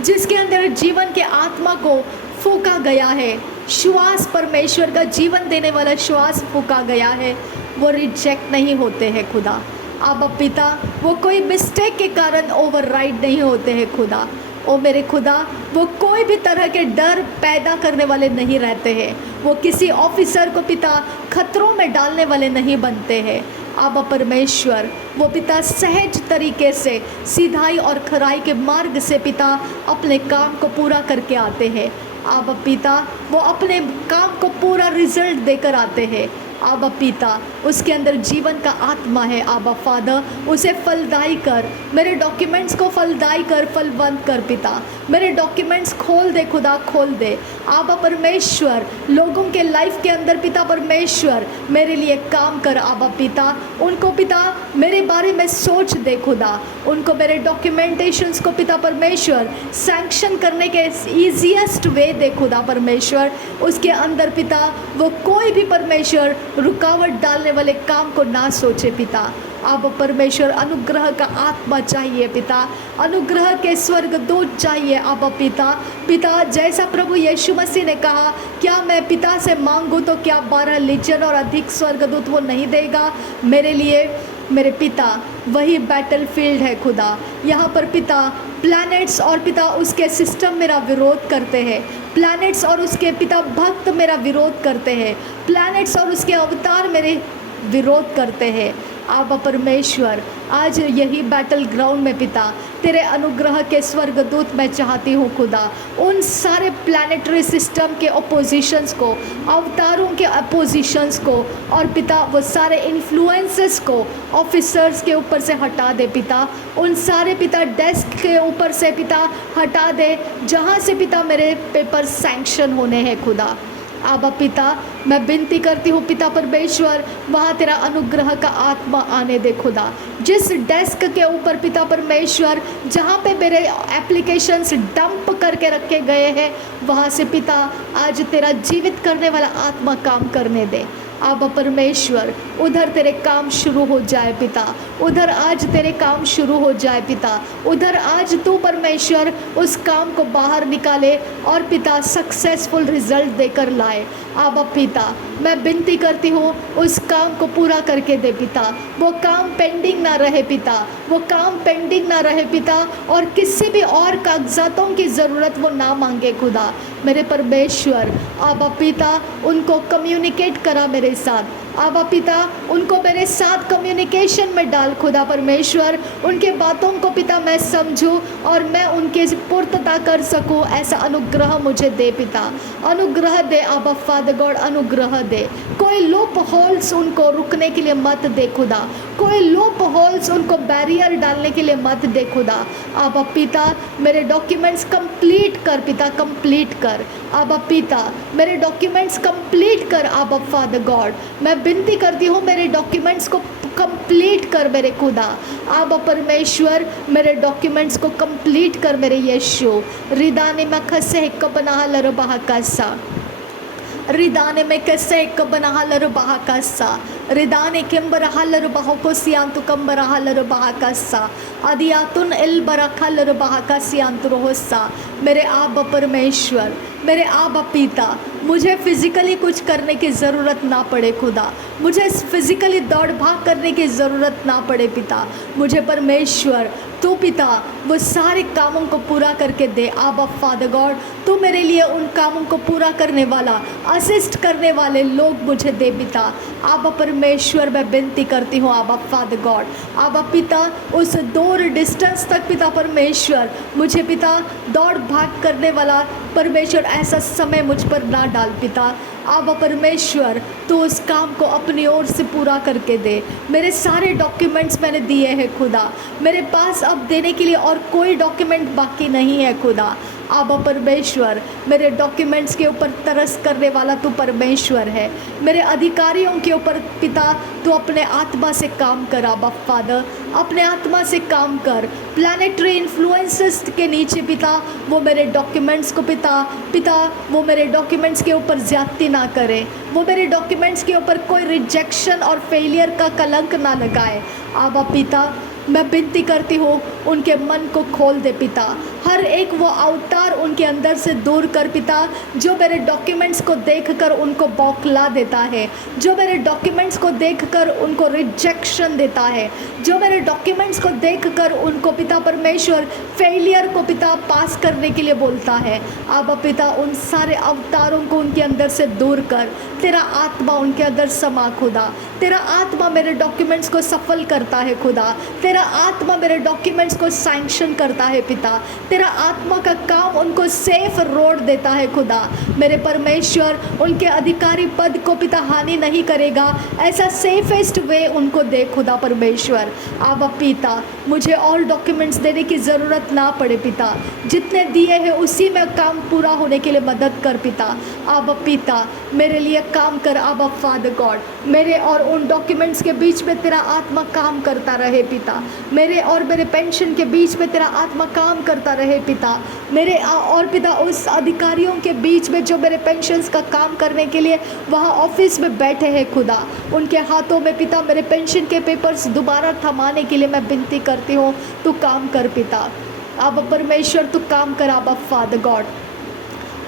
जिसके अंदर जीवन के आत्मा को फूका गया है, श्वास परमेश्वर का जीवन देने वाला श्वास फूका गया है, वो रिजेक्ट नहीं होते हैं खुदा। अब पिता, वो कोई मिस्टेक के कारण ओवरराइड नहीं होते हैं खुदा। ओ मेरे खुदा, वो कोई भी तरह के डर पैदा करने वाले नहीं रहते हैं, वो किसी ऑफिसर को पिता खतरों में डालने वाले नहीं बनते हैं। आबा परमेश्वर, वो पिता सहज तरीके से सीधाई और खराई के मार्ग से पिता अपने काम को पूरा करके आते हैं। आबा पिता, वो अपने काम को पूरा रिजल्ट देकर आते हैं। आबा पिता, उसके अंदर जीवन का आत्मा है। आबा फादर, उसे फलदायी कर, मेरे डॉक्यूमेंट्स को फलदायी कर, फलवंत कर पिता। मेरे डॉक्यूमेंट्स खोल दे खुदा, खोल दे। आबा परमेश्वर, लोगों के लाइफ के अंदर पिता परमेश्वर मेरे लिए काम कर आबा पिता। उनको पिता मेरे बारे में सोच दे खुदा, उनको मेरे डॉक्यूमेंटेशंस को पिता परमेश्वर सैंक्शन करने के ईजीएस्ट वे दे खुदा परमेश्वर। उसके अंदर पिता वो कोई भी परमेश्वर रुकावट डालने वाले काम को ना सोचे पिता। अब परमेश्वर अनुग्रह का आत्मा चाहिए पिता, अनुग्रह के स्वर्गदूत चाहिए अब पिता। पिता जैसा प्रभु यीशु मसीह ने कहा, क्या मैं पिता से मांगूँ तो क्या 12 लीजन और अधिक स्वर्गदूत वो नहीं देगा मेरे लिए? मेरे पिता वही बैटल फील्ड है खुदा। यहाँ पर पिता प्लैनेट्स और पिता उसके सिस्टम मेरा विरोध करते हैं, प्लैनेट्स और उसके पिता भक्त मेरा विरोध करते हैं, प्लैनेट्स और उसके अवतार मेरे विरोध करते हैं। आबा परमेश्वर आज यही बैटल ग्राउंड में पिता तेरे अनुग्रह के स्वर्गदूत मैं चाहती हूँ खुदा, उन सारे प्लैनेटरी सिस्टम के अपोजिशंस को, अवतारों के अपोजिशंस को और पिता वो सारे इन्फ्लुएंसेस को ऑफिसर्स के ऊपर से हटा दे पिता। उन सारे पिता डेस्क के ऊपर से पिता हटा दे जहाँ से पिता मेरे पेपर सैंक्शन होने हैं खुदा। आबा पिता मैं विनती करती हूँ पिता परमेश्वर, वहाँ तेरा अनुग्रह का आत्मा आने दे खुदा। जिस डेस्क के ऊपर पिता परमेश्वर जहाँ पे मेरे एप्लीकेशंस डंप करके रखे गए हैं, वहाँ से पिता आज तेरा जीवित करने वाला आत्मा काम करने दे। आबा परमेश्वर उधर तेरे काम शुरू हो जाए पिता, उधर आज तेरे काम शुरू हो जाए पिता, उधर आज तू परमेश्वर उस काम को बाहर निकाले और पिता सक्सेसफुल रिजल्ट देकर लाए। आबा पिता मैं विनती करती हूँ उस काम को पूरा करके दे पिता, वो काम पेंडिंग ना रहे पिता, वो काम पेंडिंग ना रहे पिता, और किसी भी और कागजातों की ज़रूरत वो ना मांगे खुदा मेरे परमेश्वर। आबा पिता उनको कम्युनिकेट करा मेरे साथ, आबा पिता उनको मेरे साथ कम्युनिकेशन में डाल खुदा परमेश्वर। उनके बातों को पिता मैं समझूं और मैं उनके पूर्तता कर सकूं, ऐसा अनुग्रह मुझे दे पिता, अनुग्रह दे आबा फादर गॉड, अनुग्रह दे। कोई लूप होल्स उनको रुकने के लिए मत दे खुदा, कोई लूप होल्स उनको बैरियर डालने के लिए मत दे खुदा। आबा पिता मेरे डॉक्यूमेंट्स कंप्लीट कर पिता, कंप्लीट कर आबा पिता, मेरे डॉक्यूमेंट्स कंप्लीट कर आबा फादर गॉड। मैं विनती करती हूँ मेरे डॉक्यूमेंट्स को कंप्लीट कर मेरे खुदा। आबा परमेश्वर मेरे डॉक्यूमेंट्स को कंप्लीट कर मेरे यीशु। रिदाने में खसे कबना लरबाह कासा, रिदाने में कैसे कबनाहलर बहाकसा, रिदाने केम्बरहलर बहाको सियांतु कम्बरहलर बहाकसा, अदियातुन एल बरखलर बहाकसियांतुरोहसा। मेरे आबा परमेश्वर, मेरे आबा पिता, मुझे फ़िज़िकली कुछ करने की ज़रूरत ना पड़े खुदा, मुझे फ़िज़िकली दौड़ भाग करने की ज़रूरत ना पड़े पिता। मुझे परमेश्वर तू पिता वो सारे कामों को पूरा करके दे आबा फादर गॉड। तू मेरे लिए उन कामों को पूरा करने वाला, असिस्ट करने वाले लोग मुझे दे पिता। आबा परमेश्वर मैं विनती करती हूँ आबा फादर गॉड। आबा पिता उस दूर डिस्टेंस तक पिता परमेश्वर मुझे पिता दौड़ भाग करने वाला परमेश्वर ऐसा समय मुझ पर ना डाल पिता। आबा परमेश्वर तो उस काम को अपनी ओर से पूरा करके दे। मेरे सारे डॉक्यूमेंट्स मैंने दिए हैं खुदा, मेरे पास अब देने के लिए और कोई डॉक्यूमेंट बाकी नहीं है खुदा। आबा परमेश्वर मेरे डॉक्यूमेंट्स के ऊपर तरस करने वाला तू परमेश्वर है। मेरे अधिकारियों के ऊपर पिता तू अपने आत्मा से काम कर आबा फादर, अपने आत्मा से काम कर। प्लैनेटरी इन्फ्लुएंसेस के नीचे पिता वो मेरे डॉक्यूमेंट्स को पिता वो मेरे डॉक्यूमेंट्स के ऊपर ज्यादती ना करे, वो मेरे डॉक्यूमेंट्स के ऊपर कोई रिजेक्शन और फेलियर का कलंक ना लगाए। आबा पिता मैं विनती करती हूँ उनके मन को खोल दे पिता, हर एक वो अवतार उनके अंदर से दूर कर पिता जो मेरे डॉक्यूमेंट्स को देखकर उनको बौखला देता है, जो मेरे डॉक्यूमेंट्स को देखकर उनको रिजेक्शन देता है, जो मेरे डॉक्यूमेंट्स को देखकर उनको पिता परमेश्वर फेलियर को पिता पास करने के लिए बोलता है। आबा पिता उन सारे अवतारों को उनके अंदर से दूर कर, तेरा आत्मा उनके अंदर समा खुदा, तेरा आत्मा मेरे डॉक्यूमेंट्स को सफल करता है खुदा, तेरा आत्मा मेरे डॉक्यूमेंट्स को सैंक्शन करता है पिता। तेरा आत्मा का काम उनको सेफ रोड देता है खुदा। मेरे परमेश्वर उनके अधिकारी पद को पिता हानि नहीं करेगा, ऐसा सेफेस्ट वे उनको दे खुदा परमेश्वर। अब पिता मुझे और डॉक्यूमेंट्स देने की ज़रूरत ना पड़े पिता, जितने दिए हैं उसी में काम पूरा होने के लिए मदद कर पिता। अब पिता मेरे लिए काम कर अब फादर गॉड, मेरे और उन डॉक्यूमेंट्स के बीच में तेरा आत्मा काम करता रहे पिता। मेरे और मेरे पेंशन के बीच में तेरा आत्मा काम करता रहे पिता। मेरे और पिता उस अधिकारियों के बीच में जो मेरे पेंशन्स का काम करने के लिए वहाँ ऑफिस में बैठे हैं खुदा, उनके हाथों में पिता मेरे पेंशन के पेपर्स दोबारा थमाने के लिए मैं विनती करती हूँ, तू काम कर पिता। अब परमेश्वर तू काम कर अब फादर गॉड।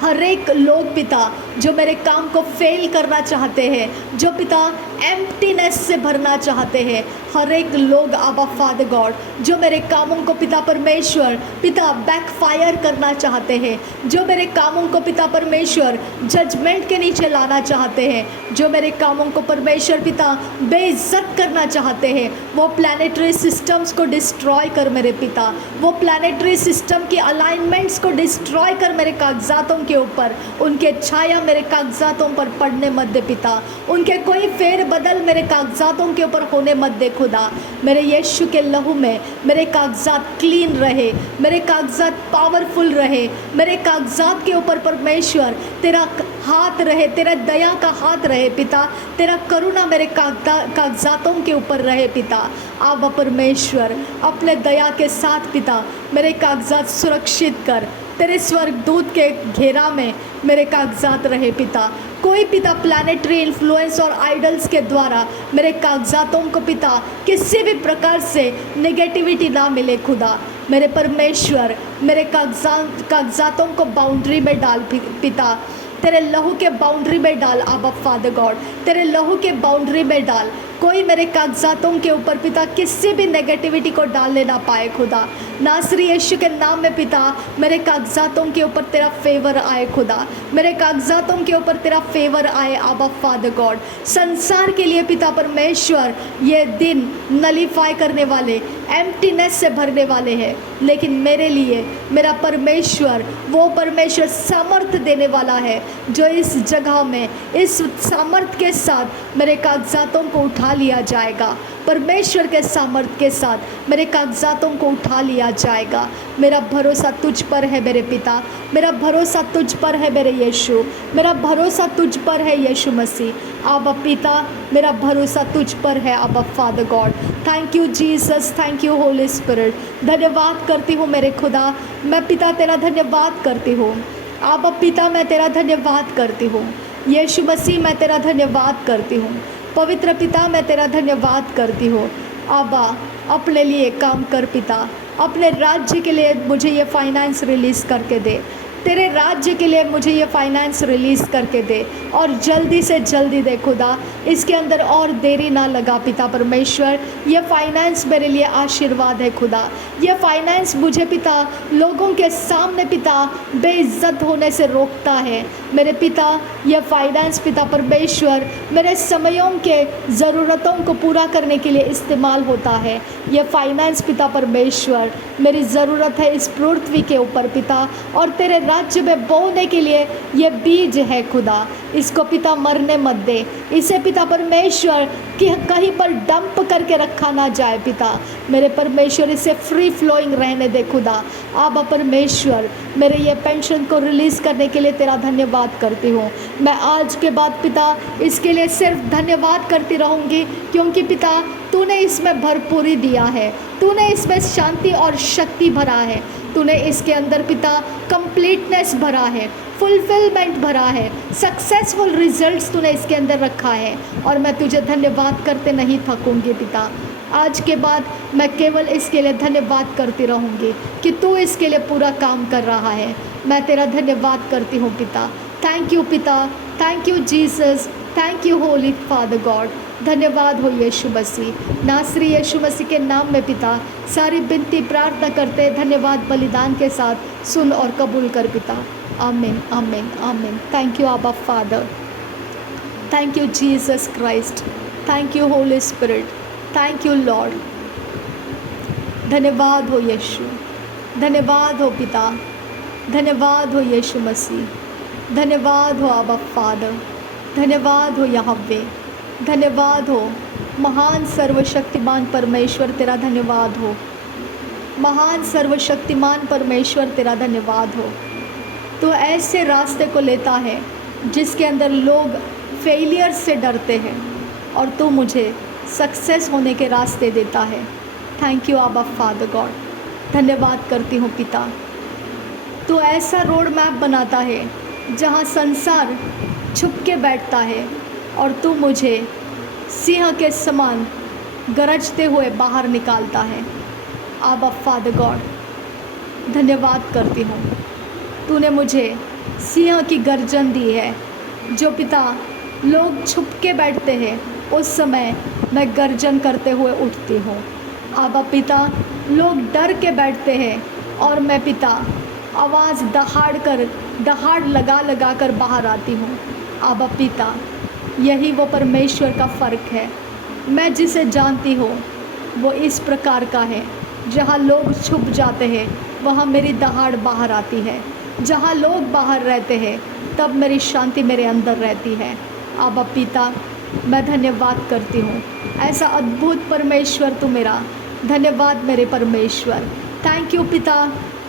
हर एक लोग पिता जो मेरे काम को फेल करना चाहते हैं, जो पिता एम्प्टीनेस से भरना चाहते हैं, हर एक लोग आबा फादर गॉड जो मेरे कामों को पिता परमेश्वर पिता बैकफायर करना चाहते हैं, जो मेरे कामों को पिता परमेश्वर जजमेंट के नीचे लाना चाहते हैं, जो मेरे कामों को परमेश्वर पिता बेइज्जत करना चाहते हैं, वो प्लानिटरी सिस्टम्स को डिस्ट्रॉय कर मेरे पिता। वो प्लानिटरी सिस्टम की अलाइनमेंट्स को डिस्ट्रॉय कर मेरे कागजातों के ऊपर, उनके छाया मेरे कागजातों पर पड़ने मत दे पिता। उनके कोई फेर बदल मेरे कागजातों के ऊपर होने मत दे खुदा। मेरे यीशु के लहू में मेरे कागजात क्लीन रहे, मेरे कागजात पावरफुल रहे, मेरे कागजात के ऊपर परमेश्वर तेरा हाथ रहे, तेरा दया का हाथ रहे पिता, तेरा करुणा मेरे कागजातों के ऊपर रहे पिता। आप परमेश्वर अपने दया के साथ पिता मेरे कागजात सुरक्षित कर, तेरे स्वर्गदूत के घेरा में मेरे कागजात रहे पिता। कोई पिता प्लानिटरी इन्फ्लुएंस और आइडल्स के द्वारा मेरे कागजातों को पिता किसी भी प्रकार से नेगेटिविटी ना मिले खुदा। मेरे परमेश्वर मेरे कागजातों को बाउंड्री में डाल पिता, तेरे लहू के बाउंड्री में डाल आबा फादर गॉड, तेरे लहू के बाउंड्री में डाल। कोई मेरे कागजातों के ऊपर पिता किसी भी नेगेटिविटी को डालने ना पाए खुदा। नासरी यीशु के नाम में पिता मेरे कागजातों के ऊपर तेरा फेवर आए खुदा, मेरे कागजातों के ऊपर तेरा फेवर आए आबा फादर गॉड। संसार के लिए पिता परमेश्वर ये दिन नलीफाई करने वाले, एम्प्टीनेस से भरने वाले हैं, लेकिन मेरे लिए मेरा परमेश्वर वो परमेश्वर सामर्थ देने वाला है जो इस जगह में इस सामर्थ के साथ मेरे कागजातों को उठा लिया जाएगा। परमेश्वर के सामर्थ के साथ मेरे कागजातों को उठा लिया जाएगा। मेरा भरोसा तुझ पर है मेरे पिता, मेरा भरोसा तुझ पर है मेरे यीशु, मेरा भरोसा तुझ पर है यीशु मसीह। आबा पिता मेरा भरोसा तुझ पर है आबा father God. Thank you Jesus, thank you Holi spirit. धन्यवाद करती हूँ मेरे खुदा, मैं पिता तेरा धन्यवाद करती हूँ। आबा पिता मैं तेरा धन्यवाद करती हूँ। यीशु मसीह मैं तेरा धन्यवाद करती हूँ। पवित्र पिता मैं तेरा धन्यवाद करती हूँ। आबा अपने लिए काम कर पिता, अपने राज्य के लिए मुझे ये फाइनेंस रिलीज़ करके दे, तेरे राज्य के लिए मुझे ये फाइनेंस रिलीज़ करके दे, और जल्दी से जल्दी दे खुदा। इसके अंदर और देरी ना लगा पिता परमेश्वर। ये फाइनेंस मेरे लिए आशीर्वाद है खुदा। ये फाइनेंस मुझे पिता लोगों के सामने पिता बेइज्जत होने से रोकता है मेरे पिता। ये फाइनेंस पिता परमेश्वर मेरे समयों के ज़रूरतों को पूरा करने के लिए इस्तेमाल होता है। ये फाइनेंस पिता परमेश्वर मेरी ज़रूरत है इस पृथ्वी के ऊपर पिता, और तेरे राज्य में बोने के लिए ये बीज है खुदा। इसको पिता मरने मत दे, इसे पिता परमेश्वर कि कहीं पर डंप करके रखा ना जाए पिता। मेरे परमेश्वर इसे फ्री फ्लोइंग रहने दे खुदा। आबा परमेश्वर मेरे ये पेंशन को रिलीज़ करने के लिए तेरा धन्यवाद करती हूँ। मैं आज के बाद पिता इसके लिए सिर्फ धन्यवाद करती रहूँगी, क्योंकि पिता तूने इसमें भरपूरी दिया है, तूने इसमें शांति और शक्ति भरा है, तूने इसके अंदर पिता कंप्लीटनेस भरा है, फुलफिलमेंट भरा है, सक्सेसफुल रिजल्ट्स तूने इसके अंदर रखा है। और मैं तुझे धन्यवाद करते नहीं थकूंगी पिता। आज के बाद मैं केवल इसके लिए धन्यवाद करती रहूँगी कि तू इसके लिए पूरा काम कर रहा है। मैं तेरा धन्यवाद करती हूँ पिता। थैंक यू पिता, thank you Jesus, thank you Holi father God. धन्यवाद हो यीशु मसीह। नासरी यीशु मसीह के नाम में पिता सारी विनती प्रार्थना करते धन्यवाद बलिदान के साथ सुन और कबूल कर पिता। आमीन आमीन आमीन। थैंक यू आबा father, thank you Jesus Christ, thank you Holi spirit, thank you Lord. धन्यवाद हो यीशु, धन्यवाद हो पिता, धन्यवाद हो यीशु मसीह, धन्यवाद हो आबा फादर, धन्यवाद हो यहोवे, धन्यवाद हो महान सर्वशक्तिमान परमेश्वर, तेरा धन्यवाद हो। महान सर्वशक्तिमान परमेश्वर, तेरा धन्यवाद हो। तो ऐसे रास्ते को लेता है जिसके अंदर लोग फेलियर से डरते हैं और तू मुझे सक्सेस होने के रास्ते देता है। थैंक यू आबा फादर गॉड, धन्यवाद करती हूँ पिता। तो ऐसा रोड मैप बनाता है जहाँ संसार छुप के बैठता है और तू मुझे सिंह के समान गरजते हुए बाहर निकालता है। आबा फादर गॉड, धन्यवाद करती हूँ। तूने मुझे सिंह की गर्जन दी है। जो पिता लोग छुप के बैठते हैं उस समय मैं गर्जन करते हुए उठती हूँ। आबा पिता, लोग डर के बैठते हैं और मैं पिता आवाज़ दहाड़ लगा लगा कर बाहर आती हूँ। आबा पिता, यही वो परमेश्वर का फ़र्क है। मैं जिसे जानती हूँ वो इस प्रकार का है, जहाँ लोग छुप जाते हैं वहाँ मेरी दहाड़ बाहर आती है। जहाँ लोग बाहर रहते हैं तब मेरी शांति मेरे अंदर रहती है। आबा पिता, मैं धन्यवाद करती हूँ। ऐसा अद्भुत परमेश्वर तू मेरा, धन्यवाद मेरे परमेश्वर। थैंक यू पिता,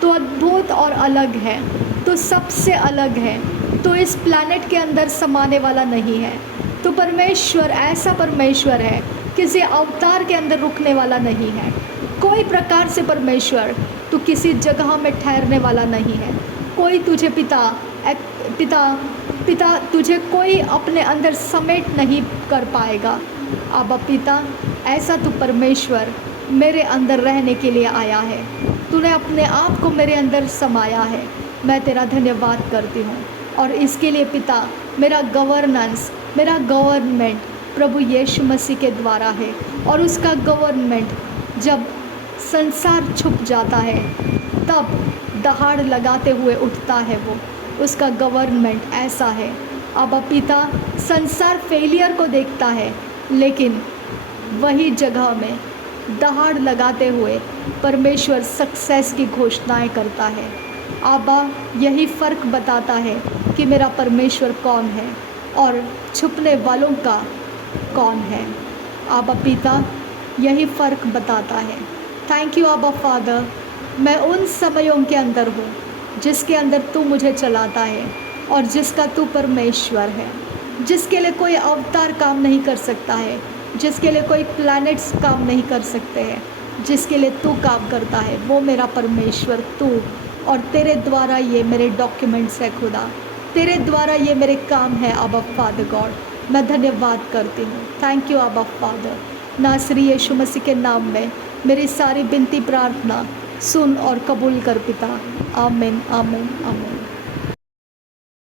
तू अद्भुत और अलग है, तू सबसे अलग है। तू इस प्लैनेट के अंदर समाने वाला नहीं है। तू परमेश्वर ऐसा परमेश्वर है, किसी अवतार के अंदर रुकने वाला नहीं है। कोई प्रकार से परमेश्वर तू किसी जगह में ठहरने वाला नहीं है। कोई तुझे पिता तुझे कोई अपने अंदर समेट नहीं कर पाएगा। आबा पिता, ऐसा तू परमेश्वर मेरे अंदर रहने के लिए आया है। तूने अपने आप को मेरे अंदर समाया है। मैं तेरा धन्यवाद करती हूँ और इसके लिए पिता मेरा गवर्नेंस, मेरा गवर्नमेंट प्रभु यीशु मसीह के द्वारा है। और उसका गवर्नमेंट जब संसार छुप जाता है तब दहाड़ लगाते हुए उठता है वो। उसका गवर्नमेंट ऐसा है। अब पिता, संसार फेलियर को देखता है लेकिन वही जगह में दहाड़ लगाते हुए परमेश्वर सक्सेस की घोषणाएं करता है। आबा, यही फ़र्क बताता है कि मेरा परमेश्वर कौन है और छुपने वालों का कौन है। आबा पिता, यही फ़र्क बताता है। थैंक यू आबा फादर। मैं उन समयों के अंदर हूँ जिसके अंदर तू मुझे चलाता है और जिसका तू परमेश्वर है, जिसके लिए कोई अवतार काम नहीं कर सकता है, जिसके लिए कोई प्लैनेट्स काम नहीं कर सकते हैं, जिसके लिए तू काम करता है वो मेरा परमेश्वर तू। और तेरे द्वारा ये मेरे डॉक्यूमेंट्स है खुदा, तेरे द्वारा ये मेरे काम है आबा फादर गॉड। मैं धन्यवाद करती हूँ। थैंक यू आबा फादर। नासरी यीशु मसीह के नाम में मेरी सारी विनती प्रार्थना सुन और कबूल कर पिता। आमीन, आमीन, आमीन।